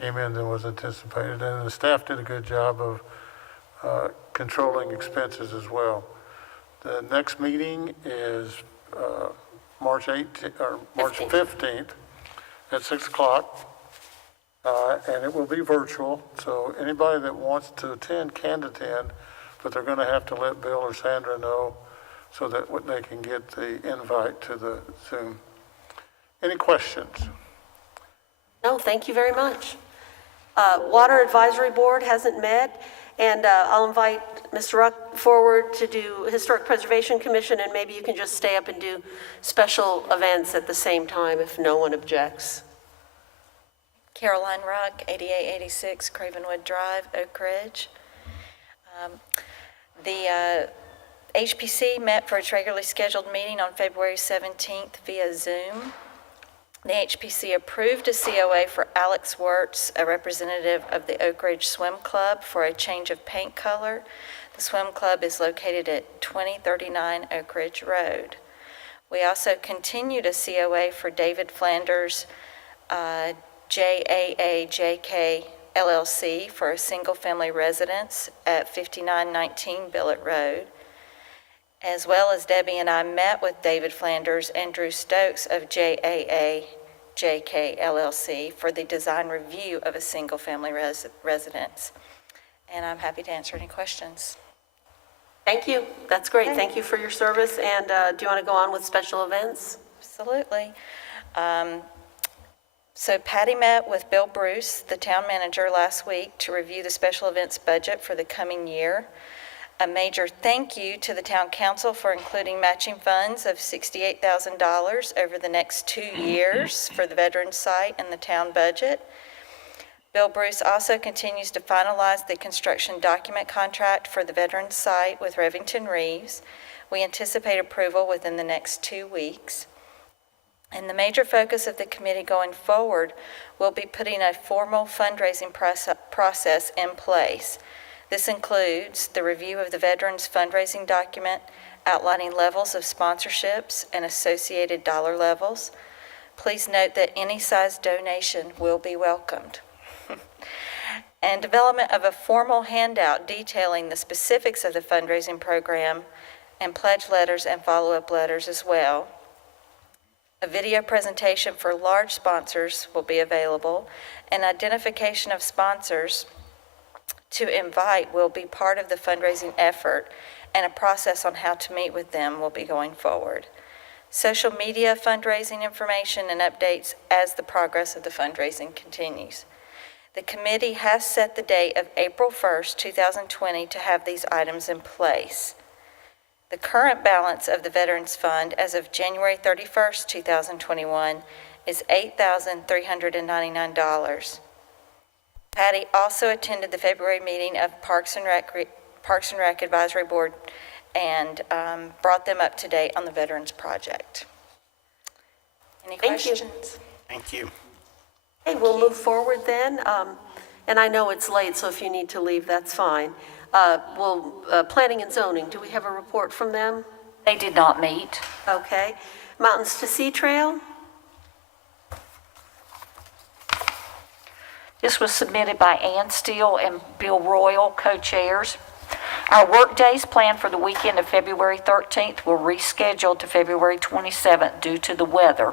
came in than was anticipated, and the staff did a good job of controlling expenses as well. The next meeting is March 15th at 6 o'clock. And it will be virtual, so anybody that wants to attend can attend, but they're going to have to let Bill or Sandra know so that they can get the invite to the Zoom. Any questions? No, thank you very much. Water Advisory Board hasn't met, and I'll invite Mr. Ruck forward to do Historic Preservation Commission, and maybe you can just stay up and do special events at the same time if no one objects. Caroline Ruck, 8886 Cravenwood Drive, Oak Ridge. The HPC met for its regularly scheduled meeting on February 17th via Zoom. The HPC approved a COA for Alex Wirtz, a representative of the Oak Ridge Swim Club, for a change of paint color. The swim club is located at 2039 Oak Ridge Road. We also continued a COA for David Flanders, JAAJK LLC, for a single-family residence at 5919 Billett Road. As well as Debbie and I met with David Flanders and Drew Stokes of JAAJK LLC for the design review of a single-family residence. And I'm happy to answer any questions. Thank you. That's great. Thank you for your service. And do you want to go on with special events? Absolutely. So Patty met with Bill Bruce, the town manager, last week to review the special events budget for the coming year. A major thank you to the town council for including matching funds of $68,000 over the next 2 years for the veterans site and the town budget. Bill Bruce also continues to finalize the construction document contract for the veterans site with Revington Reeves. We anticipate approval within the next 2 weeks. And the major focus of the committee going forward will be putting a formal fundraising process in place. This includes the review of the veterans fundraising document, outlining levels of sponsorships and associated dollar levels. Please note that any size donation will be welcomed. And development of a formal handout detailing the specifics of the fundraising program and pledge letters and follow-up letters as well. A video presentation for large sponsors will be available, and identification of sponsors to invite will be part of the fundraising effort, and a process on how to meet with them will be going forward. Social media fundraising information and updates as the progress of the fundraising continues. The committee has set the date of April 1st, 2020 to have these items in place. The current balance of the Veterans Fund as of January 31st, 2021 is $8,399. Patty also attended the February meeting of Parks and Rec Advisory Board and brought them up to date on the Veterans Project. Any questions? Thank you. Okay, we'll move forward then. And I know it's late, so if you need to leave, that's fine. Planning and zoning, do we have a report from them? They did not meet. Okay. Mountains to Sea Trail? This was submitted by Ann Steele and Bill Royal, co-chairs. Our work days planned for the weekend of February 13th were rescheduled to February 27th due to the weather.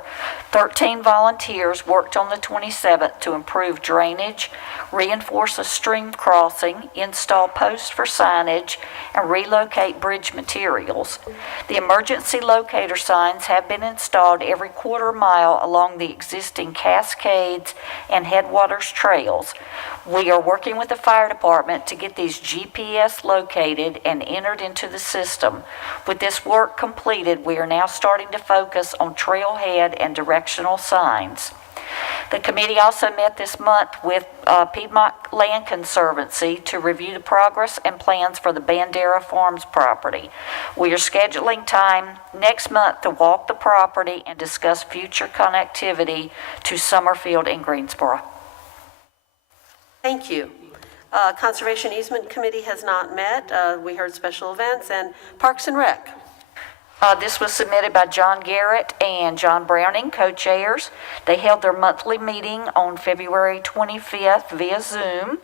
13 volunteers worked on the 27th to improve drainage, reinforce a stream crossing, install posts for signage, and relocate bridge materials. The emergency locator signs have been installed every quarter mile along the existing cascades and headwaters trails. We are working with the fire department to get these GPS located and entered into the system. With this work completed, we are now starting to focus on trailhead and directional signs. The committee also met this month with Piedmont Land Conservancy to review the progress and plans for the Bandera Farms property. We are scheduling time next month to walk the property and discuss future connectivity to Summerfield and Greensboro. Thank you. Conservation Easement Committee has not met. We heard special events and Parks and Rec. This was submitted by John Garrett and John Browning, co-chairs. They held their monthly meeting on February 25th via Zoom.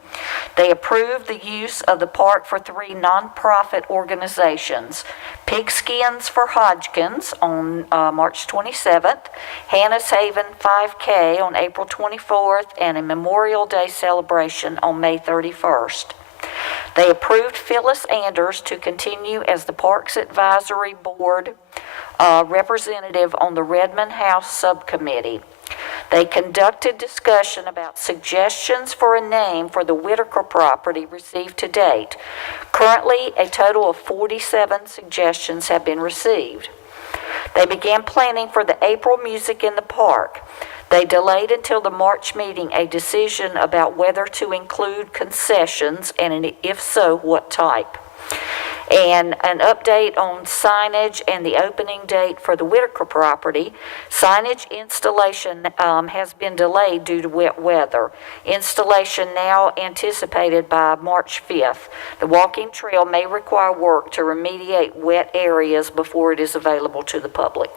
They approved the use of the park for 3 nonprofit organizations: Pigskins for Hodgkins on March 27th, Hannah's Haven 5K on April 24th, and a Memorial Day celebration on May 31st. They approved Phyllis Anders to continue as the Parks Advisory Board representative on the Redmond House Subcommittee. They conducted discussion about suggestions for a name for the Whitaker property received to date. Currently, a total of 47 suggestions have been received. They began planning for the April music in the park. They delayed until the March meeting a decision about whether to include concessions, and if so, what type. And an update on signage and the opening date for the Whitaker property. Signage installation has been delayed due to wet weather. Installation now anticipated by March 5th. The walking trail may require work to remediate wet areas before it is available to the public.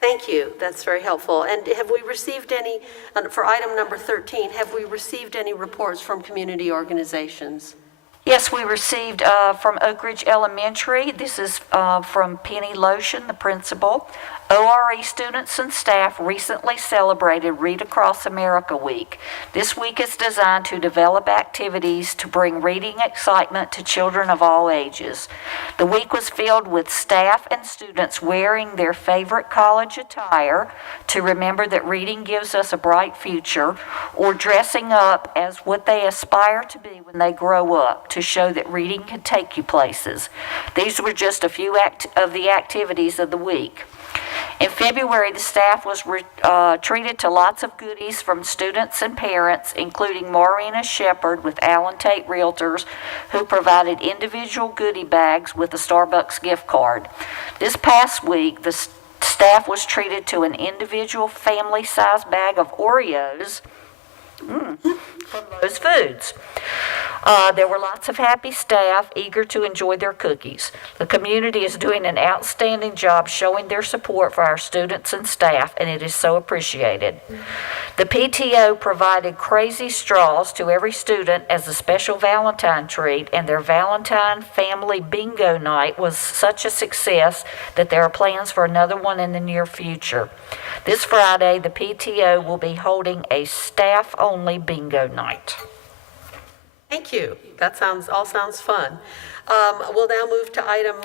Thank you. That's very helpful. And have we received any, for item number 13, have we received any reports from community organizations? Yes, we received from Oak Ridge Elementary. This is from Penny Lotion, the principal. ORE students and staff recently celebrated Read Across America Week. This week is designed to develop activities to bring reading excitement to children of all ages. The week was filled with staff and students wearing their favorite college attire to remember that reading gives us a bright future, or dressing up as what they aspire to be when they grow up to show that reading can take you places. These were just a few of the activities of the week. In February, the staff was treated to lots of goodies from students and parents, including Maureen Shepard with Allen Tate Realtors, who provided individual goodie bags with a Starbucks gift card. This past week, the staff was treated to an individual family-sized bag of Oreos from Lowe's Foods. There were lots of happy staff eager to enjoy their cookies. The community is doing an outstanding job showing their support for our students and staff, and it is so appreciated. The PTO provided crazy straws to every student as a special Valentine treat, and their Valentine family bingo night was such a success that there are plans for another one in the near future. This Friday, the PTO will be holding a staff-only bingo night. Thank you. That all sounds fun. We'll now move to item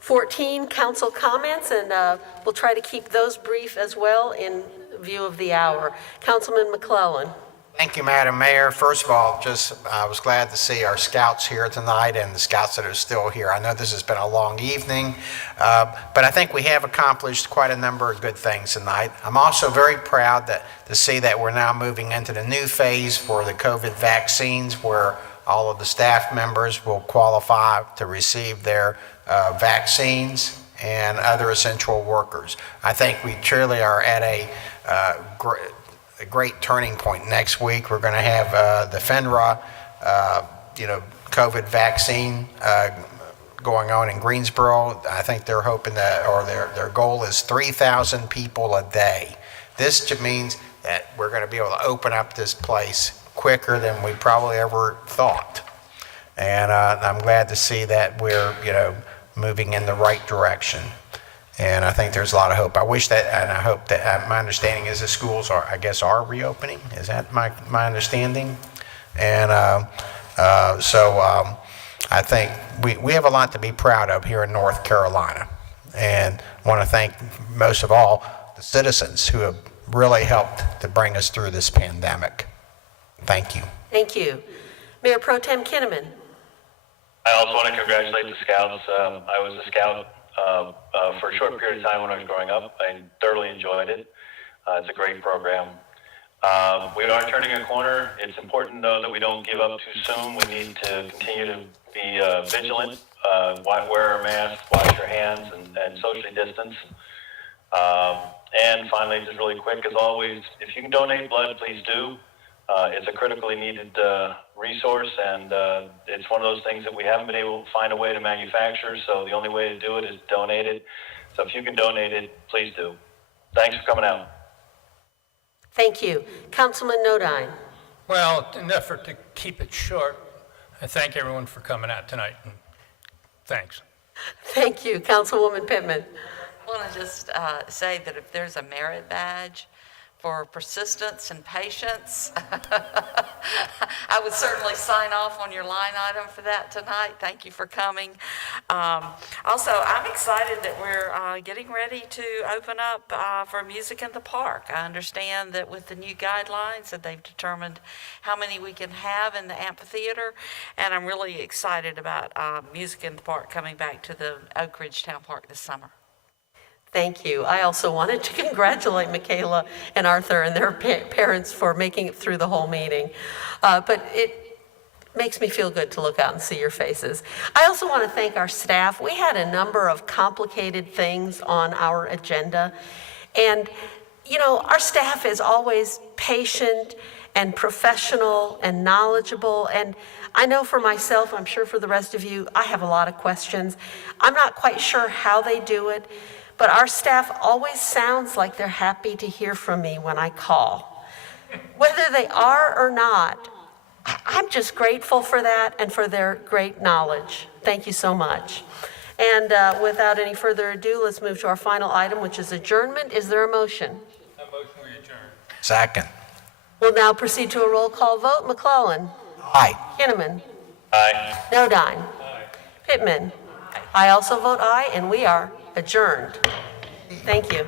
14, council comments, and we'll try to keep those brief as well in view of the hour. Councilman McClellan. Thank you, Madam Mayor. First of all, I was glad to see our scouts here tonight and the scouts that are still here. I know this has been a long evening, but I think we have accomplished quite a number of good things tonight. I'm also very proud to see that we're now moving into the new phase for the COVID vaccines, where all of the staff members will qualify to receive their vaccines, and other essential workers. I think we truly are at a great turning point. Next week, we're going to have the FINRA, COVID vaccine going on in Greensboro. I think they're hoping that, or their goal is 3,000 people a day This just means that we're going to be able to open up this place quicker than we probably ever thought. And I'm glad to see that we're, moving in the right direction. And I think there's a lot of hope. I wish that, and I hope that, my understanding is the schools are reopening. Is that my understanding? And I think we have a lot to be proud of here in North Carolina. And I want to thank most of all the citizens who have really helped to bring us through this pandemic. Thank you. Thank you. Mayor Pro Tem Kinnaman. I also want to congratulate the scouts. I was a scout for a short period of time when I was growing up. I thoroughly enjoyed it. It's a great program. We are turning a corner. It's important, though, that we don't give up too soon. We need to continue to be vigilant, wear our masks, wash your hands, and socially distance. And finally, just really quick, as always, if you can donate blood, please do. It's a critically needed resource, and it's one of those things that we haven't been able to find a way to manufacture, so the only way to do it is donate it. So if you can donate it, please do. Thanks for coming out. Thank you. Councilman Nodine. Well, in an effort to keep it short, I thank everyone for coming out tonight, and thanks. Thank you. Councilwoman Pittman. I want to just say that if there's a merit badge for persistence and patience, I would certainly sign off on your line item for that tonight. Thank you for coming. Also, I'm excited that we're getting ready to open up for music in the park. I understand that with the new guidelines that they've determined how many we can have in the amphitheater, and I'm really excited about music in the park coming back to the Oak Ridge Town Park this summer. Thank you. I also wanted to congratulate Michaela and Arthur and their parents for making it through the whole meeting. But it makes me feel good to look out and see your faces. I also want to thank our staff. We had a number of complicated things on our agenda. And, our staff is always patient and professional and knowledgeable. And I know for myself, I'm sure for the rest of you, I have a lot of questions. I'm not quite sure how they do it. But our staff always sounds like they're happy to hear from me when I call. Whether they are or not, I'm just grateful for that and for their great knowledge. Thank you so much. And without any further ado, let's move to our final item, which is adjournment. Is there a motion? A motion we adjourn. Second. We'll now proceed to a roll call vote. McClellan. Aye. Kinnaman. Aye. Nodine. Pittman. I also vote aye, and we are adjourned. Thank you.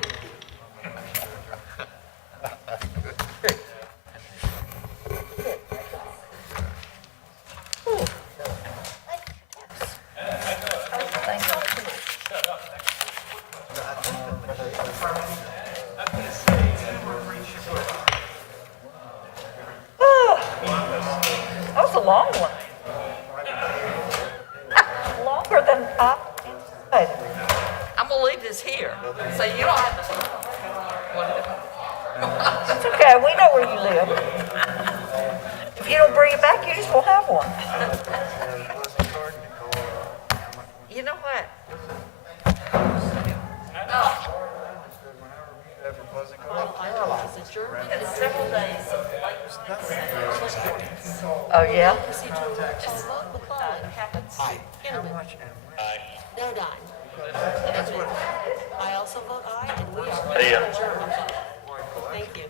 That was a long one. Longer than I anticipated. I'm going to leave this here, so you don't have to. It's okay, we know where you live. If you don't bring it back, you just won't have one. You know what? It's several days of Oh, yeah? happens. Kinnaman. Nodine. I also vote aye, and we are See ya. adjourned. Thank you.